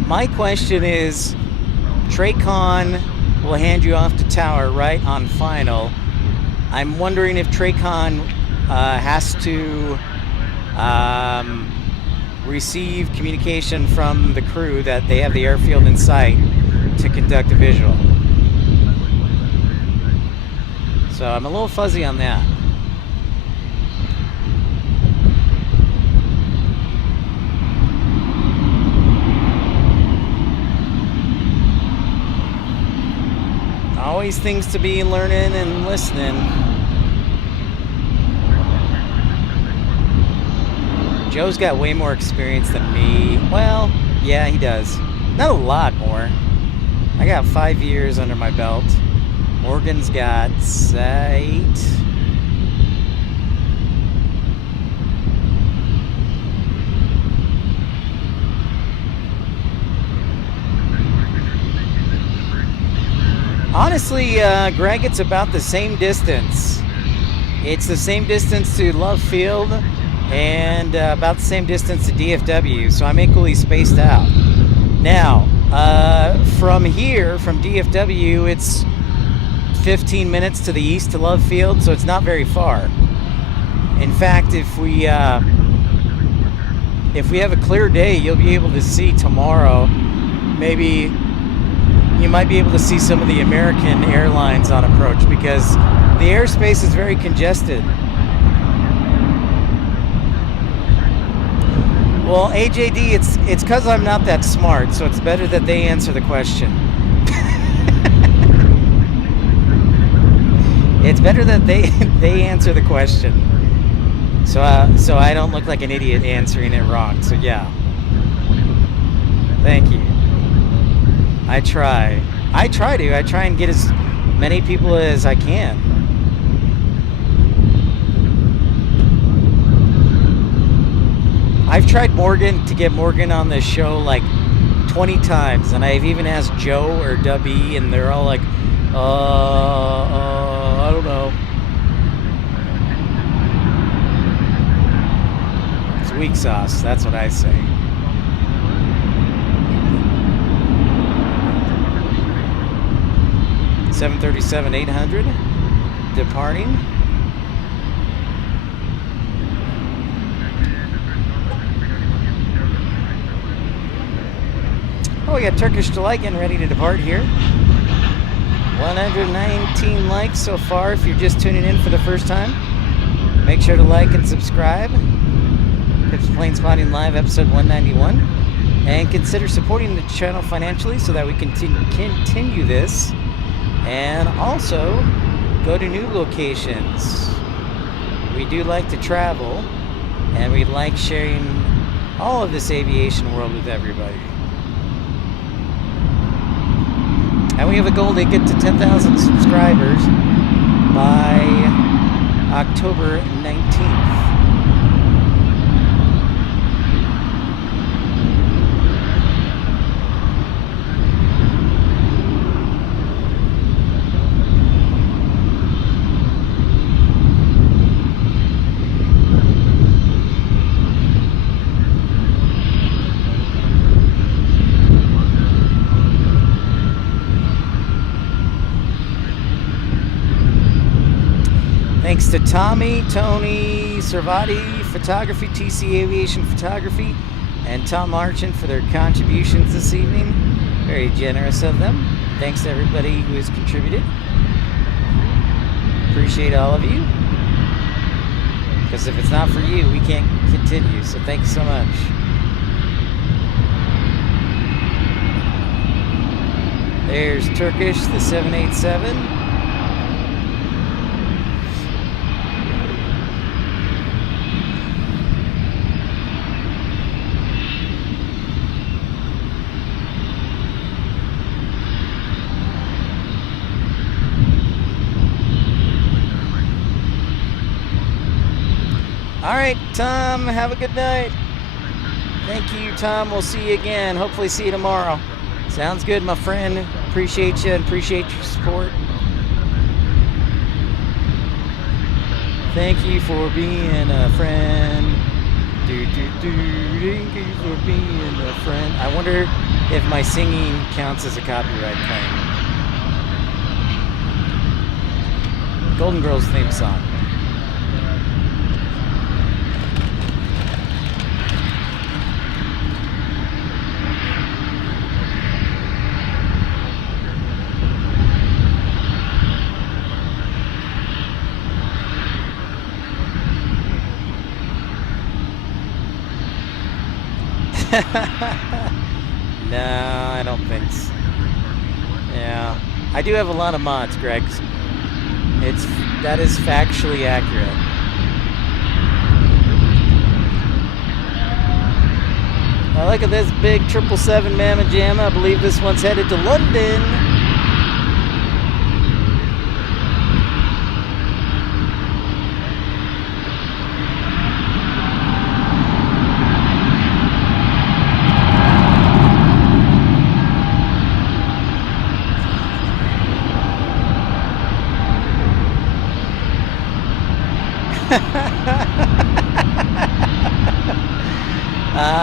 my question is, Traycon will hand you off to Tower, right, on final. I'm wondering if Traycon has to receive communication from the crew that they have the airfield in sight to conduct a visual. So I'm a little fuzzy on that. Always things to be learning and listening. Joe's got way more experience than me. Well, yeah, he does. Not a lot more. I got 5 years under my belt. Morgan's got 8. Honestly, Greg, it's about the same distance. It's the same distance to Love Field and about the same distance to DFW, so I'm equally spaced out. Now, from here, from DFW, it's 15 minutes to the east to Love Field, so it's not very far. In fact, if we have a clear day, you'll be able to see tomorrow, maybe you might be able to see some of the American Airlines on approach because the airspace is very congested. Well, AJD, it's because I'm not that smart, so it's better that they answer the question. It's better that they answer the question, so I don't look like an idiot answering it wrong. So yeah, thank you. I try and get as many people as I can. I've tried to get Morgan on this show like 20 times, and I've even asked Joe or Dubby, and they're all like, I don't know. It's weak sauce, that's what I say. $737-800 departing. Oh, we got Turkish Delight getting ready to depart here. 119 likes so far. If you're just tuning in for the first time, make sure to like and subscribe. Pips PlaneSpotting Live episode 191. And consider supporting the channel financially so that we can continue this. And also, go to new locations. We do like to travel, and we like sharing all of this aviation world with everybody. And we have a goal to get to 10,000 subscribers by October 19th. Thanks to Tommy, Tony, Servati Photography, TC Aviation Photography, and Tom Marchant for their contributions this evening. Very generous of them. Thanks to everybody who has contributed. Appreciate all of you. Because if it's not for you, we can't continue. So thanks so much. There's Turkish, the 787. All right, Tom, have a good night. Thank you, Tom. We'll see you again. Hopefully see you tomorrow. Sounds good, my friend. Appreciate you and appreciate your support. Thank you for being a friend. Thank you for being a friend. I wonder if my singing counts as a copyright claim. Golden Girls theme song. No, I don't think so. Yeah, I do have a lot of mods, Greg. That is factually accurate. Well, look at this big 777 Mamma Jamma. I believe this one's headed to London.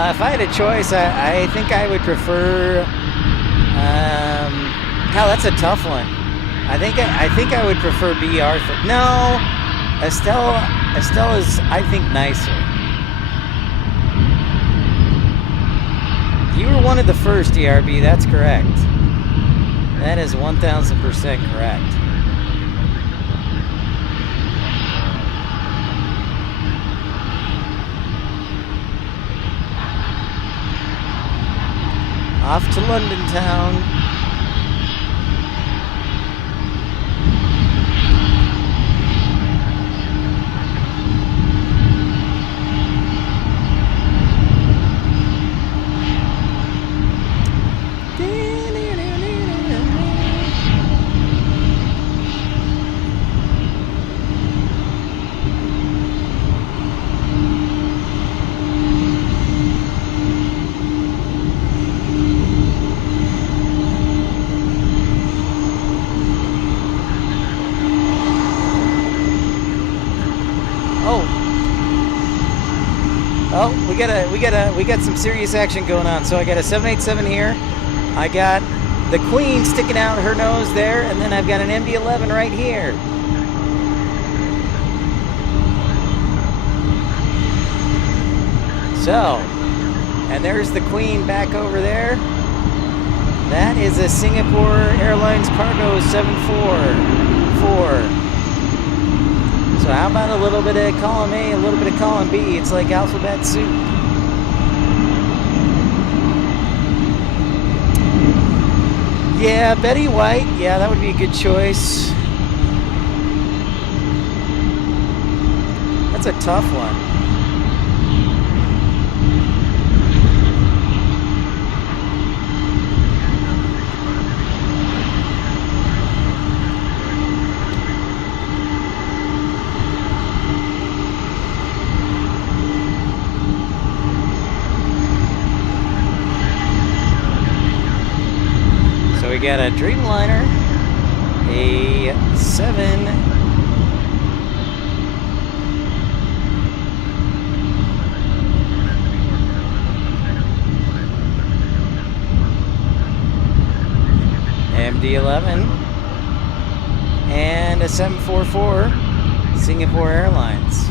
If I had a choice, I think I would prefer. Hell, that's a tough one. I think I would prefer B. Arthur. No, Estelle is, I think, nicer. You were one of the first, DRB. That's correct. That is 1,000% correct. Off to London town. We got some serious action going on. So I got a 787 here. I got the Queen sticking out her nose there, and then I've got an MD-11 right here. So, and there's the Queen back over there. That is a Singapore Airlines Cargo 744. So how about a little bit of column A, a little bit of column B? It's like alphabet soup. Yeah, Betty White. Yeah, that would be a good choice. That's a tough one. We got a Dreamliner, a 7, MD-11, and a 744 Singapore Airlines.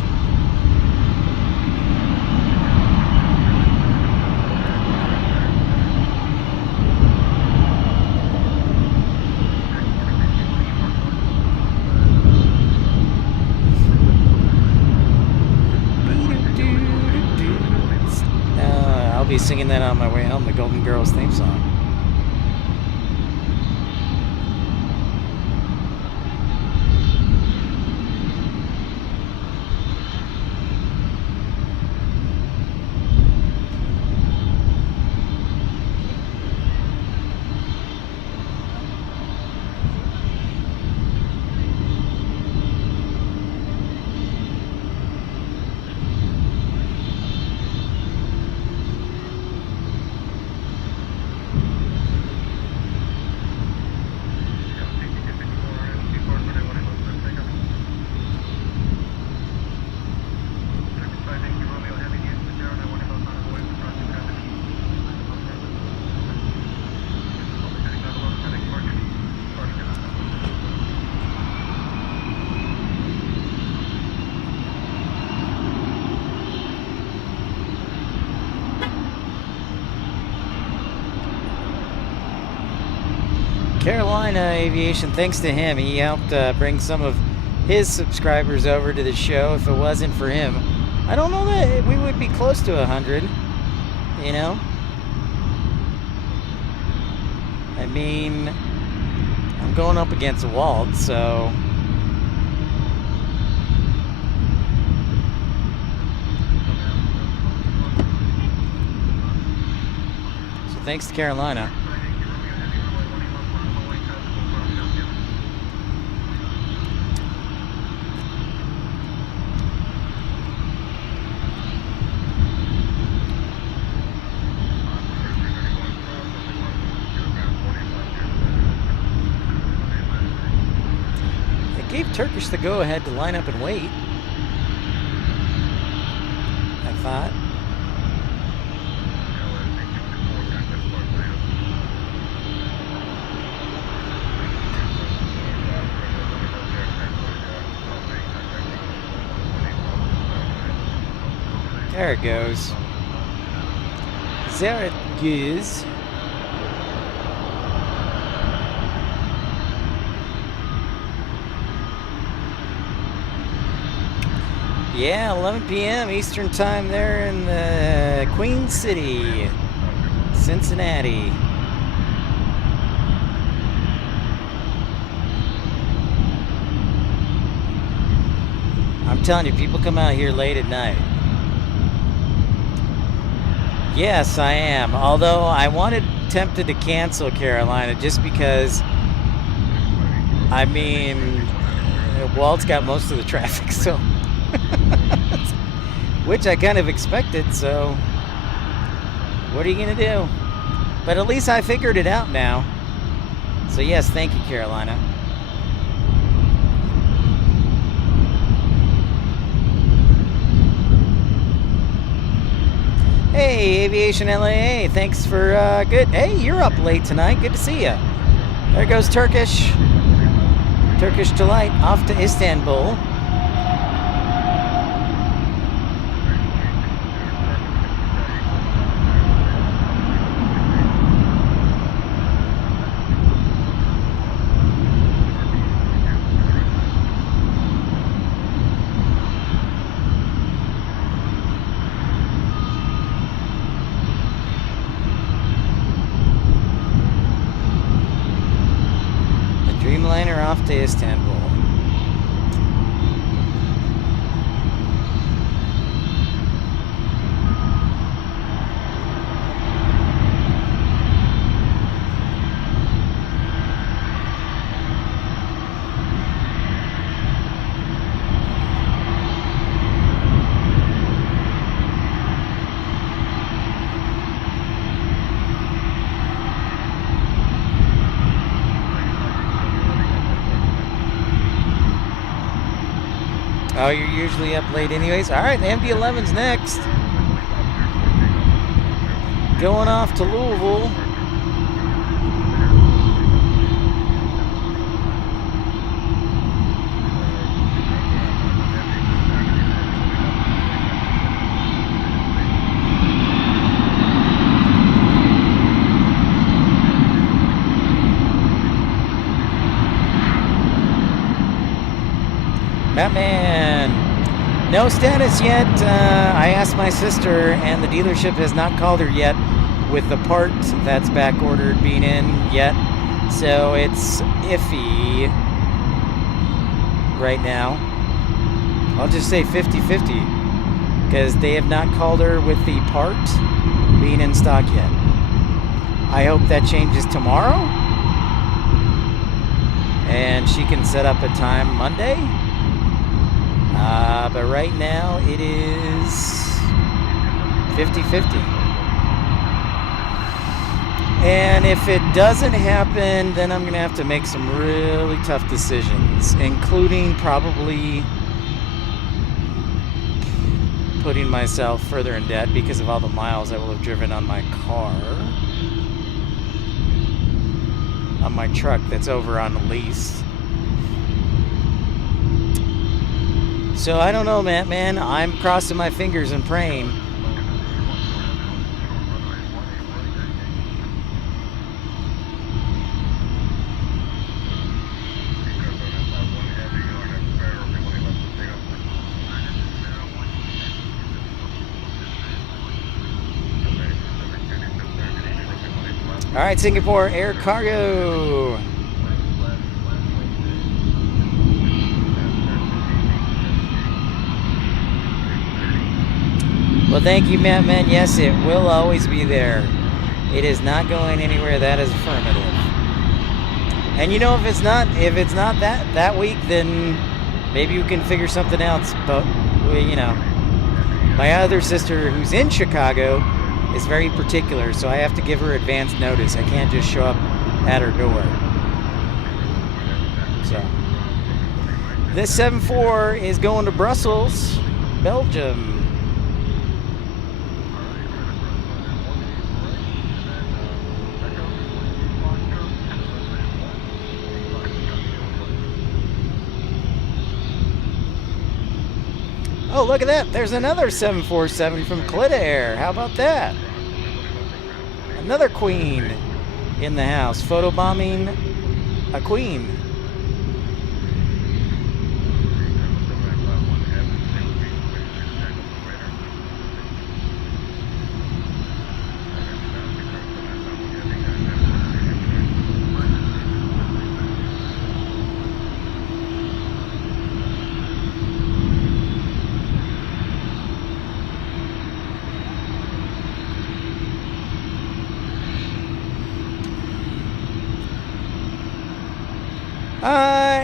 I'll be singing that on my way home, the Golden Girls theme song. Carolina Aviation, thanks to him, he helped bring some of his subscribers over to the show. If it wasn't for him, I don't know that we would be close to 100, you know? I mean, I'm going up against Walt, so... Thanks to Carolina. It gave Turkish the go-ahead to line up and wait, I thought. There it goes. There it goes. Yeah, 11 p.m. Eastern time there in the Queen City, Cincinnati. I'm telling you, people come out here late at night. Yes, I am. Although I tempted to cancel Carolina just because, I mean, Walt's got most of the traffic, so, which I kind of expected, so what are you going to do? But at least I figured it out now. So yes, thank you, Carolina. Hey, Aviation LAA, thanks for good. Hey, you're up late tonight. Good to see you. There goes Turkish. Turkish Delight off to Istanbul. Dreamliner off to Istanbul. Oh, you're usually up late anyways. All right, the MD-11's next. Going off to Louisville. Batman. No status yet. I asked my sister, and the dealership has not called her yet with the part that's back ordered being in yet. So it's iffy right now. I'll just say 50-50 because they have not called her with the part being in stock yet. I hope that changes tomorrow and she can set up a time Monday. But right now it is 50-50. And if it doesn't happen, then I'm going to have to make some really tough decisions, including probably putting myself further in debt because of all the miles I will have driven on my car, on my truck that's over on the lease. So I don't know, man. I'm crossing my fingers and praying. All right, Singapore Air Cargo. Well, thank you, Matt Man. Yes, it will always be there. It is not going anywhere. That is affirmative. And you know, if it's not that week, then maybe we can figure something else. But you know, my other sister, who's in Chicago, is very particular, so I have to give her advance notice. I can't just show up at her door. So this 7-4 is going to Brussels, Belgium. Oh, look at that. There's another 747 from Qantas Air. How about that? Another queen in the house. Photobombing a queen.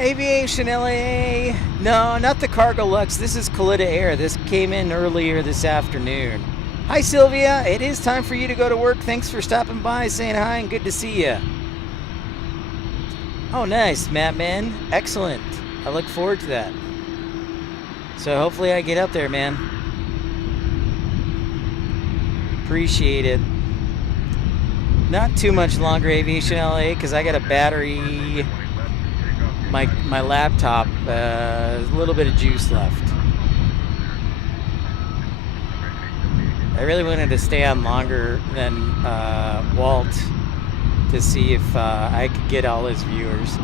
Aviation LAA. No, not the Cargo Lux. This is Qantas Air. This came in earlier this afternoon. Hi, Sylvia. It is time for you to go to work. Thanks for stopping by, saying hi, and good to see you. Oh, nice, Matt Man. Excellent. I look forward to that. So hopefully I get up there, man. Appreciate it. Not too much longer, Aviation LA, because I got a battery. My laptop, a little bit of juice left. I really wanted to stay on longer than Walt to see if I could get all his viewers.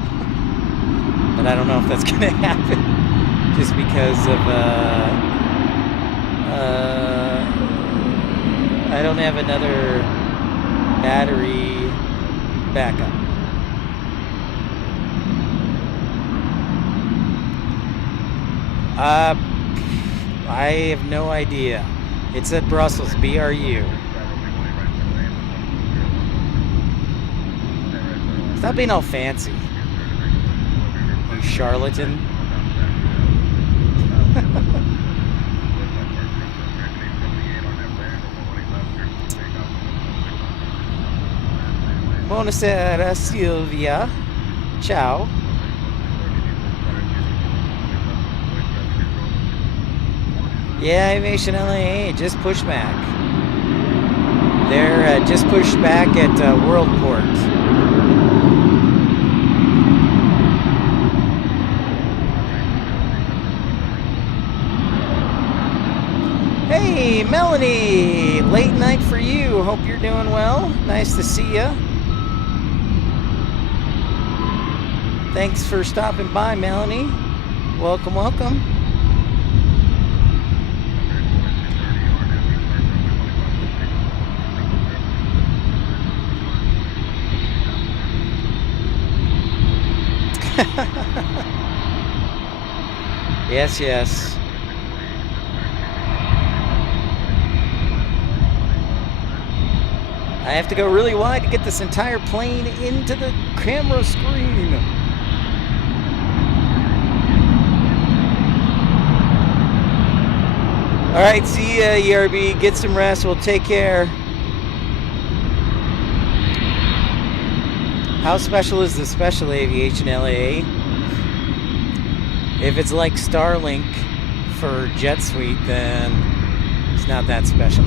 But I don't know if that's going to happen just because of I don't have another battery backup. I have no idea. It's at Brussels, BRU. Stop being all fancy, you charlatan. Buonasera, Silvia. Ciao. Yeah, Aviation LAA just pushed back. They're just pushed back at Worldport. Hey, Melanie! Late night for you. Hope you're doing well. Nice to see ya. Thanks for stopping by, Melanie. Welcome, welcome. Yes, yes. I have to go really wide to get this entire plane into the camera screen. All right, see ya, ERB. Get some rest. We'll take care. How special is the special Aviation LAA? If it's like Starlink for Jet Suite, then it's not that special.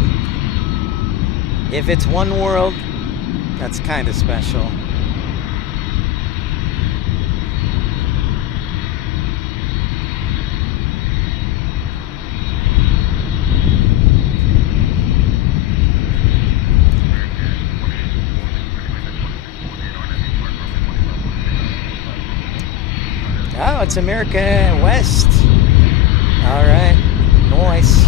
If it's One World, that's kind of special. Oh, it's America West. All right, nice.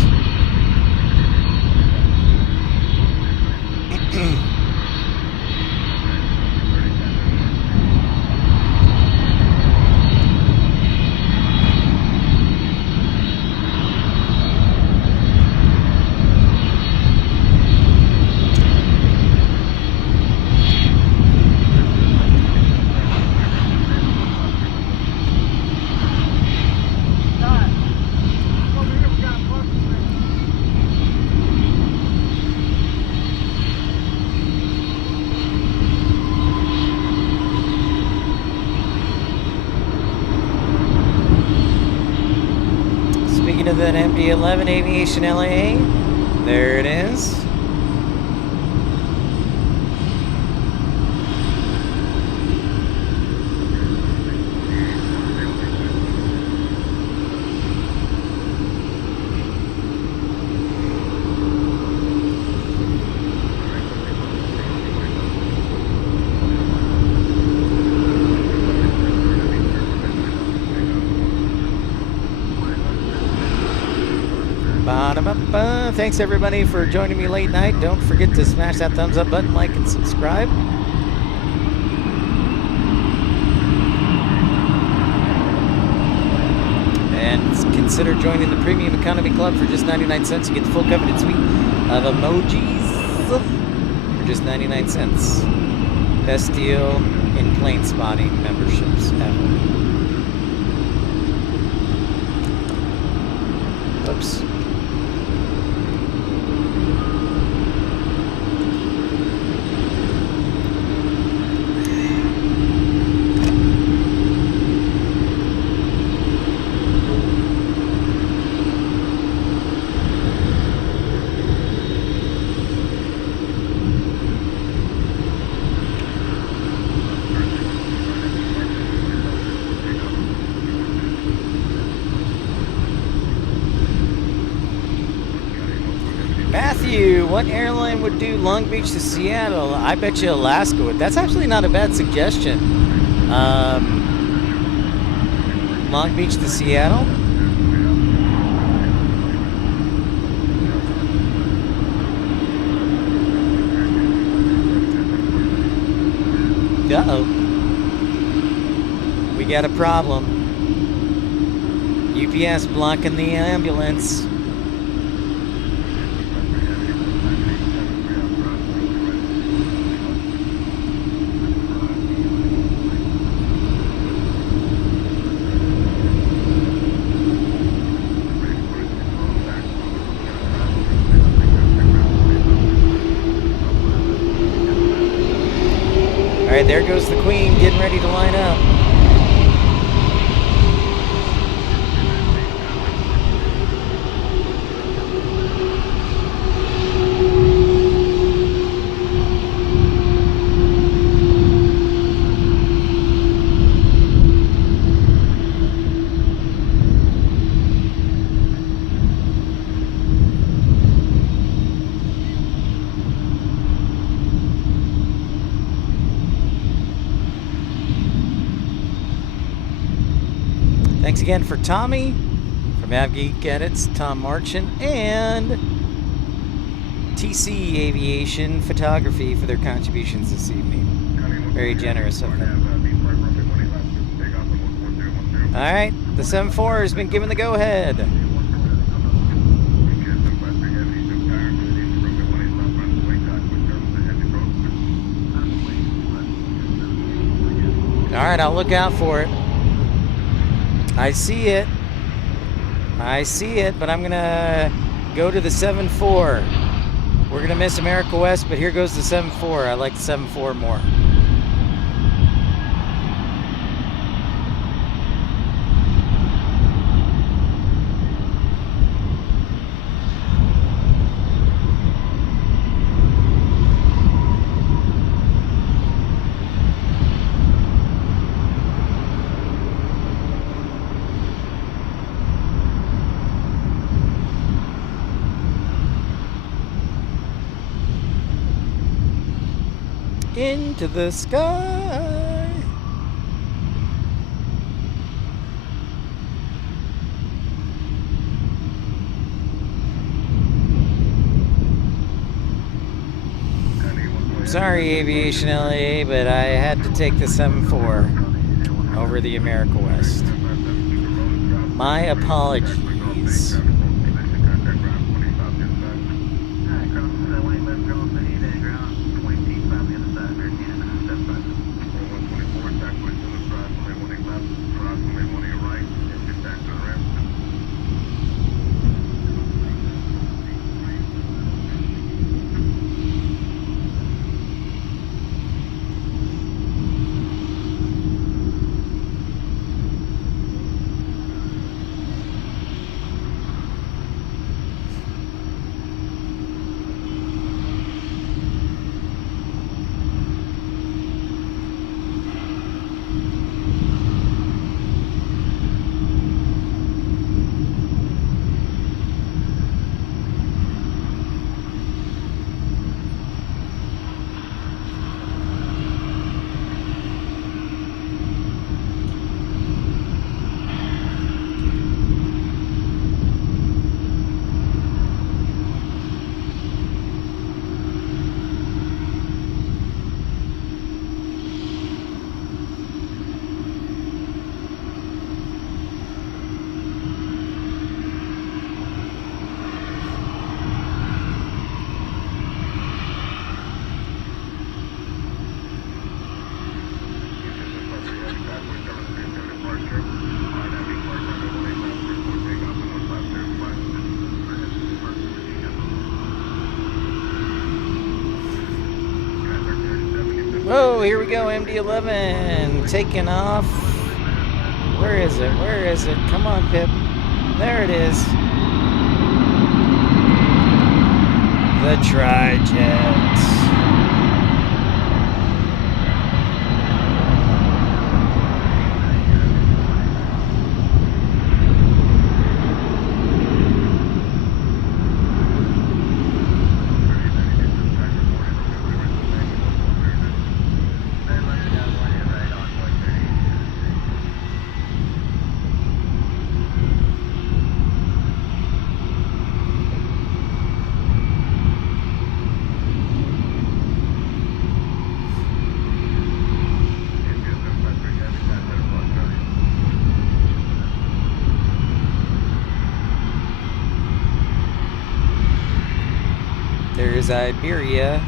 Speaking of that MD-11 Aviation LAA, there it is. Ba-da-ba-ba. Thanks everybody for joining me late night. Don't forget to smash that thumbs up button, like, and subscribe. And consider joining the Premium Economy Club for just 99 cents. You get the full coveted suite of emojis for just 99 cents. Best deal in plane spotting memberships ever. Oops. Matthew, what airline would do Long Beach to Seattle? I bet you Alaska would. That's actually not a bad suggestion. Long Beach to Seattle? Uh-oh. We got a problem. UPS blocking the ambulance. All right, there goes the Queen, getting ready to line up. Thanks again for Tommy from AvGeek Edits, Tom Marchant, and TC Aviation Photography for their contributions this evening. Very generous of them. All right, the 7-4 has been given the go-ahead. All right, I'll look out for it. I see it, but I'm gonna go to the 7-4. We're gonna miss America West, but here goes the 7-4. I like the 7-4 more. Into the sky. I'm sorry, Aviation LAA, but I had to take the 7-4 over the America West. My apologies. here we go, MD-11 taking off. Where is it? Where is it? Come on, Pip. There it is. The Tri-Jet. There's Iberia.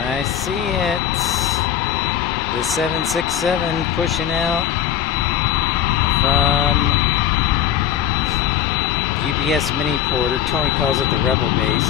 I see it. The 767 pushing out from UBS Miniport, or Tony calls it the Rebel Base.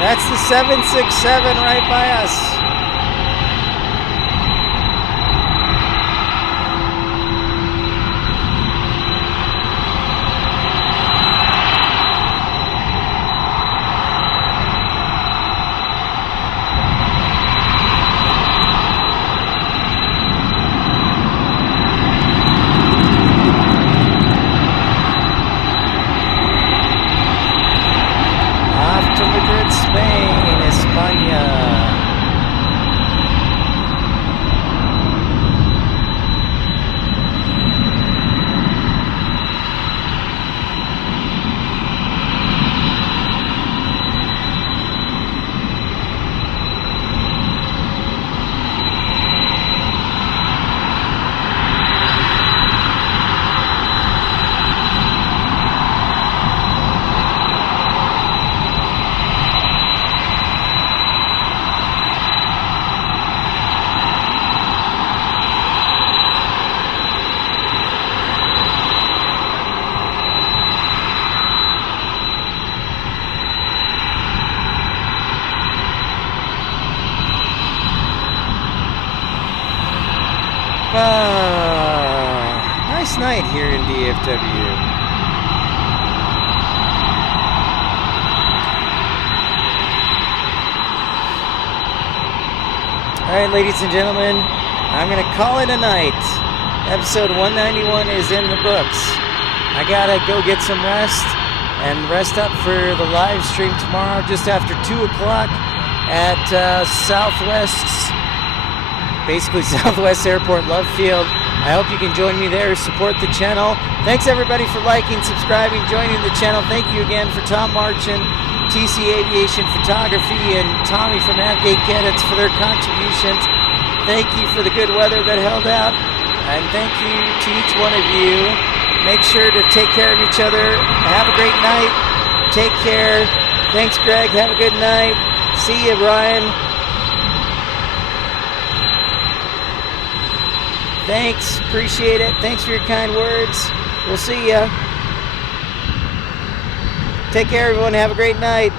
That's the 767 right by us. Spain, España. last night here in DFW. All right, ladies and gentlemen, I'm going to call it a night. Episode 191 is in the books. I got to go get some rest and rest up for the live stream tomorrow just after 2 o'clock at Southwest Airport, Love Field. I hope you can join me there, support the channel. Thanks everybody for liking, subscribing, joining the channel. Thank you again for Tom Marchin, TC Aviation Photography, and Tommy from Avgate Cadets for their contributions. Thank you for the good weather that held out. And thank you to each one of you. Make sure to take care of each other. Have a great night. Take care. Thanks, Greg. Have a good night. See you, Brian. Thanks. Appreciate it. Thanks for your kind words. We'll see ya. Take care, everyone. Have a great night.